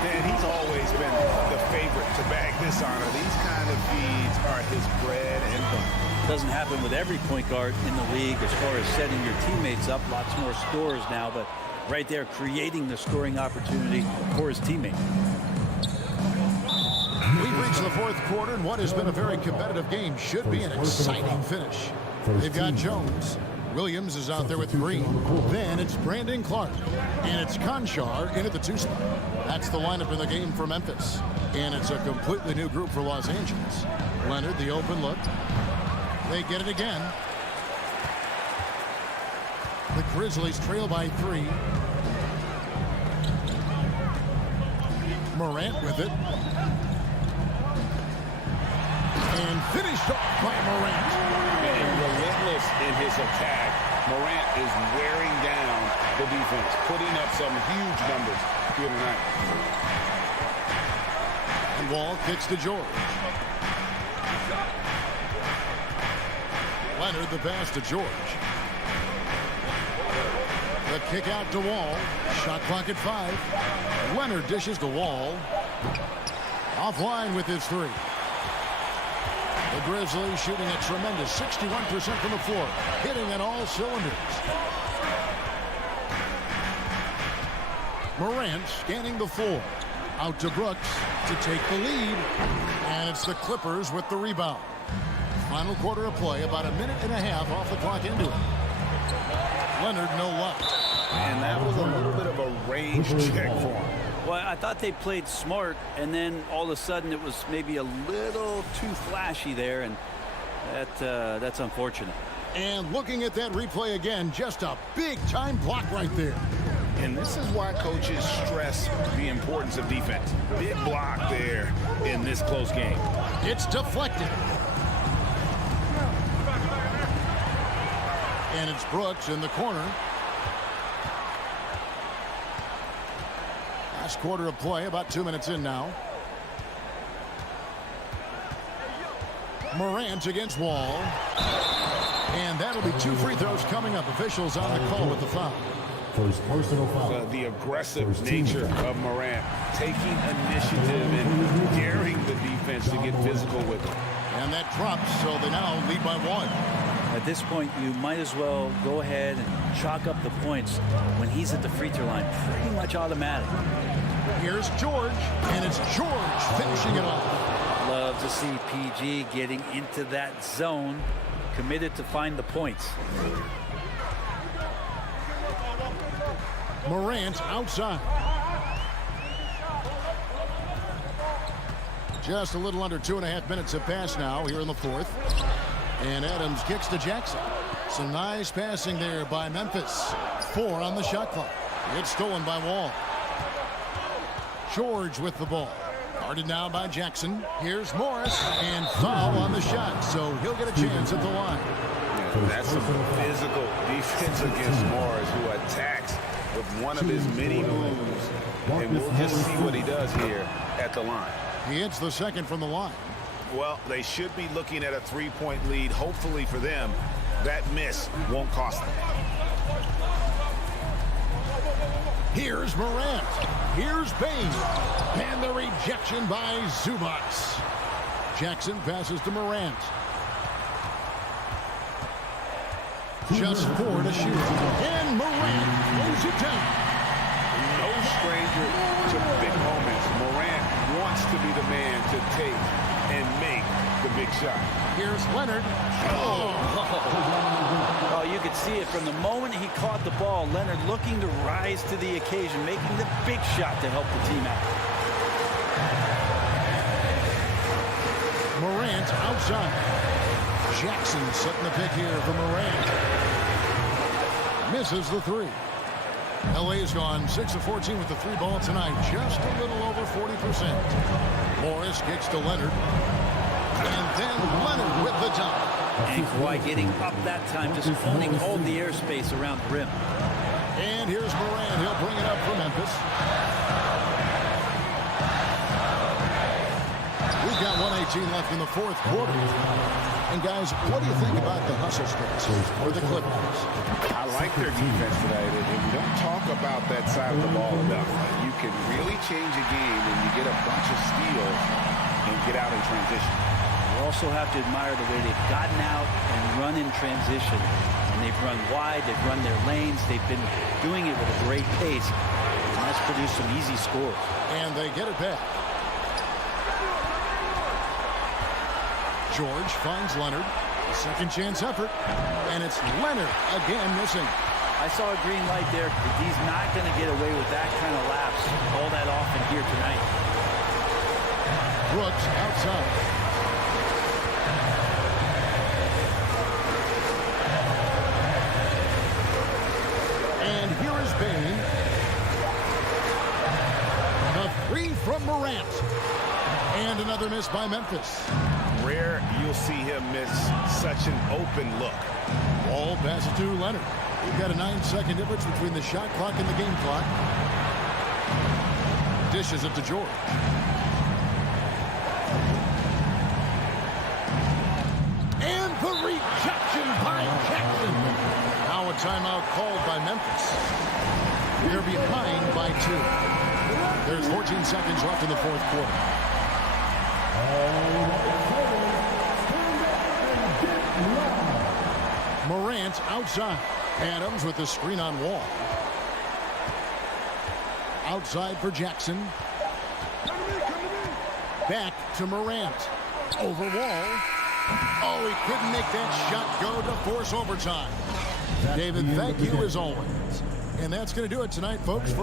And he's always been the favorite to bag this honor. These kind of feeds are his bread and butter. Doesn't happen with every point guard in the league as far as setting your teammates up. Lots more scorers now, but right there creating the scoring opportunity for his teammate. We've reached the 4th quarter, and what has been a very competitive game should be an exciting finish. They've got Jones. Williams is out there with Green. Then it's Brandon Clark. And it's Conchar in at the 2 spot. That's the lineup in the game for Memphis. And it's a completely new group for Los Angeles. Leonard, the open look. They get it again. The Grizzlies trail by 3. Morant with it. And finished off by Morant. And relentless in his attack. Morant is wearing down the defense, putting up some huge numbers here tonight. And Wall kicks to George. Leonard the pass to George. The kick out to Wall. Shot clock at 5. Leonard dishes to Wall. Offline with his 3. The Grizzlies shooting a tremendous 61% from the floor, hitting on all cylinders. Morant scanning the floor. Out to Brooks to take the lead. And it's the Clippers with the rebound. Final quarter of play, about a minute and a half off the clock into it. Leonard, no luck. And that was a little bit of a range check for him. Well, I thought they played smart, and then all of a sudden it was maybe a little too flashy there, and that's unfortunate. And looking at that replay again, just a big-time block right there. And this is why coaches stress the importance of defense. Big block there in this close game. It's deflected. And it's Brooks in the corner. Last quarter of play, about 2 minutes in now. Morant against Wall. And that'll be 2 free throws coming up. Officials on the call with the foul. First personal foul. The aggressive nature of Morant, taking initiative and daring the defense to get physical with him. And that drops, so they now lead by 1. At this point, you might as well go ahead and chalk up the points when he's at the free throw line. Pretty much automatic. Here's George, and it's George finishing it off. Love to see PG getting into that zone, committed to find the points. Morant outside. Just a little under 2.5 minutes have passed now here in the 4th. And Adams kicks to Jackson. Some nice passing there by Memphis. 4 on the shot clock. It's stolen by Wall. George with the ball. Guarded now by Jackson. Here's Morris. And foul on the shot. So he'll get a chance at the line. Yeah, that's some physical defense against Morris, who attacks with one of his many moves. And we'll just see what he does here at the line. He hits the second from the line. Well, they should be looking at a 3-point lead. Hopefully for them, that miss won't cost them. Here's Morant. Here's Bain. And the rejection by Zubac. Jackson passes to Morant. Just 4 to shoot. And Morant throws it down. No stranger to big moments. Morant wants to be the man to take and make the big shot. Here's Leonard. Oh, you could see it from the moment he caught the ball. Leonard looking to rise to the occasion, making the big shot to help the team out. Morant outside. Jackson setting the pick here for Morant. Misses the 3. LA has gone 6 of 14 with the 3 ball tonight. Just a little over 40%. Morris kicks to Leonard. And then Leonard with the dunk. And Kawhi getting up that time, just hold the airspace around the rim. And here's Morant. He'll bring it up for Memphis. We've got 1:18 left in the 4th quarter. And guys, what do you think about the hustle stretch for the Clippers? I like their defense tonight, and we don't talk about that side of the ball enough. You can really change a game when you get a bunch of steals and get out in transition. You also have to admire the way they've gotten out and run in transition. And they've run wide, they've run their lanes, they've been doing it with a great pace. And that's produced some easy scores. And they get it back. George finds Leonard. A second chance effort. And it's Leonard again missing. I saw a green light there. He's not going to get away with that kind of lapse all that often here tonight. Brooks outside. And here is Bain. A 3 from Morant. And another miss by Memphis. Rare you'll see him miss such an open look. Ball passes to Leonard. We've got a 9-second difference between the shot clock and the game clock. Dishes it to George. And the rejection by Jackson. Now a timeout called by Memphis. They're behind by 2. There's 14 seconds left in the 4th quarter. Morant outside. Adams with the screen on Wall. Outside for Jackson. Back to Morant. Over Wall. Oh, he couldn't make that shot go to force overtime. David, thank you as always. And that's going to do it tonight, folks.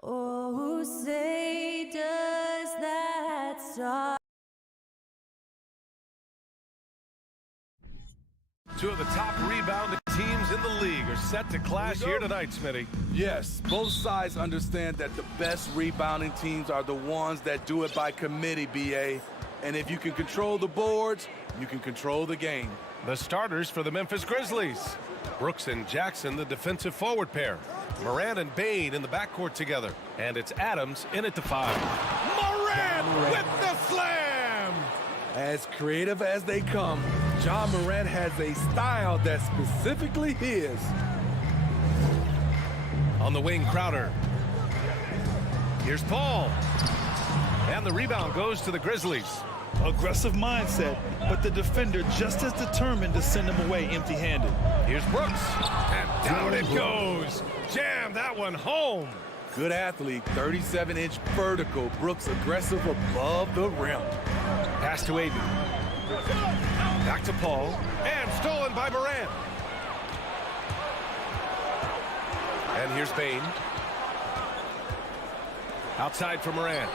Oh, say does that star. Two of the top rebounding teams in the league are set to clash here tonight, Smitty. Yes, both sides understand that the best rebounding teams are the ones that do it by committee, BA. And if you can control the boards, you can control the game. The starters for the Memphis Grizzlies. Brooks and Jackson, the defensive forward pair. Morant and Bain in the backcourt together. And it's Adams in at the 5. Morant with the slam! As creative as they come, John Morant has a style that's specifically his. On the wing, Crowder. Here's Paul. And the rebound goes to the Grizzlies. Aggressive mindset, but the defender just as determined to send him away empty-handed. Here's Brooks. And down it goes. Jam that one home. Good athlete, 37-inch vertical. Brooks aggressive above the rim. Pass to Aiden. Back to Paul. And stolen by Morant. And here's Bain. Outside for Morant.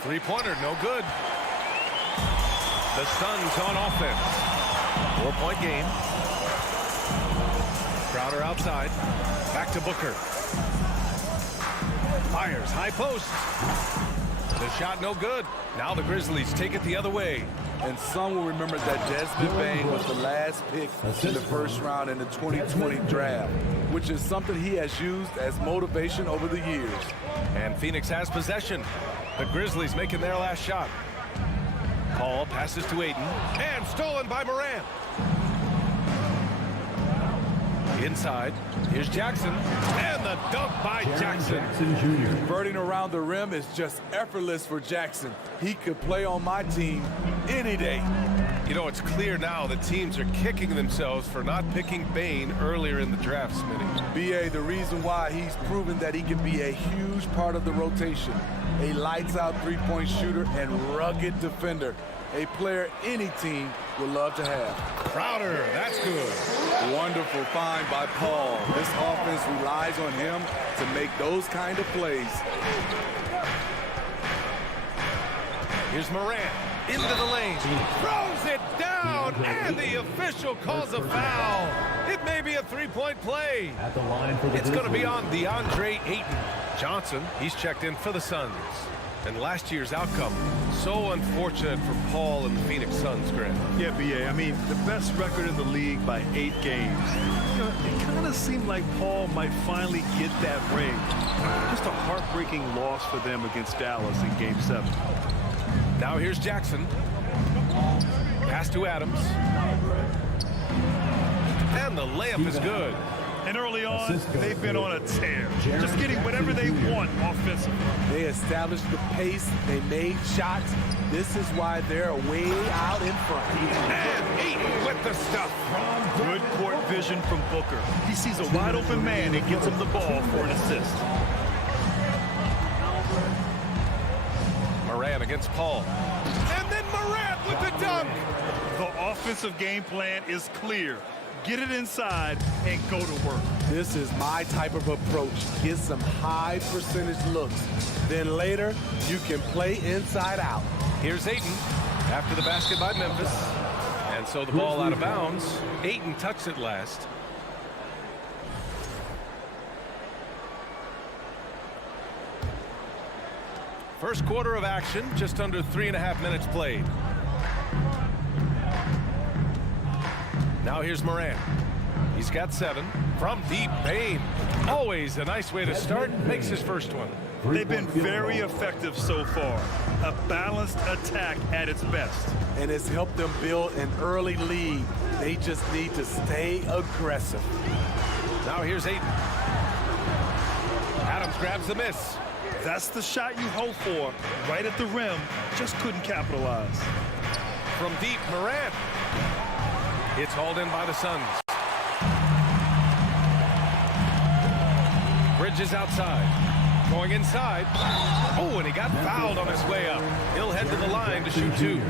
Three-pointer, no good. The Suns on offense. 4-point game. Crowder outside. Back to Booker. Fires, high post. The shot no good. Now the Grizzlies take it the other way. And some will remember that Desmond Bain was the last pick in the first round in the 2020 draft, which is something he has used as motivation over the years. And Phoenix has possession. The Grizzlies making their last shot. Paul passes to Aiden. And stolen by Morant. Inside. Here's Jackson. And the dunk by Jackson. Converting around the rim is just effortless for Jackson. He could play on my team any day. You know, it's clear now that teams are kicking themselves for not picking Bane earlier in the draft, Smitty. B.A., the reason why he's proven that he can be a huge part of the rotation. A lights-out three-point shooter and rugged defender. A player any team would love to have. Crowder, that's good. Wonderful find by Paul. This offense relies on him to make those kind of plays. Here's Morant. Into the lane. Throws it down, and the official calls a foul. It may be a three-point play. At the line for the It's going to be Grizzlies. on DeAndre Ayton. Johnson, he's checked in for the Suns. And last year's outcome, so unfortunate for Paul and the Phoenix Suns, Grant. Yeah, B.A., I mean, the best record in the league by 8 games. You know, it kind of seemed like Paul might finally get that ring. Just a heartbreaking loss for them against Dallas in Game 7. Now here's Jackson. Pass to Adams. And the layup is good. And early on, they've been on a tear. Just getting whatever they want offensively. They established the pace. They made shots. This is why they're way out in front. And Ayton with the stuff. Good court vision from Booker. He sees a wide open man and gets him the ball for an assist. Morant against Paul. And then Morant with the dunk. The offensive game plan is clear. Get it inside and go to work. This is my type of approach. Get some high percentage looks. Then later, you can play inside out. Here's Ayton after the basket by Memphis. And so the ball out of bounds. Ayton touched it last. First quarter of action, just under 3.5 minutes played. Now here's Morant. He's got 7 from deep. Bane. Always a nice way to start. Makes his first one. They've been very effective so far. A balanced attack at its best. And it's helped them build an early lead. They just need to stay aggressive. Now here's Ayton. Adams grabs the miss. That's the shot you hope for. Right at the rim. Just couldn't capitalize. From deep, Morant. It's hauled in by the Suns. Bridges outside. Going inside. Oh, and he got fouled on his way up. He'll head to the line to shoot 2.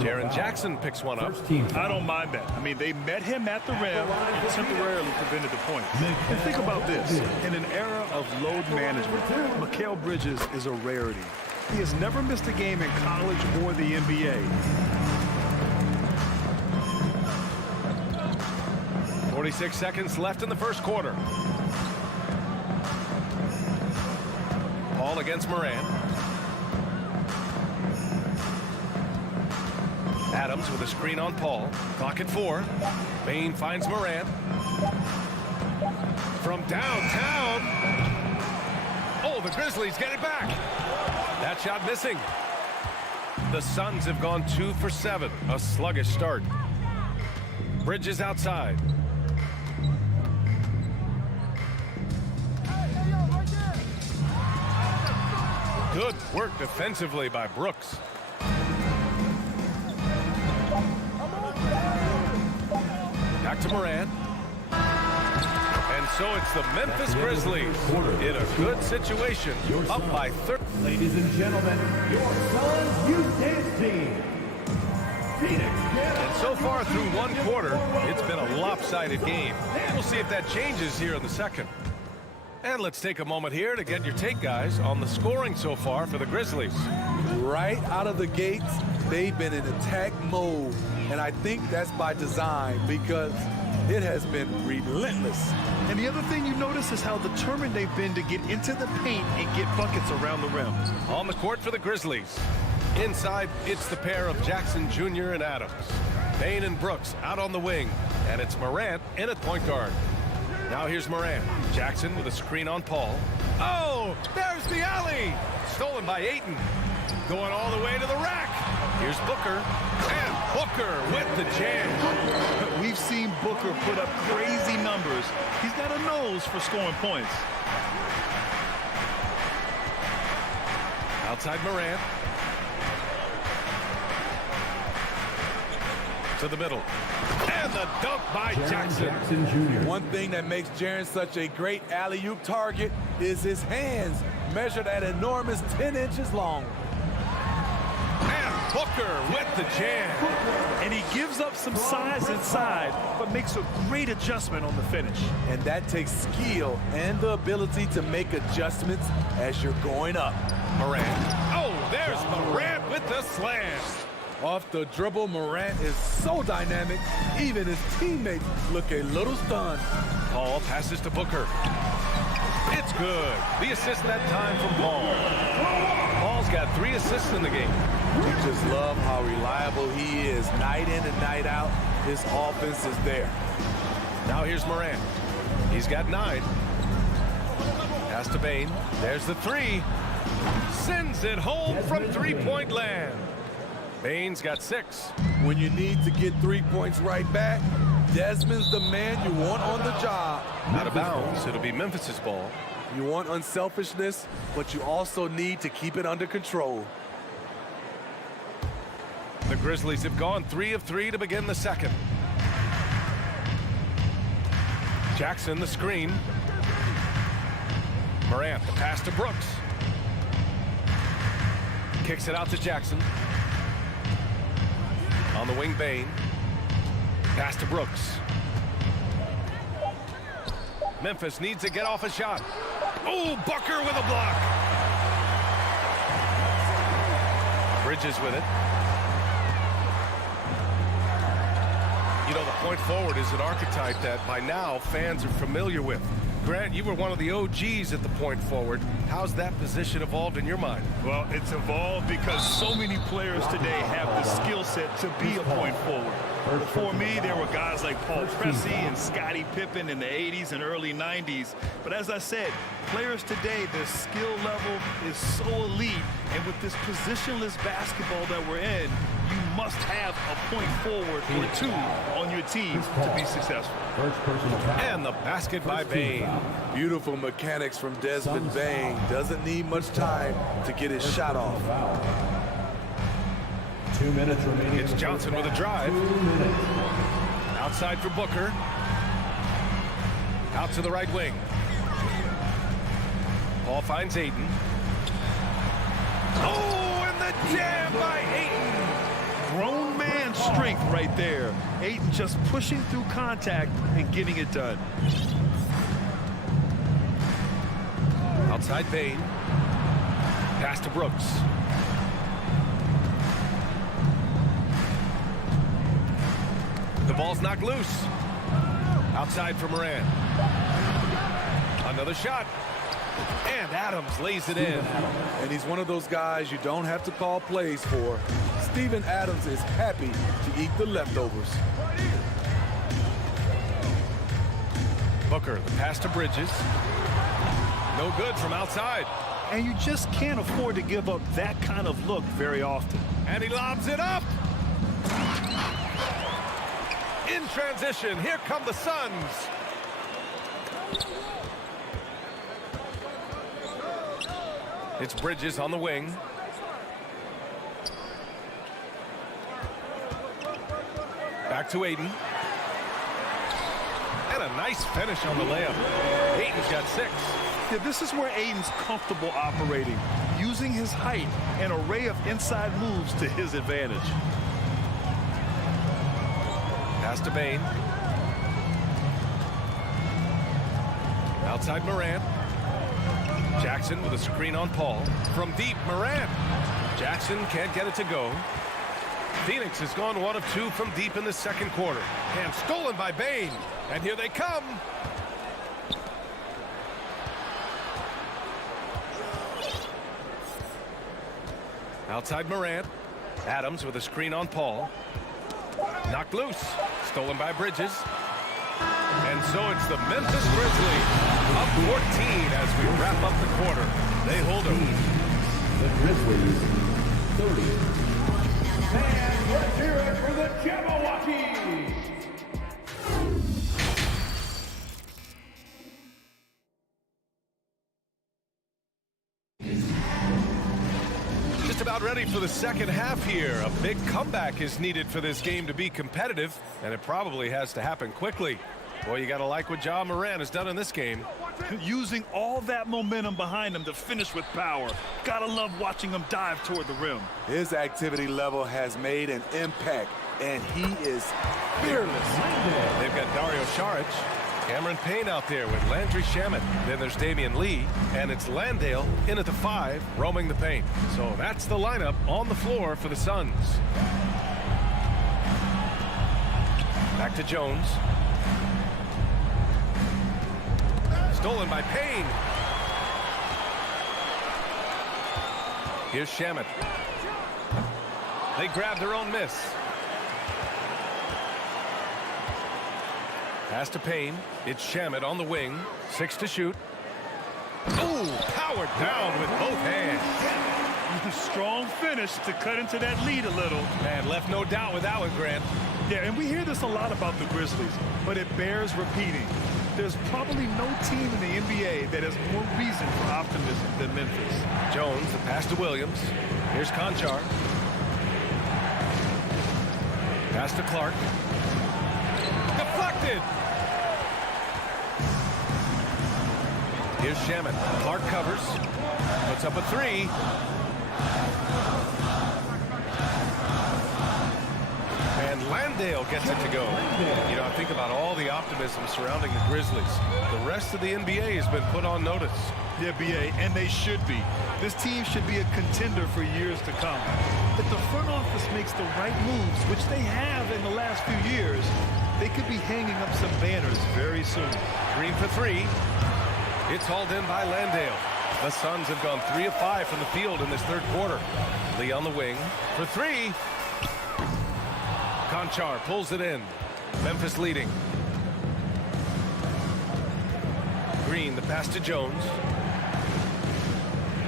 Jaren Jackson picks one up. I don't mind that. I mean, they met him at the rim and temporarily prevented the points. And think about this. In an era of load management, Mikal Bridges is a rarity. He has never missed a game in college or the NBA. 46 seconds left in the first quarter. Paul against Morant. Adams with a screen on Paul. Clock at 4. Bane finds Morant. From downtown. Oh, the Grizzlies get it back. That shot missing. The Suns have gone 2 for 7. A sluggish start. Bridges outside. Good work defensively by Brooks. Back to Morant. And so it's the Memphis Grizzlies in a good situation, up by 30. Ladies and gentlemen, your Suns Youth Dance Team. And so far through one quarter, it's been a lopsided game. We'll see if that changes here in the second. And let's take a moment here to get your take, guys, on the scoring so far for the Grizzlies. Right out of the gates, they've been in attack mode. And I think that's by design because it has been relentless. And the other thing you notice is how determined they've been to get into the paint and get buckets around the rim. On the court for the Grizzlies. Inside, it's the pair of Jackson Jr. and Adams. Bane and Brooks out on the wing. And it's Morant in at point guard. Now here's Morant. Jackson with a screen on Paul. Oh, there's the alley. Stolen by Ayton. Going all the way to the rack. Here's Booker. And Booker with the jam. We've seen Booker put up crazy numbers. He's got a nose for scoring points. Outside Morant. To the middle. And the dunk by Jackson. One thing that makes Jaren such a great alley-oop target is his hands, measured at enormous 10 inches long. And Booker with the jam. And he gives up some size inside, but makes a great adjustment on the finish. And that takes skill and the ability to make adjustments as you're going up. Morant. Oh, there's Morant with the slam. Off the dribble, Morant is so dynamic, even his teammates look a little stunned. Paul passes to Booker. It's good. The assist that time from Paul. Paul's got 3 assists in the game. We just love how reliable he is. Night in and night out, his offense is there. Now here's Morant. He's got 9. Pass to Bane. There's the 3. Sends it home from three-point land. Bane's got 6. When you need to get 3 points right back, Desmond's the man you want on the job. Out of bounds. It'll be Memphis's ball. You want unselfishness, but you also need to keep it under control. The Grizzlies have gone 3 of 3 to begin the second. Jackson the screen. Morant the pass to Brooks. Kicks it out to Jackson. On the wing, Bane. Pass to Brooks. Memphis needs to get off a shot. Oh, Booker with a block. Bridges with it. You know, the point forward is an archetype that by now fans are familiar with. Grant, you were one of the OGs at the point forward. How's that position evolved in your mind? Well, it's evolved because so many players today have the skill set to be a point forward. Before me, there were guys like Paul Pressey and Scottie Pippen in the 80s and early 90s. But as I said, players today, their skill level is so elite. And with this positionless basketball that we're in, you must have a point forward or 2 on your team to be successful. And the basket by Bane. Beautiful mechanics from Desmond Bane. Doesn't need much time to get his shot off. 2 minutes remaining. It's Johnson with a drive. 2 minutes. Outside for Booker. Out to the right wing. Ball finds Ayton. Oh, and the jam by Ayton. Grown man strength right there. Ayton just pushing through contact and getting it done. Outside Bane. Pass to Brooks. The ball's knocked loose. Outside for Morant. Another shot. And Adams lays it in. And he's one of those guys you don't have to call plays for. Steven Adams is happy to eat the leftovers. Booker, the pass to Bridges. No good from outside. And you just can't afford to give up that kind of look very often. And he lobs it up. In transition, here come the Suns. It's Bridges on the wing. Back to Ayton. And a nice finish on the layup. Ayton's got 6. Yeah, this is where Ayton's comfortable operating, using his height and array of inside moves to his advantage. Pass to Bane. Outside Morant. Jackson with a screen on Paul. From deep, Morant. Jackson can't get it to go. Phoenix has gone 1 of 2 from deep in the second quarter. And stolen by Bane. And here they come. Outside Morant. Adams with a screen on Paul. Knocked loose. Stolen by Bridges. And so it's the Memphis Grizzlies up 14 as we wrap up the quarter. They hold them. The Grizzlies, 30. And let's hear it for the Jabberwockies. Just about about ready for the second half here. A big comeback is needed for this game to be competitive, and it probably has to happen quickly. Boy, you got to like what Ja Morant has done in this game. Using all that momentum behind him to finish with power. Gotta love watching him dive toward the rim. His activity level has made an impact, and he is fearless. They've got Dario Saric, Cameron Payne out there with Landry Shamet. Then there's Damian Lee, and it's Landale in at the 5, roaming the paint. So that's the lineup on the floor for the Suns. Back to Jones. Stolen by Payne. Here's Shamet. They grab their own miss. Pass to Payne. It's Shamet on the wing. 6 to shoot. Ooh, powered down with both hands. Strong finish to cut into that lead a little. And left no doubt with that one, Grant. Yeah, and we hear this a lot about the Grizzlies, but it bears repeating. There's probably no team in the NBA that has more reason for optimism than Memphis. Jones, the pass to Williams. Here's Conchar. Pass to Clark. Deflected. Here's Shamet. Clark covers. Puts up a 3. And Landale gets it to go. You know, I think about all the optimism surrounding the Grizzlies. The rest of the NBA has been put on notice. Yeah, BA, and they should be. This team should be a contender for years to come. If the front office makes the right moves, which they have in the last few years, they could be hanging up some banners very soon. Green for 3. It's hauled in by Landale. The Suns have gone 3 of 5 from the field in this third quarter. Lee on the wing for 3. Conchar pulls it in. Memphis leading. Green, the pass to Jones.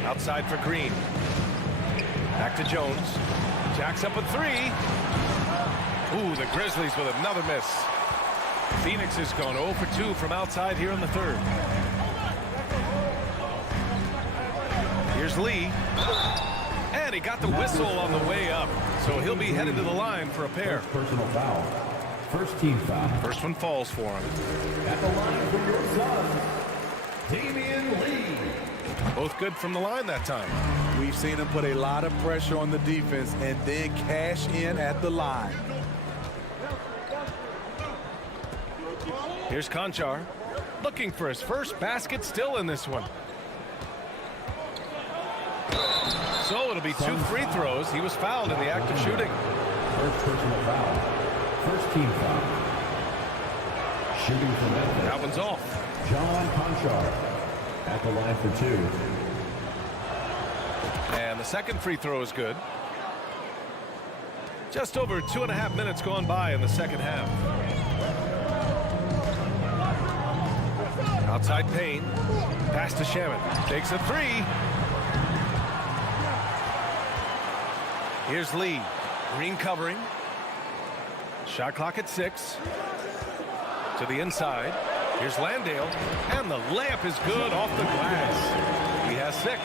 Outside for Green. Back to Jones. Jacks up a 3. Ooh, the Grizzlies with another miss. Phoenix has gone 0 for 2 from outside here in the third. Here's Lee. And he got the whistle on the way up. So he'll be headed to the line for a pair. Personal foul. First team foul. First one falls for him. At the line for your Suns, Damian Lee. Both good from the line that time. We've seen him put a lot of pressure on the defense and then cash in at the line. Here's Conchar. Looking for his first basket still in this one. So it'll be 2 free throws. He was fouled in the act of shooting. First personal foul. First team foul. Shooting for Memphis. That one's off. John Conchar at the line for 2. And the second free throw is good. Just over 2.5 minutes gone by in the second half. Outside Payne. Pass to Shamet. Takes a 3. Here's Lee. Green covering. Shot clock at 6. To the inside. Here's Landale. And the layup is good off the glass. He has 6.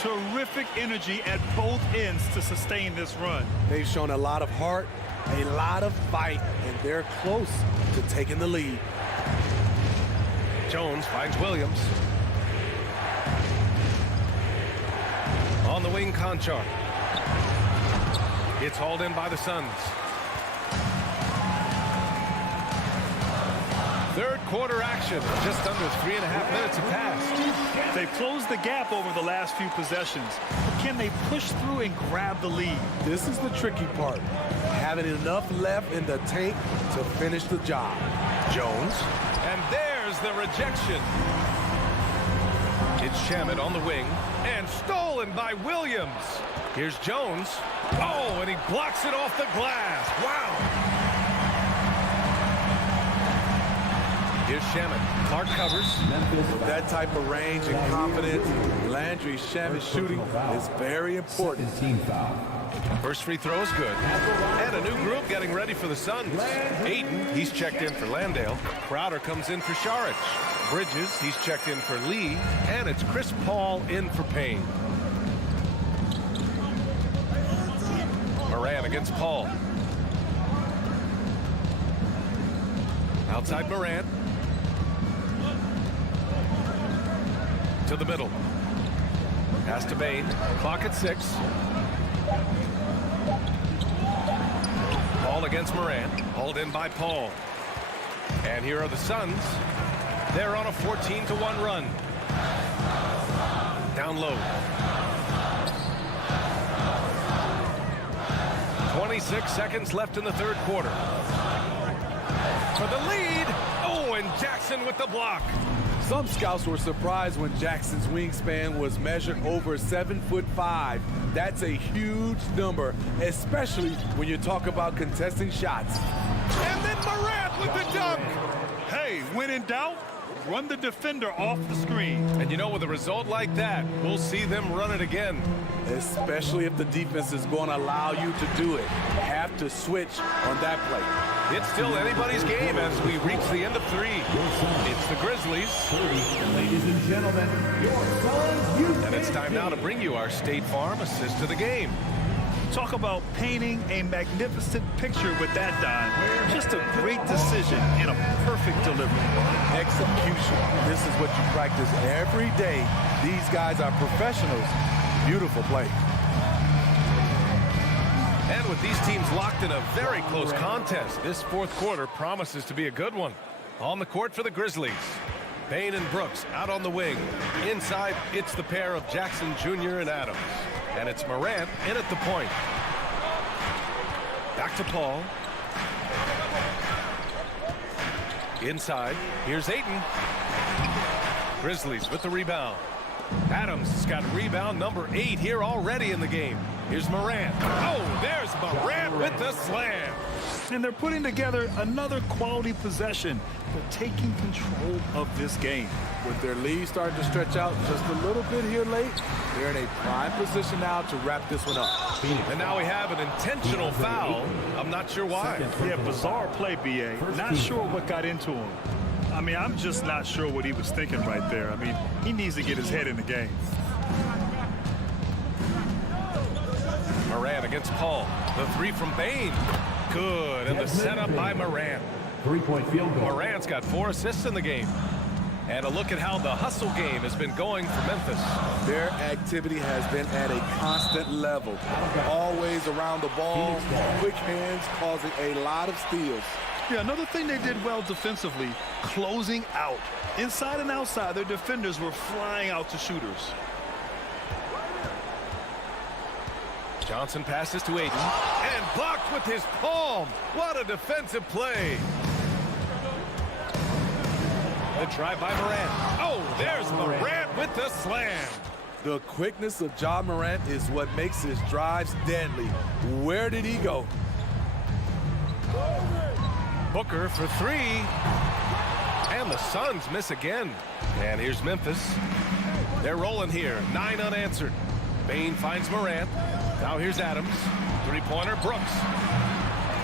Terrific energy at both ends to sustain this run. They've shown a lot of heart, a lot of fight, and they're close to taking the lead. Jones finds Williams. On the wing, Conchar. It's hauled in by the Suns. Third quarter action. Just under 3.5 minutes have passed. They've closed the gap over the last few possessions. But can they push through and grab the lead? This is the tricky part. Having enough left in the tank to finish the job. Jones. And there's the rejection. It's Shamet on the wing. And stolen by Williams. Here's Jones. Oh, and he blocks it off the glass. Wow. Here's Shamet. Clark covers. With that type of range and confidence, Landry Shamet shooting is very important. Team foul. First free throw is good. And a new group getting ready for the Suns. Ayton, he's checked in for Landale. Crowder comes in for Saric. Bridges, he's checked in for Lee. And it's Chris Paul in for Payne. Moran against Paul. Outside Moran. To the middle. Pass to Bain. Clock at 6. Paul against Moran. Hauled in by Paul. And here are the Suns. They're on a 14-1 run. Down low. 26 seconds left in the third quarter. For the lead. Oh, and Jackson with the block. Some scouts were surprised when Jackson's wingspan was measured over 7'5". That's a huge number, especially when you talk about contesting shots. And then Morant with the dunk. Hey, when in doubt, run the defender off the screen. And you know, with a result like that, we'll see them run it again. Especially if the defense is going to allow you to do it. Have to switch on that play. It's still anybody's game as we reach the end of 3. It's the Grizzlies. Ladies and gentlemen, your Suns. And it's time now to bring you our State Farm assist to the game. Talk about painting a magnificent picture with that dime. Just a great decision and a perfect delivery. Execution. This is what you practice every day. These guys are professionals. Beautiful play. And with these teams locked in a very close contest, this fourth quarter promises to be a good one. On the court for the Grizzlies, Bain and Brooks out on the wing. Inside, it's the pair of Jackson Jr. and Adams. And it's Morant in at the point. Back to Paul. Inside, here's Ayton. Grizzlies with the rebound. Adams has got rebound number 8 here already in the game. Here's Morant. Oh, there's Morant with the slam. And they're putting together another quality possession. They're taking control of this game. With their lead starting to stretch out just a little bit here late, they're in a prime position now to wrap this one up. And now we have an intentional foul. I'm not sure why. Yeah, bizarre play, B.A. Not sure what got into him. I mean, I'm just not sure what he was thinking right there. I mean, he needs to get his head in the game. Morant against Paul. The 3 from Bain. Good. And the setup by Morant. 3-point field goal. Morant's got 4 assists in the game. And a look at how the hustle game has been going for Memphis. Their activity has been at a constant level. Always around the ball. Quick hands causing a lot of steals. Yeah, another thing they did well defensively, closing out. Inside and outside, their defenders were flying out to shooters. Johnson passes to Ayton. And blocked with his palm. What a defensive play. The try by Morant. Oh, there's Morant with the slam. The quickness of Ja Morant is what makes his drives deadly. Where did he go? Booker for 3. And the Suns miss again. And here's Memphis. They're rolling here. 9 unanswered. Bain finds Morant. Now here's Adams. 3-pointer, Brooks.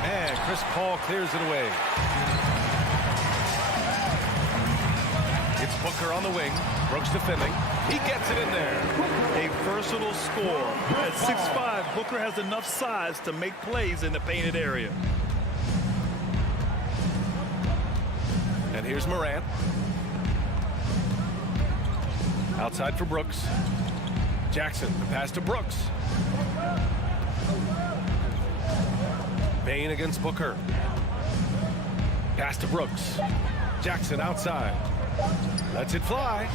And Chris Paul clears it away. It's Booker on the wing. Brooks defending. He gets it in there. A versatile scorer. At 6'5", Booker has enough size to make plays in the painted area. And here's Morant. Outside for Brooks. Jackson, the pass to Brooks. Bain against Booker. Pass to Brooks. Jackson outside. Lets it fly.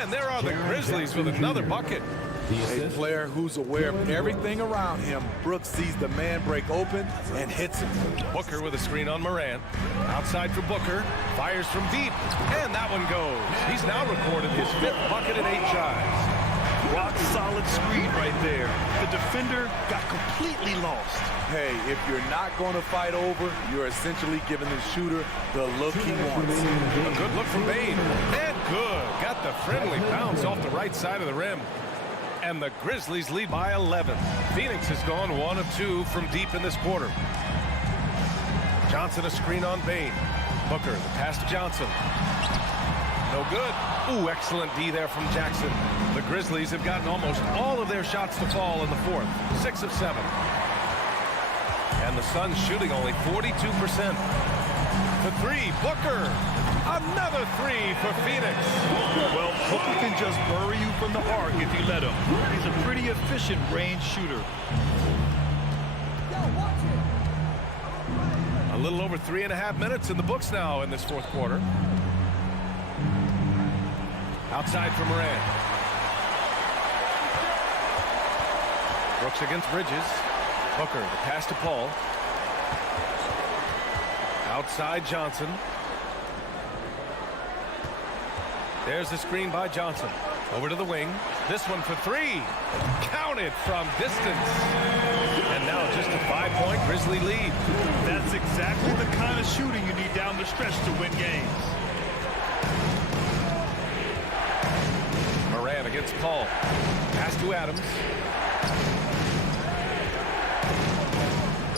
And there are the Grizzlies with another bucket. A player who's aware of everything around him. Brooks sees the man break open and hits it. Booker with a screen on Morant. Outside for Booker. Fires from deep. And that one goes. He's now recorded his 5th bucket in 8 shots. Rock solid screen right there. The defender got completely lost. Hey, if you're not going to fight over, you're essentially giving the shooter the look he wants. A good look from Bain. And good. Got the friendly bounce off the right side of the rim. And the Grizzlies lead by 11. Phoenix has gone 1 of 2 from deep in this quarter. Johnson a screen on Bain. Booker, the pass to Johnson. No good. Ooh, excellent D there from Jackson. The Grizzlies have gotten almost all of their shots to fall in the 4th. 6 of 7. And the Suns shooting only 42%. For three, Booker. Another three for Phoenix. Well, Booker can just bury you from the arc if you let him. He's a pretty efficient range shooter. A little over 3.5 minutes in the books now in this fourth quarter. Outside for Moran. Brooks against Bridges. Booker, the pass to Paul. Outside Johnson. There's the screen by Johnson. Over to the wing. This one for three. Counted from distance. And now just a 5-point Grizzly lead. That's exactly the kind of shooting you need down the stretch to win games. Moran against Paul. Pass to Adams.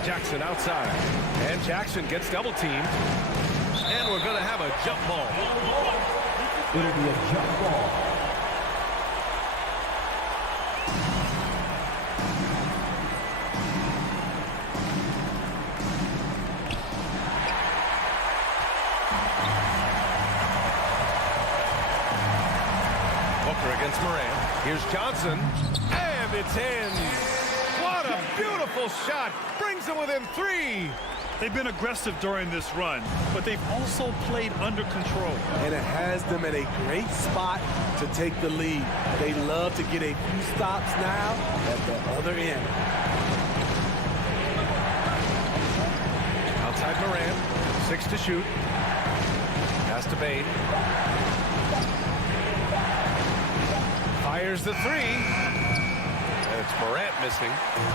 Jackson outside. And Jackson gets double teamed. And we're going to have a jump ball. It'll be a jump ball. Booker against Moran. Here's Johnson. And it's in. What a beautiful shot. Brings them within three. They've been aggressive during this run, but they've also played under control. And it has them at a great spot to take the lead. They love to get a few stops now at the other end. Outside Moran. 6 to shoot. Pass to Bain. Fires the three. And it's Morant missing.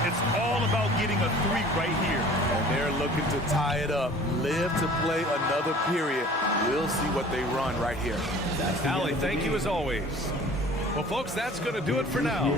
It's all about getting a three right here. And they're looking to tie it up. Live to play another period. We'll see what they run right here. Allie, thank you as always. Well, folks, that's going to do it for now.